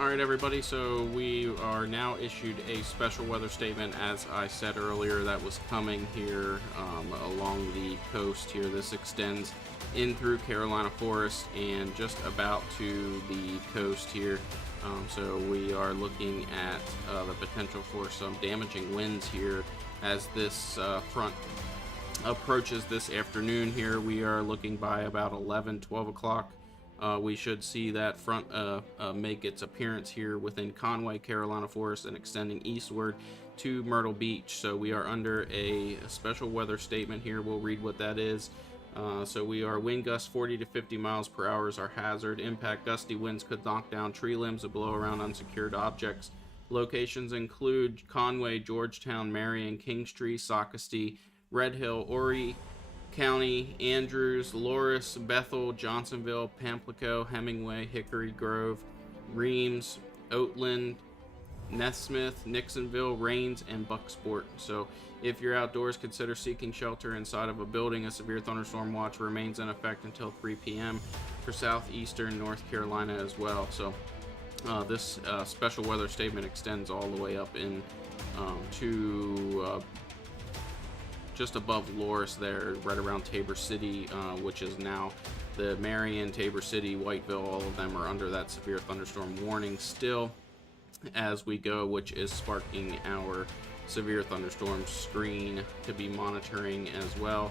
All right, everybody. So we are now issued a special weather statement, as I said earlier, that was coming here along the coast here. This extends in through Carolina Forest and just about to the coast here. So we are looking at the potential for some damaging winds here as this front approaches this afternoon here. We are looking by about 11-12 o'clock. We should see that front make its appearance here within Conway, Carolina Forest, and extending eastward to Myrtle Beach. So we are under a special weather statement here. We'll read what that is. So we are wind gusts 40 to 50 miles per hour is our hazard. Impact gusty winds could knock down tree limbs and blow around unsecured objects. Locations include Conway, Georgetown, Marion, Kingstree, Socastee, Red Hill, Horry County, Andrews, Loris, Bethel, Johnsonville, Pamplico, Hemingway, Hickory Grove, Reams, Oatland, Nesmith, Nixonville, Rains, and Bucksport. So if you're outdoors, consider seeking shelter inside of a building. A severe thunderstorm watch remains in effect until 3 p.m. for southeastern North Carolina as well. So this special weather statement extends all the way up in to just above Loris there, right around Tabor City, which is now the Marion, Tabor City, Whiteville. All of them are under that severe thunderstorm warning still as we go, which is sparking our severe thunderstorm screen to be monitoring as well.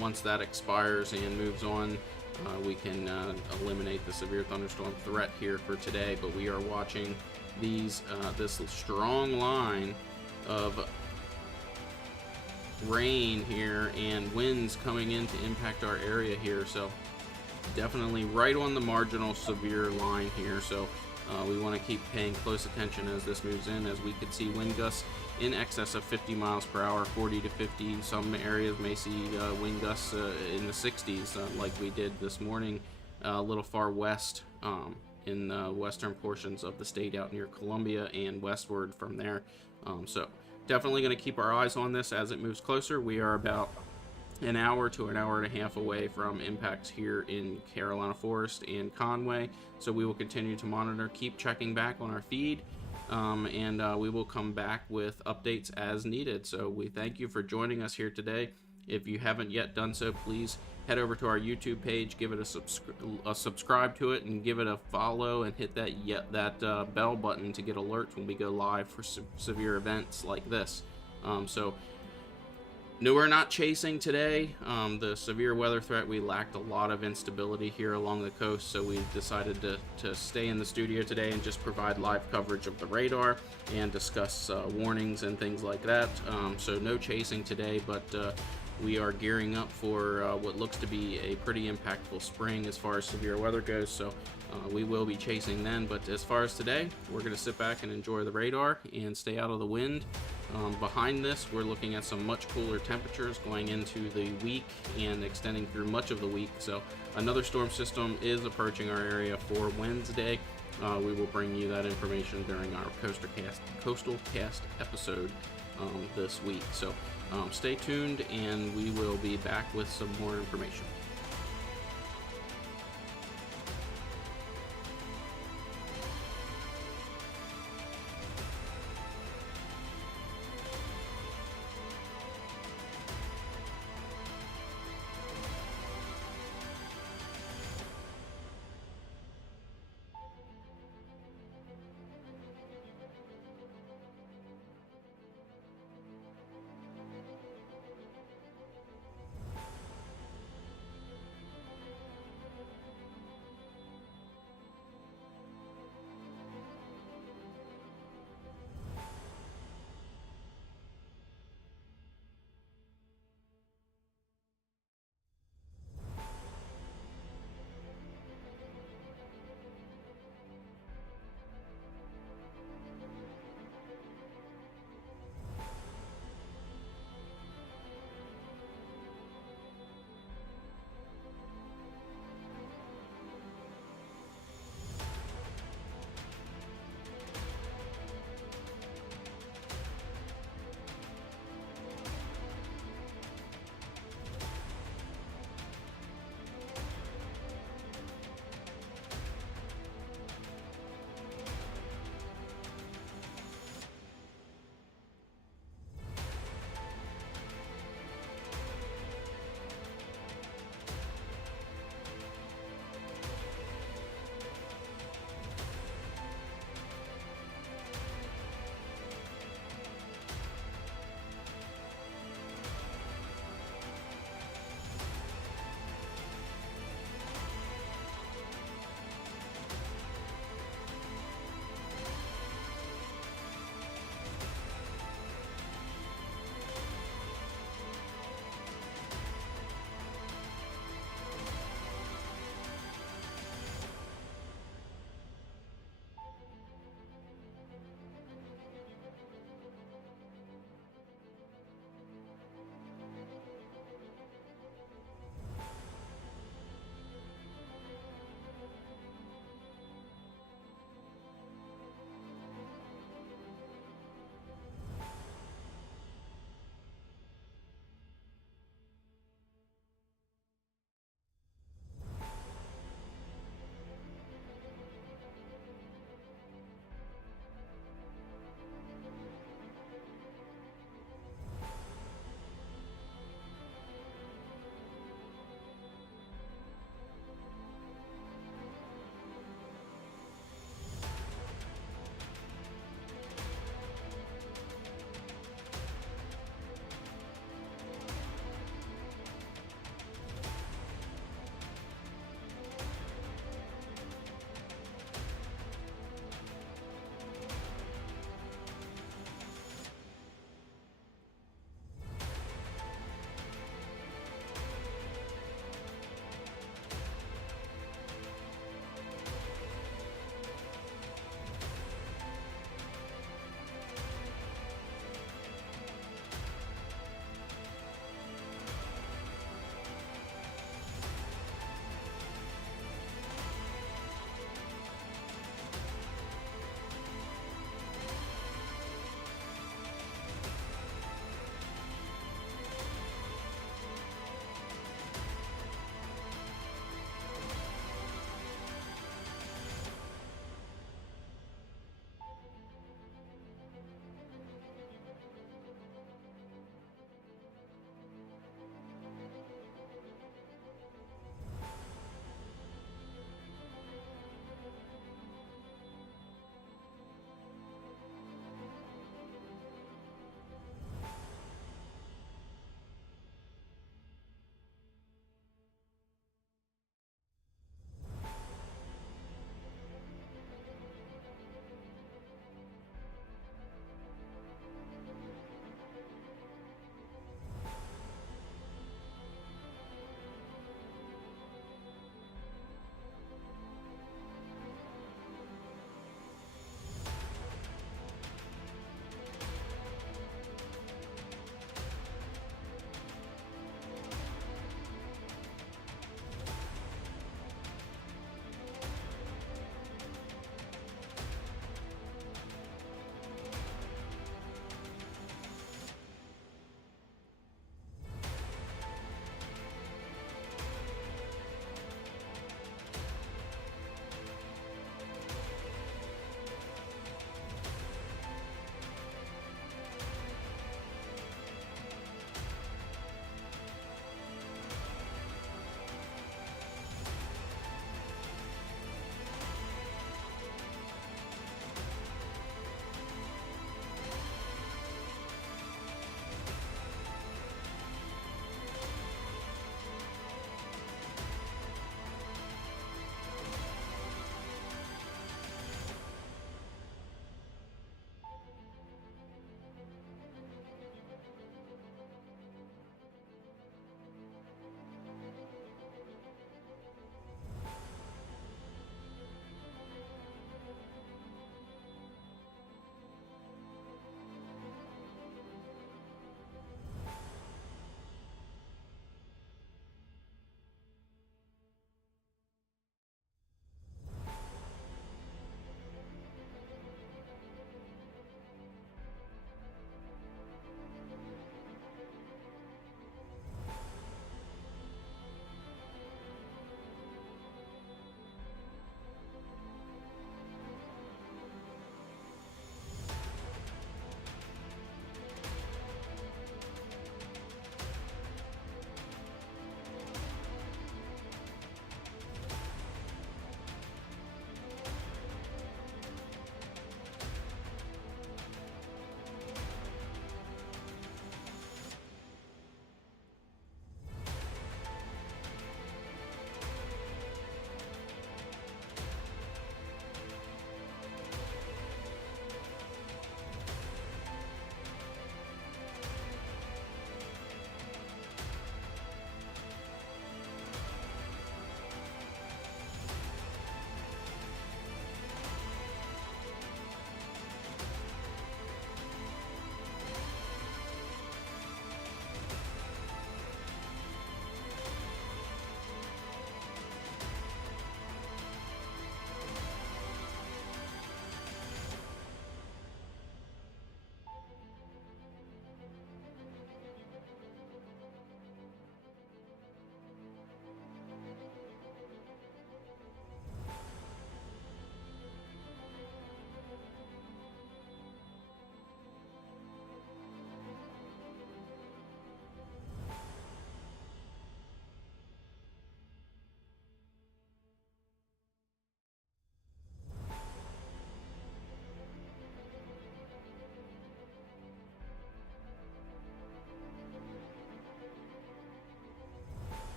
Once that expires and moves on, we can eliminate the severe thunderstorm threat here for today, but we are watching these this strong line of rain here and winds coming in to impact our area here. So definitely right on the marginal severe line here. So we want to keep paying close attention as this moves in, as we could see wind gusts in excess of 50 miles per hour, 40 to 50. Some areas may see wind gusts in the 60s, like we did this morning a little far west in the western portions of the state out near Columbia and westward from there. So definitely going to keep our eyes on this as it moves closer. We are about an hour to an hour and a half away from impacts here in Carolina Forest and Conway. So we will continue to monitor, keep checking back on our feed, and we will come back with updates as needed. So we thank you for joining us here today. If you haven't yet done so, please head over to our YouTube page, give it a subscribe to it, and give it a follow, and hit that bell button to get alerts when we go live for severe events like this. No, we're not chasing today. The severe weather threat, we lacked a lot of instability here along the coast, so we decided to stay in the studio today and just provide live coverage of the radar and discuss warnings and things like that. So no chasing today, but we are gearing up for what looks to be a pretty impactful spring as far as severe weather goes. So we will be chasing then, but as far as today, we're going to sit back and enjoy the radar and stay out of the wind. Behind this, we're looking at some much cooler temperatures going into the week and extending through much of the week. So another storm system is approaching our area for Wednesday. We will bring you that information during our Coastal Cast episode this week. So stay tuned, and we will be back with some more information.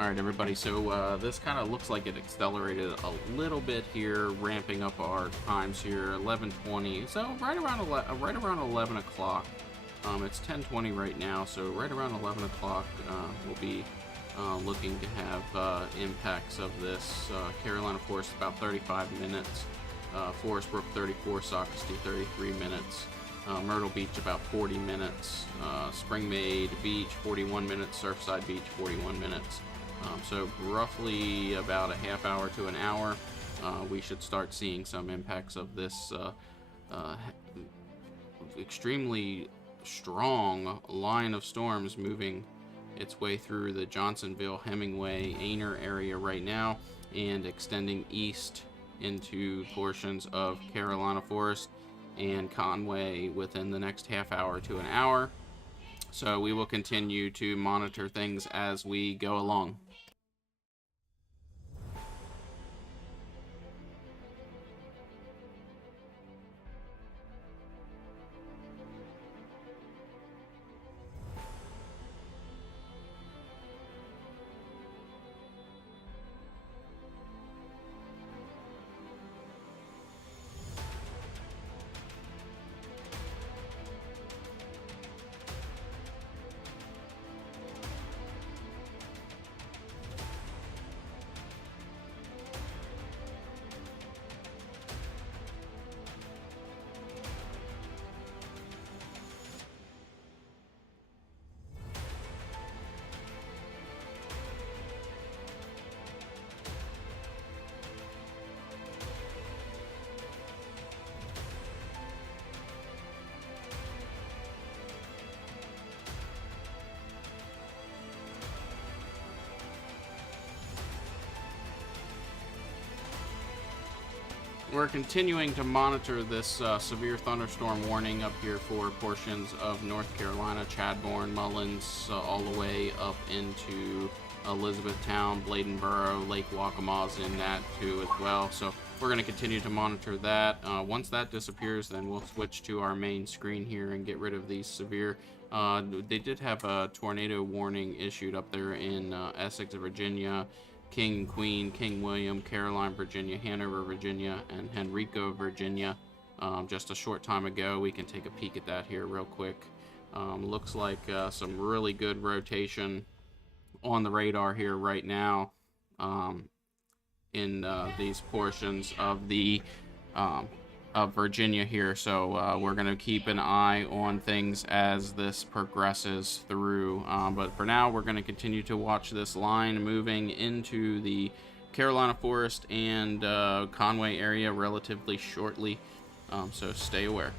All right, everybody. So this kind of looks like it accelerated a little bit here, ramping up our times here. 11:20. So right around 11 o'clock. It's 10:20 right now. So right around 11 o'clock, we'll be looking to have impacts of this. Carolina Forest about 35 minutes. Forest Brook 34. Socastee 33 minutes. Myrtle Beach about 40 minutes. Springmaid Beach 41 minutes. Surfside Beach 41 minutes. So roughly about a half hour to an hour, we should start seeing some impacts of this extremely strong line of storms moving its way through the Johnsonville, Hemingway, Aner area right now, and extending east into portions of Carolina Forest and Conway within the next half hour to an hour. So we will continue to monitor things as we go along. We're continuing to monitor this severe thunderstorm warning up here for portions of North Carolina, Chadbourne, Mullins, all the way up into Elizabethtown, Bladenboro, Lake Waccama's in that too as well. So we're going to continue to monitor that. Once that disappears, then we'll switch to our main screen here and get rid of these severe. They did have a tornado warning issued up there in Essex, Virginia, King, Queen, King William, Caroline, Virginia, Hanover, Virginia, and Henrico, Virginia, just a short time ago. We can take a peek at that here real quick. Looks like some really good rotation on the radar here right now in these portions of the of Virginia here. So we're going to keep an eye on things as this progresses through. But for now, we're going to continue to watch this line moving into the Carolina Forest and Conway area relatively shortly. So stay aware.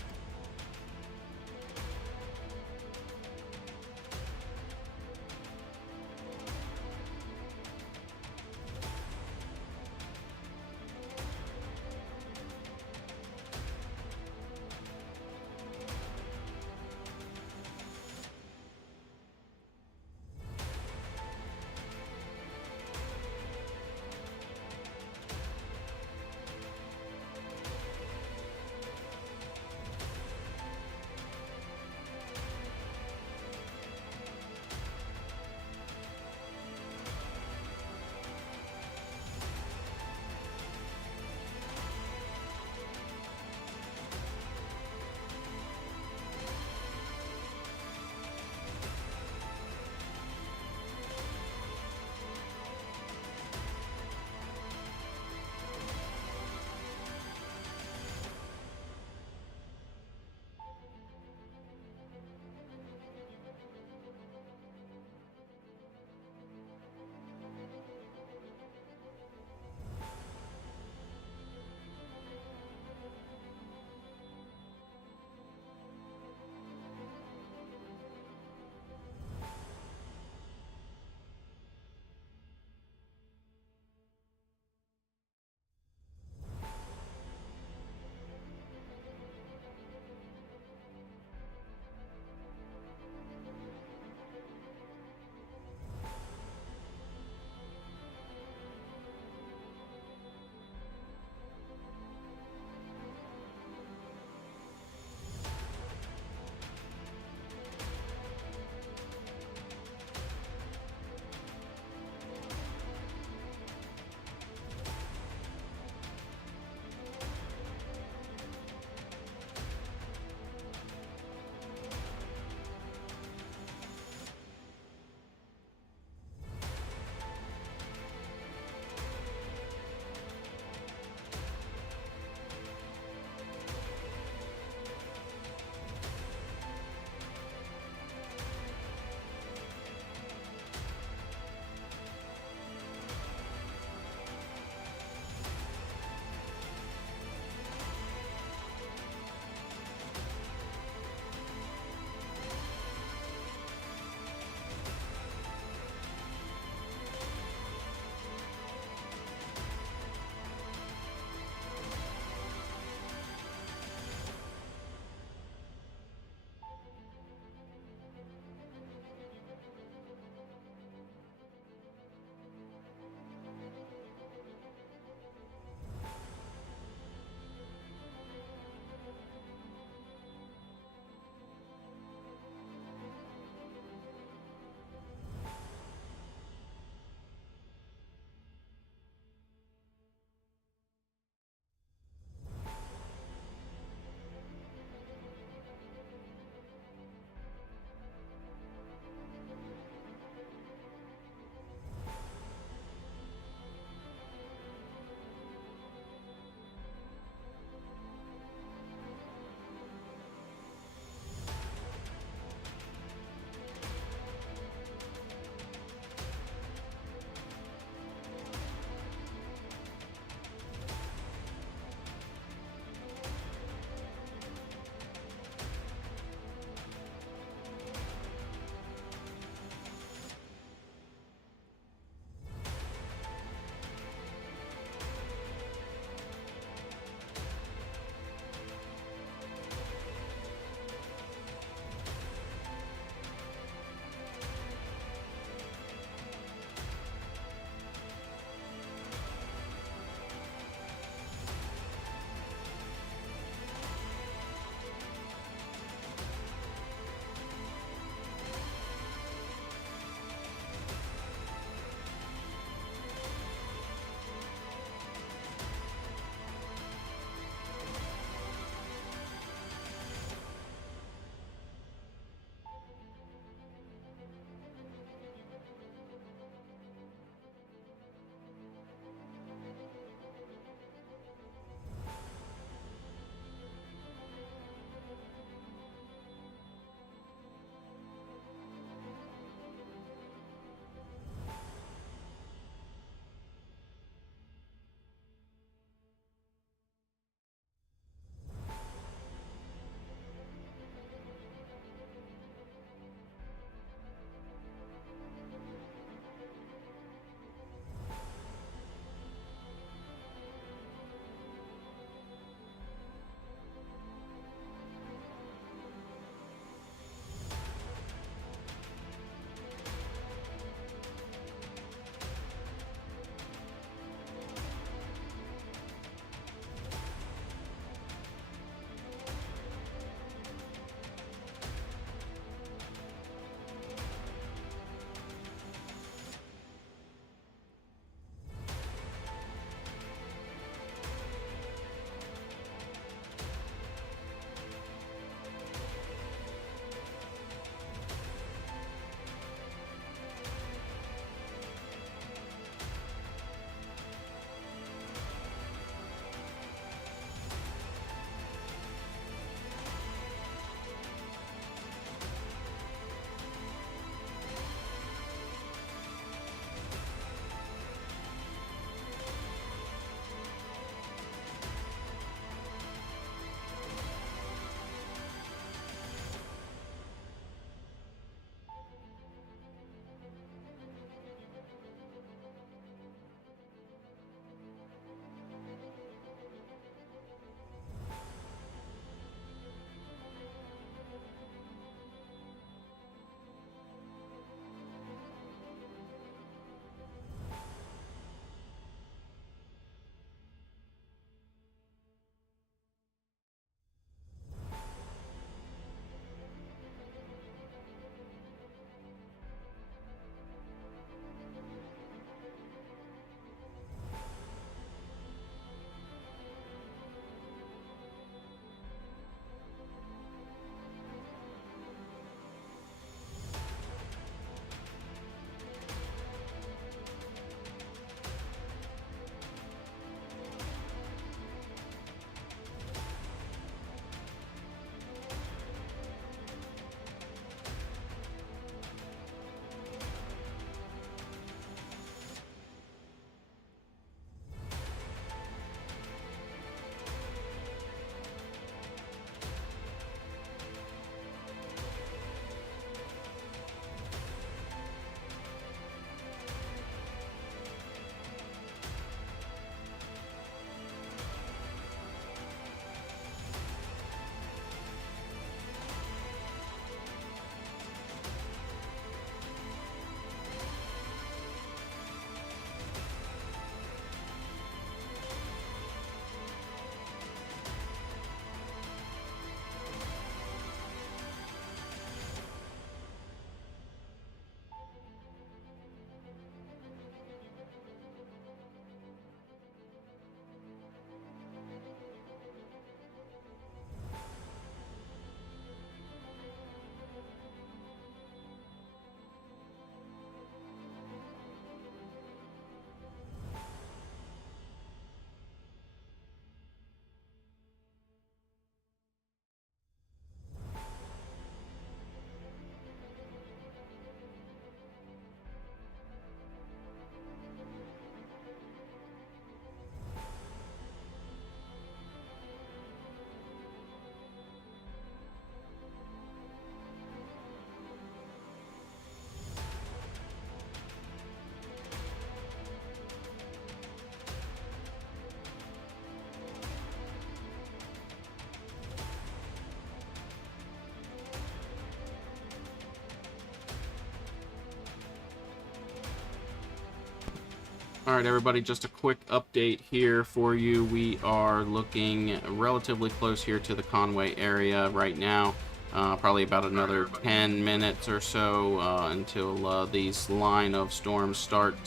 All right, everybody, just a quick update here for you. We are looking relatively close here to the Conway area right now. Probably about another 10 minutes or so until these line of storms start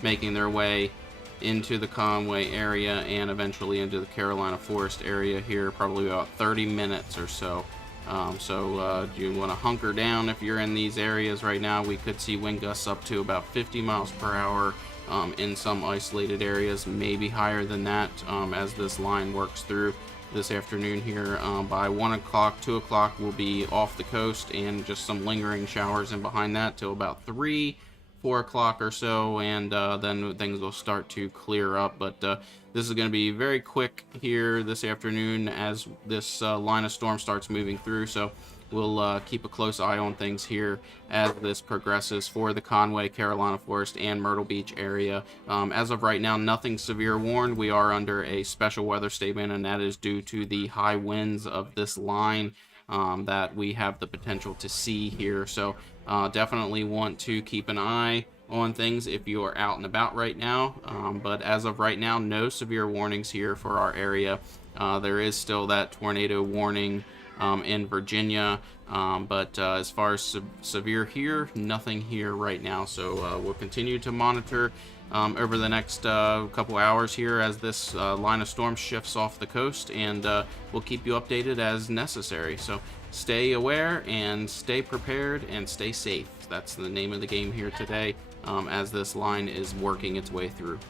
making their way into the Conway area and eventually into the Carolina Forest area here, probably about 30 minutes or so. You want to hunker down if you're in these areas right now. We could see wind gusts up to about 50 miles per hour in some isolated areas, maybe higher than that as this line works through this afternoon here. By 1 o'clock, 2 o'clock, we'll be off the coast and just some lingering showers in behind that till about 3, 4 o'clock or so, and then things will start to clear up. But this is going to be very quick here this afternoon as this line of storm starts moving through. So we'll keep a close eye on things here as this progresses for the Conway, Carolina Forest, and Myrtle Beach area. As of right now, nothing severe warned. We are under a special weather statement, and that is due to the high winds of this line that we have the potential to see here. So definitely want to keep an eye on things if you are out and about right now. But as of right now, no severe warnings here for our area. There is still that tornado warning in Virginia, but as far as severe here, nothing here right now. So we'll continue to monitor over the next couple hours here as this line of storm shifts off the coast, and we'll keep you updated as necessary. So stay aware and stay prepared and stay safe. That's the name of the game here today as this line is working its way through.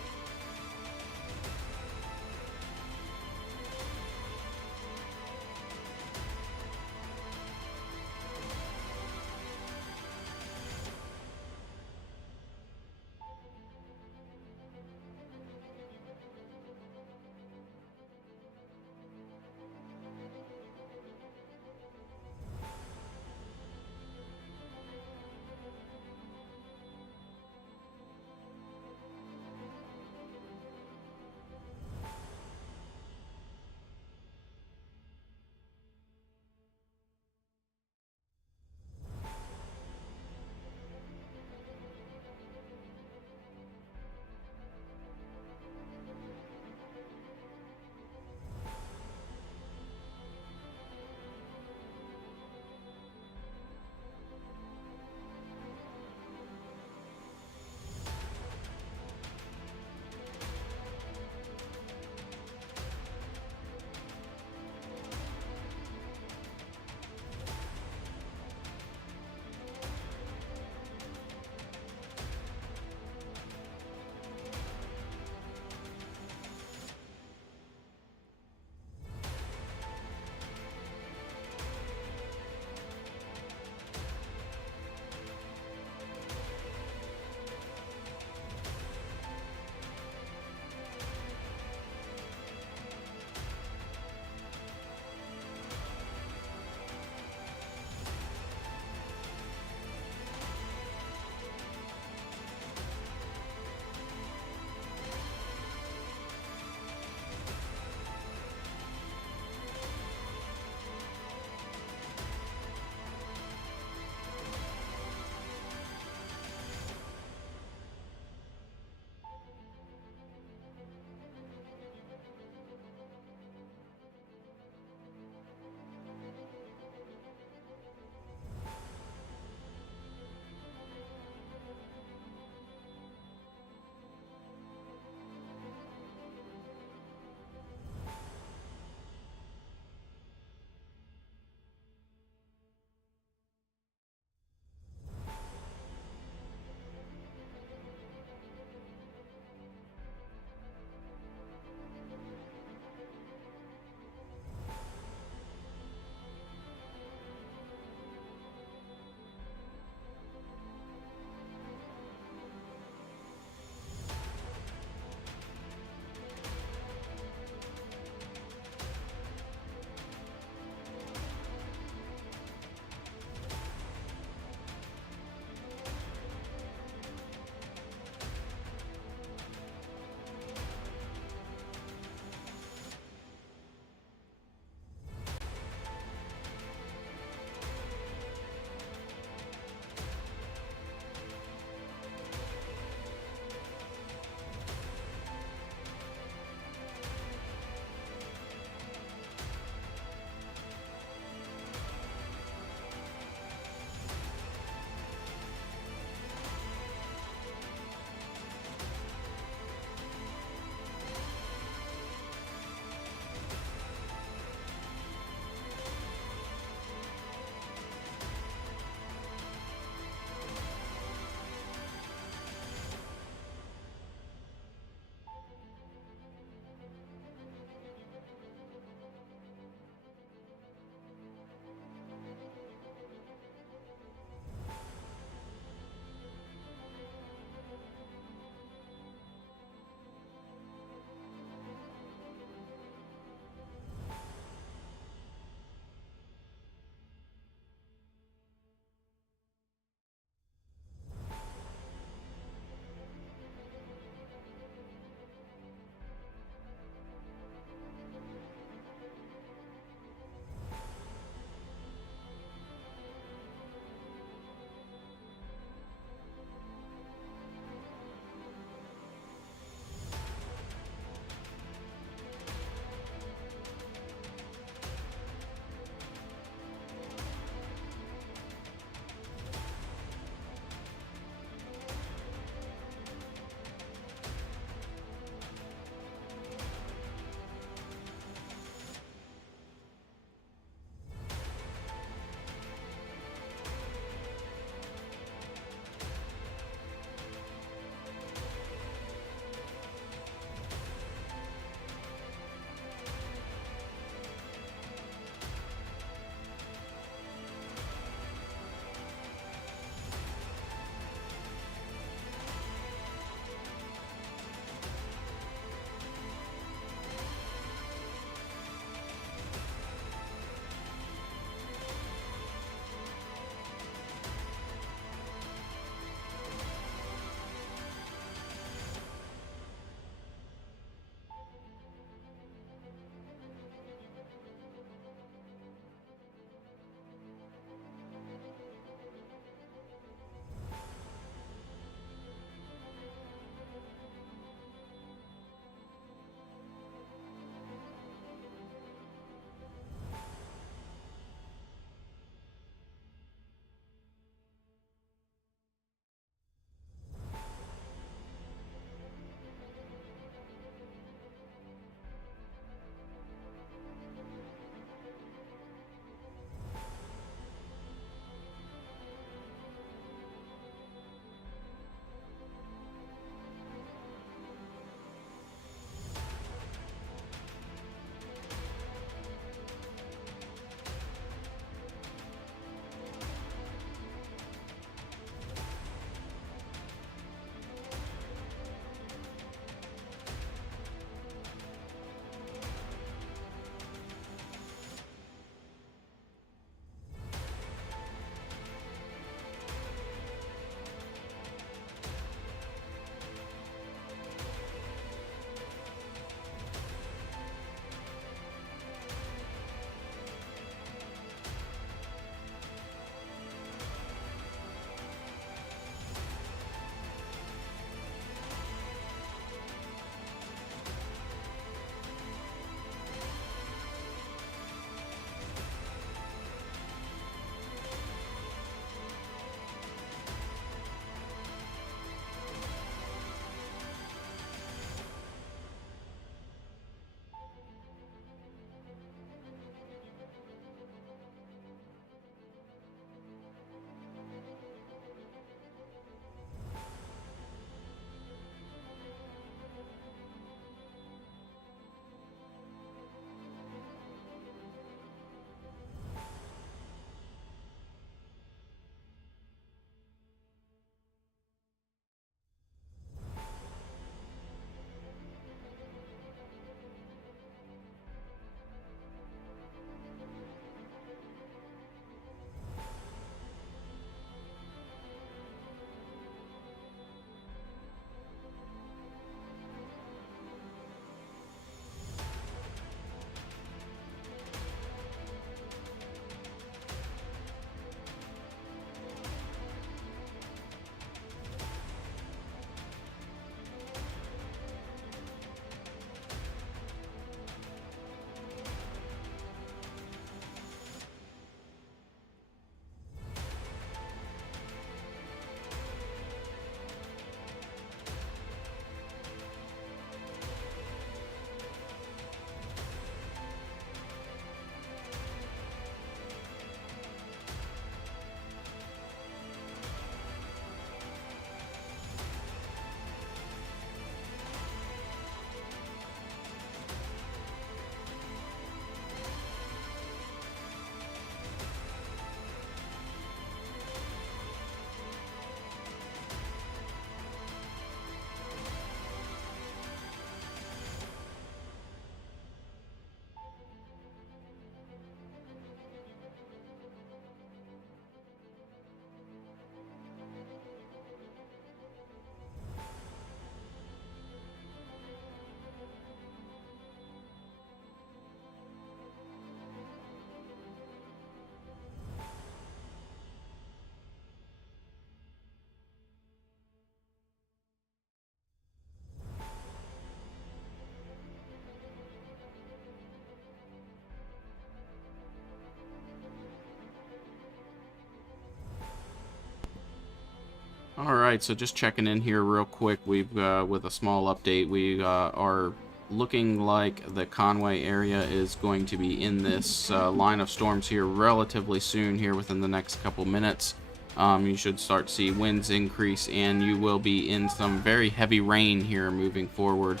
All right, so just checking in here real quick. We've with a small update. We are looking like the Conway area is going to be in this line of storms here relatively soon. Here within the next couple minutes, you should start to see winds increase, and you will be in some very heavy rain here moving forward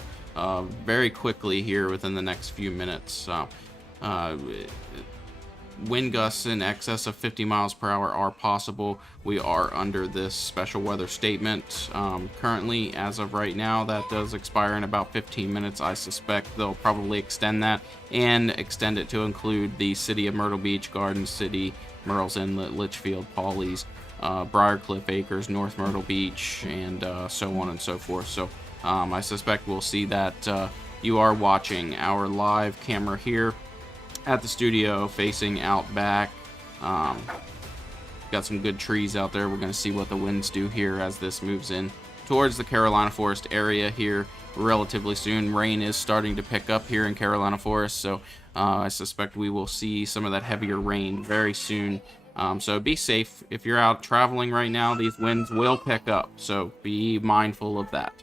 very quickly here within the next few minutes. Uh, Wind gusts in excess of 50 miles per hour are possible. We are under this special weather statement. Currently, as of right now, that does expire in about 15 minutes. I suspect they'll probably extend that and extend it to include the city of Myrtle Beach, Garden City, Murrells Inlet, Litchfield, Pawleys, Briarcliff Acres, North Myrtle Beach, and so on and so forth. So I suspect we'll see that. You are watching our live camera here at the studio facing out back. Got some good trees out there. We're going to see what the winds do here as this moves in towards the Carolina Forest area here relatively soon. Rain is starting to pick up here in Carolina Forest, so I suspect we will see some of that heavier rain very soon. So be safe if you're out traveling right now. These winds will pick up, so be mindful of that.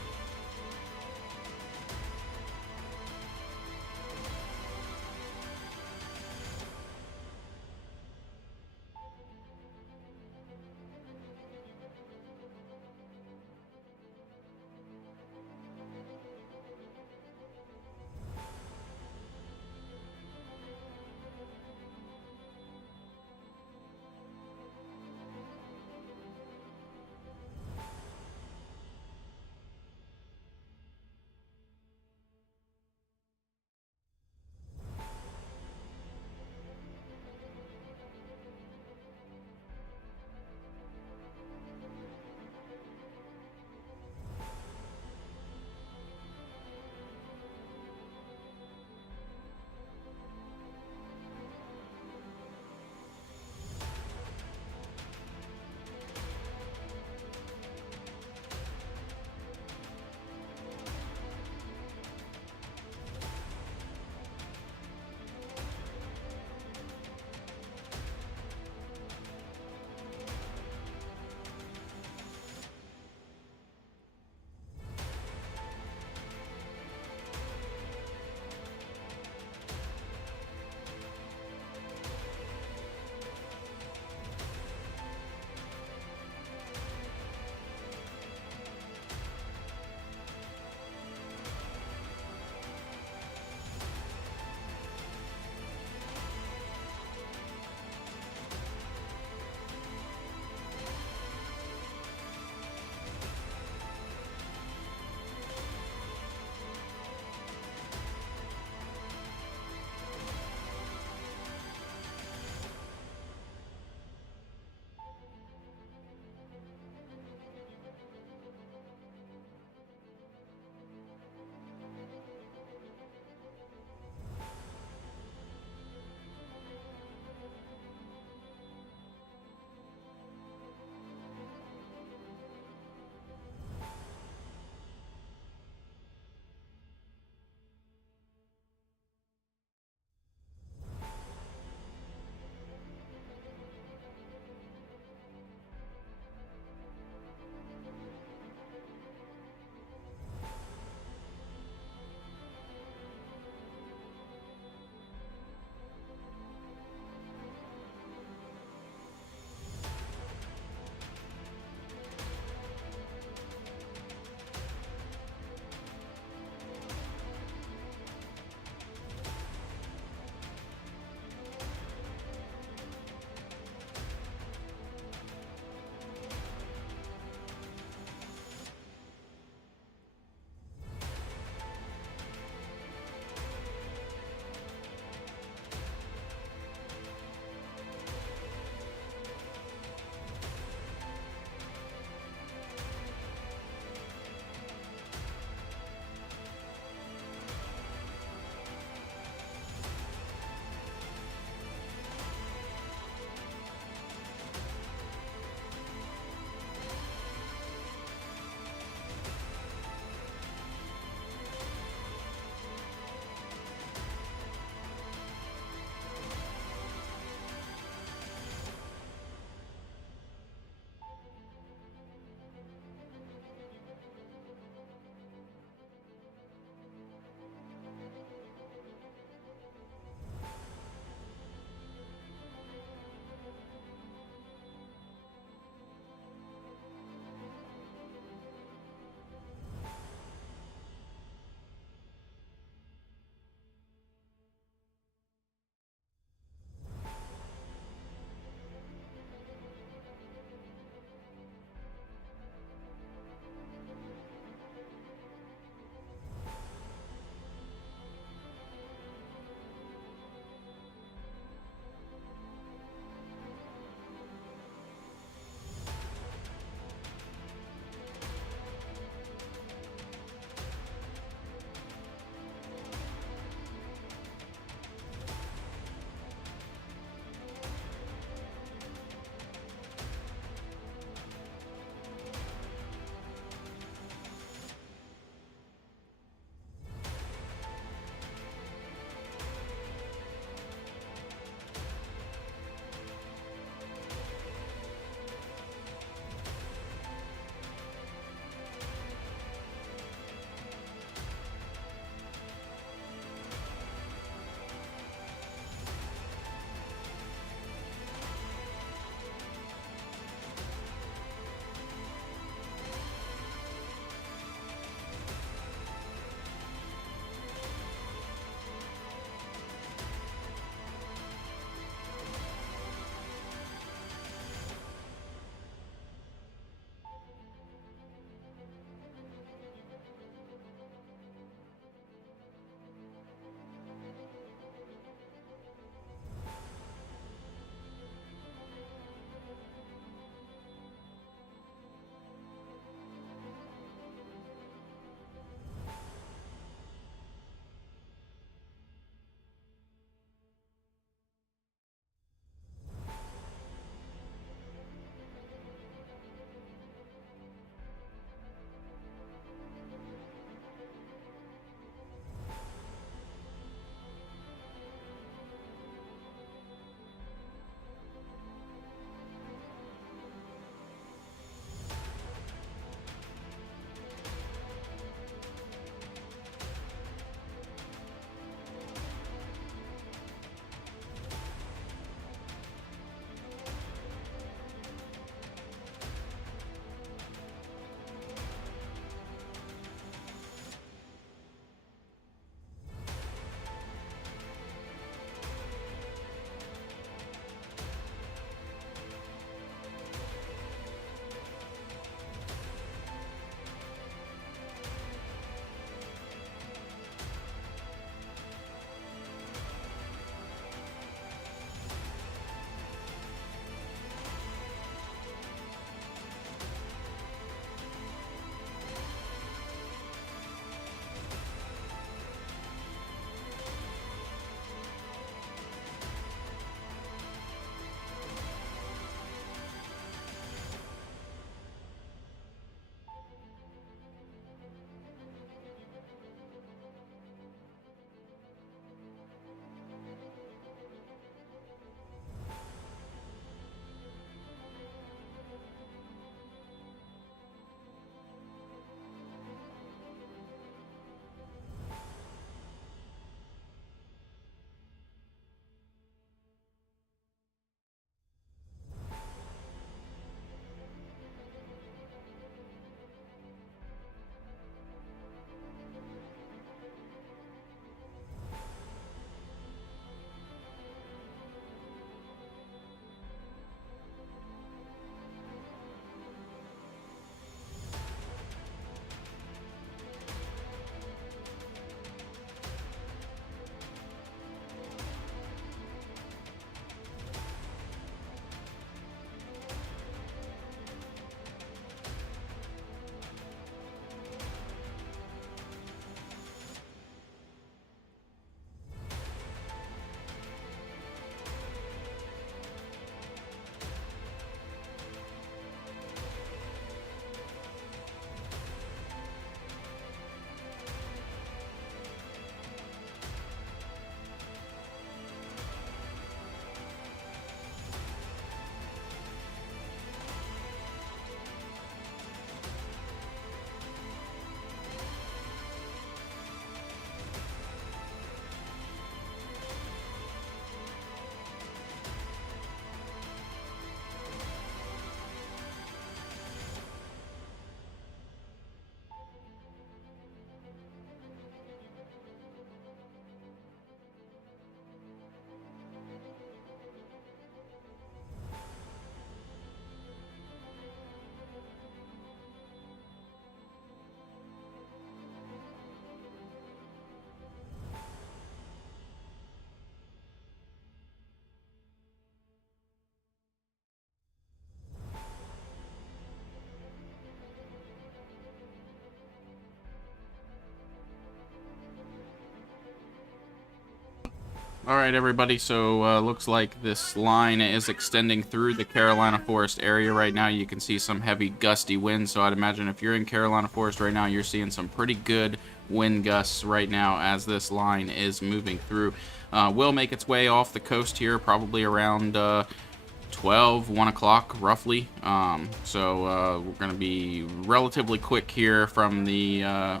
All right, everybody. So looks like this line is extending through the Carolina Forest area right now. You can see some heavy gusty winds. So I'd imagine if you're in Carolina Forest right now, you're seeing some pretty good wind gusts right now as this line is moving through. Will make its way off the coast here, probably around 1 o'clock roughly. We're going to be relatively quick here from the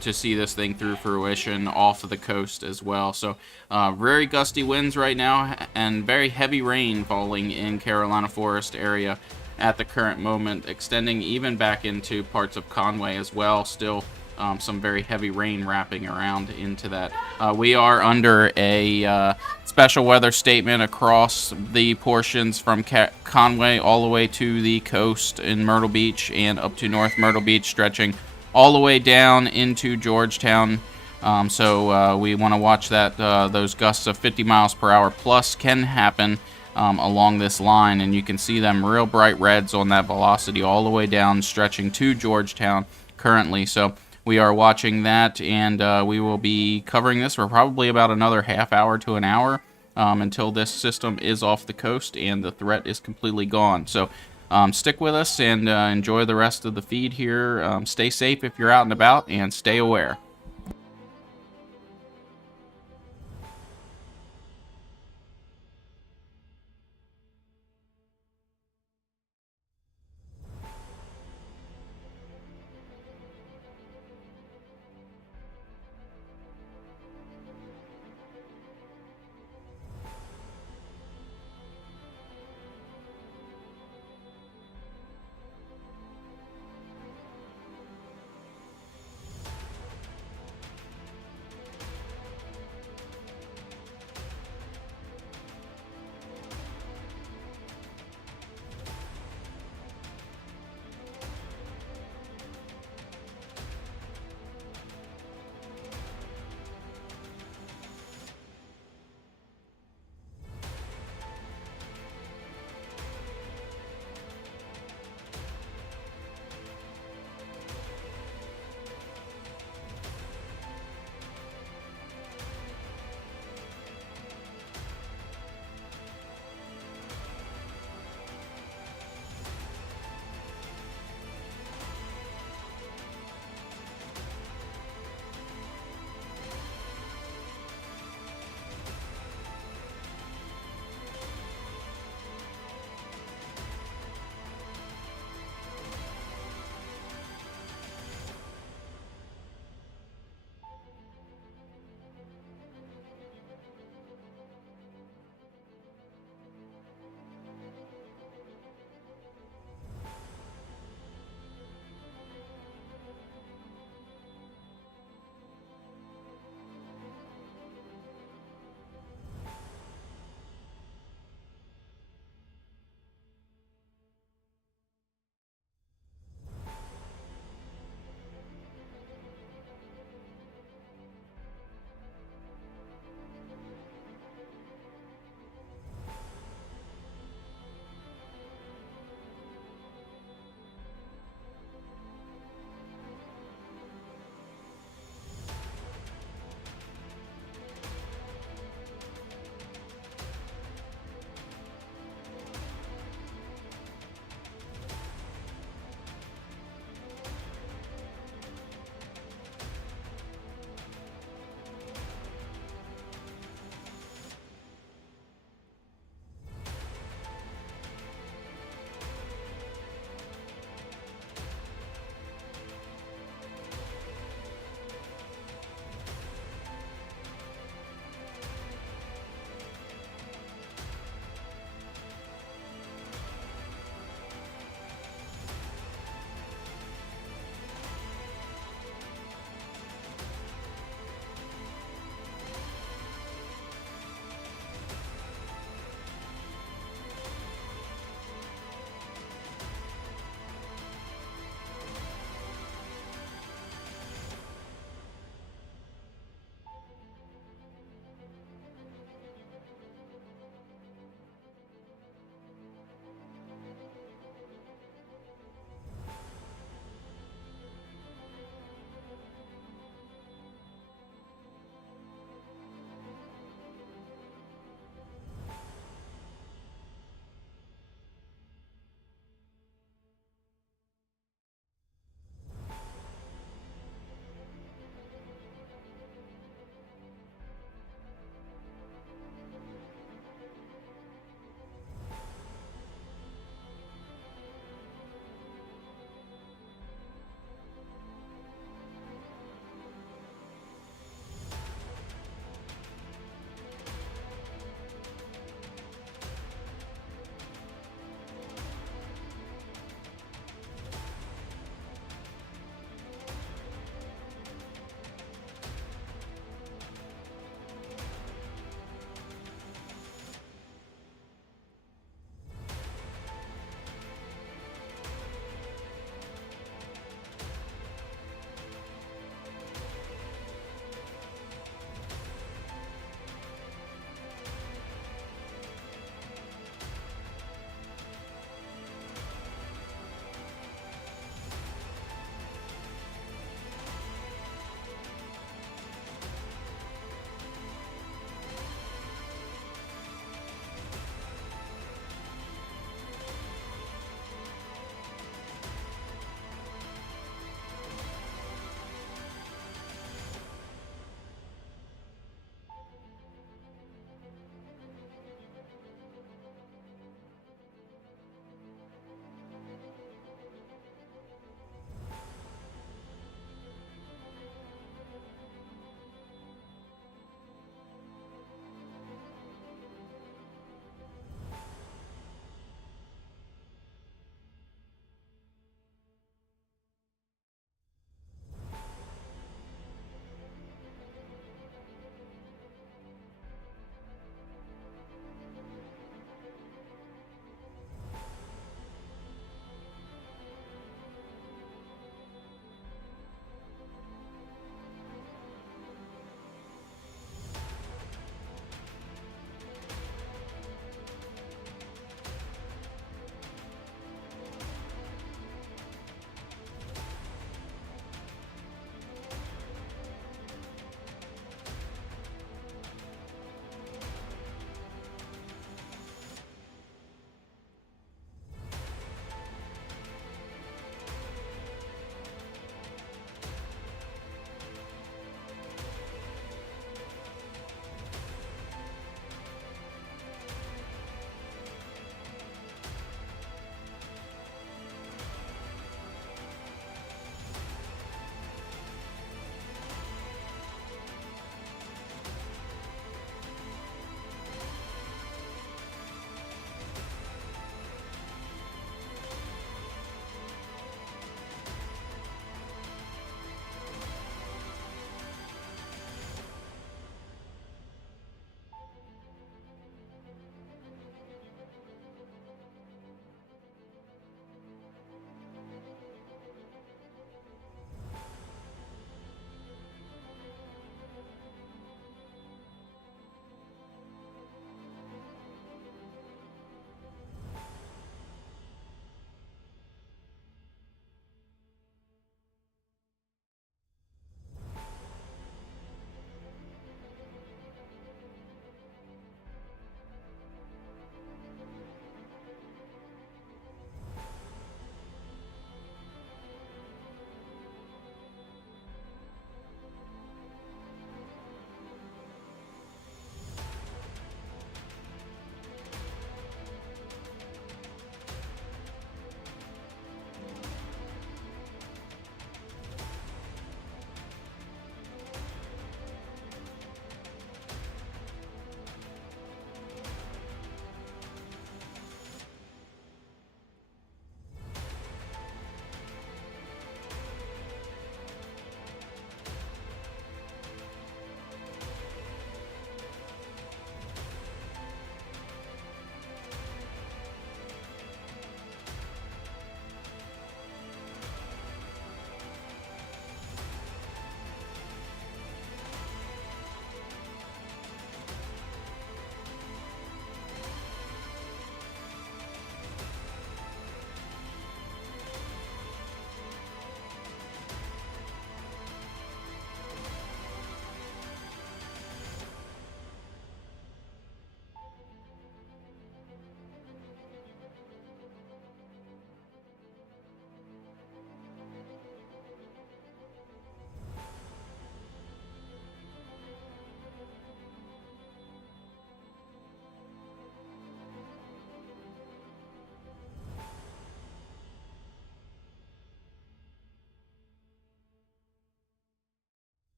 to see this thing through fruition off of the coast as well. So very gusty winds right now and very heavy rain falling in Carolina Forest area at the current moment, extending even back into parts of Conway as well. Still some very heavy rain wrapping around into that. We are under a special weather statement across the portions from Conway all the way to the coast in Myrtle Beach and up to North Myrtle Beach, stretching all the way down into Georgetown. We want to watch that those gusts of 50 miles per hour plus can happen along this line, and you can see them real bright reds on that velocity all the way down, stretching to Georgetown currently. So we are watching that, and we will be covering this for probably about another half hour to an hour until this system is off the coast and the threat is completely gone. So stick with us and enjoy the rest of the feed here. Stay safe if you're out and about, and stay aware.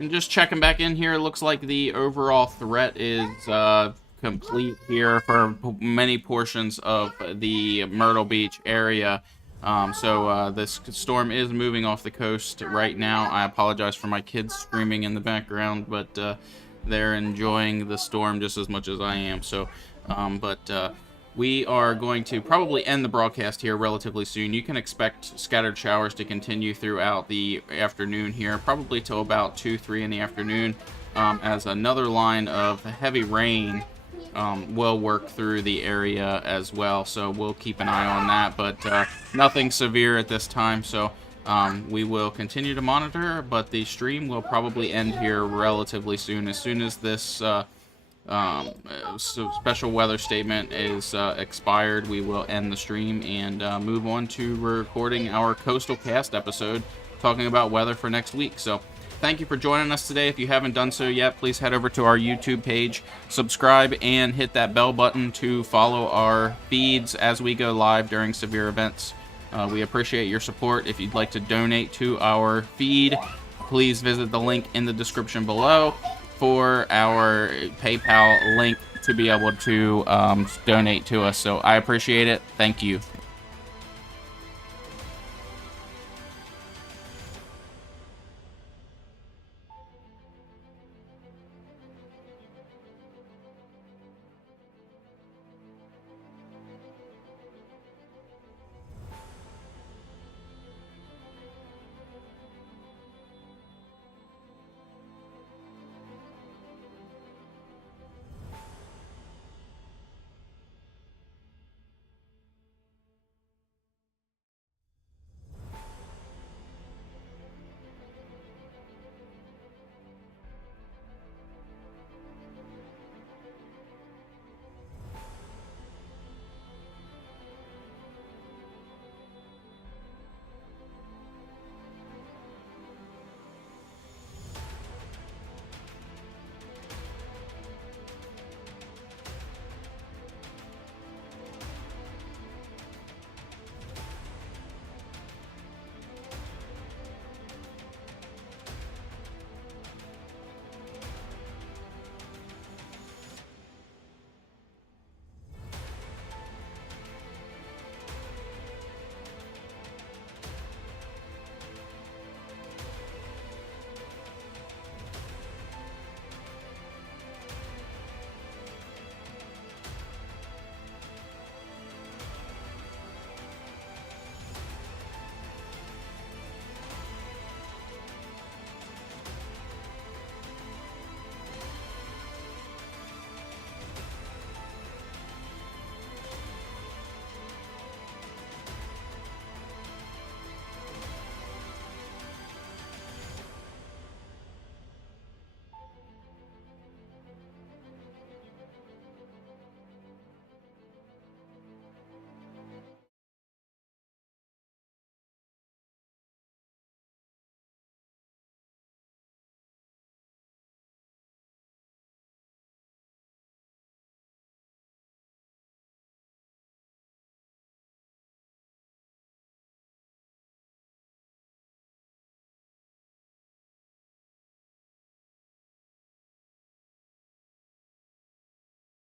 And just checking back in here, it looks like the overall threat is complete here for many portions of the Myrtle Beach area. So this storm is moving off the coast right now. I apologize for my kids screaming in the background, but they're enjoying the storm just as much as I am. So, we are going to probably end the broadcast here relatively soon. You can expect scattered showers to continue throughout the afternoon here, probably till about 2, 3 in the afternoon, as another line of heavy rain will work through the area as well. So we'll keep an eye on that, but nothing severe at this time. So we will continue to monitor, but the stream will probably end here relatively soon. As soon as this special weather statement is expired, we will end the stream and move on to recording our Coastal Cast episode, talking about weather for next week. So thank you for joining us today. If you haven't done so yet, please head over to our YouTube page, subscribe, and hit that bell button to follow our feeds as we go live during severe events. We appreciate your support. If you'd like to donate to our feed, please visit the link in the description below for our PayPal link to be able to donate to us. So I appreciate it. Thank you.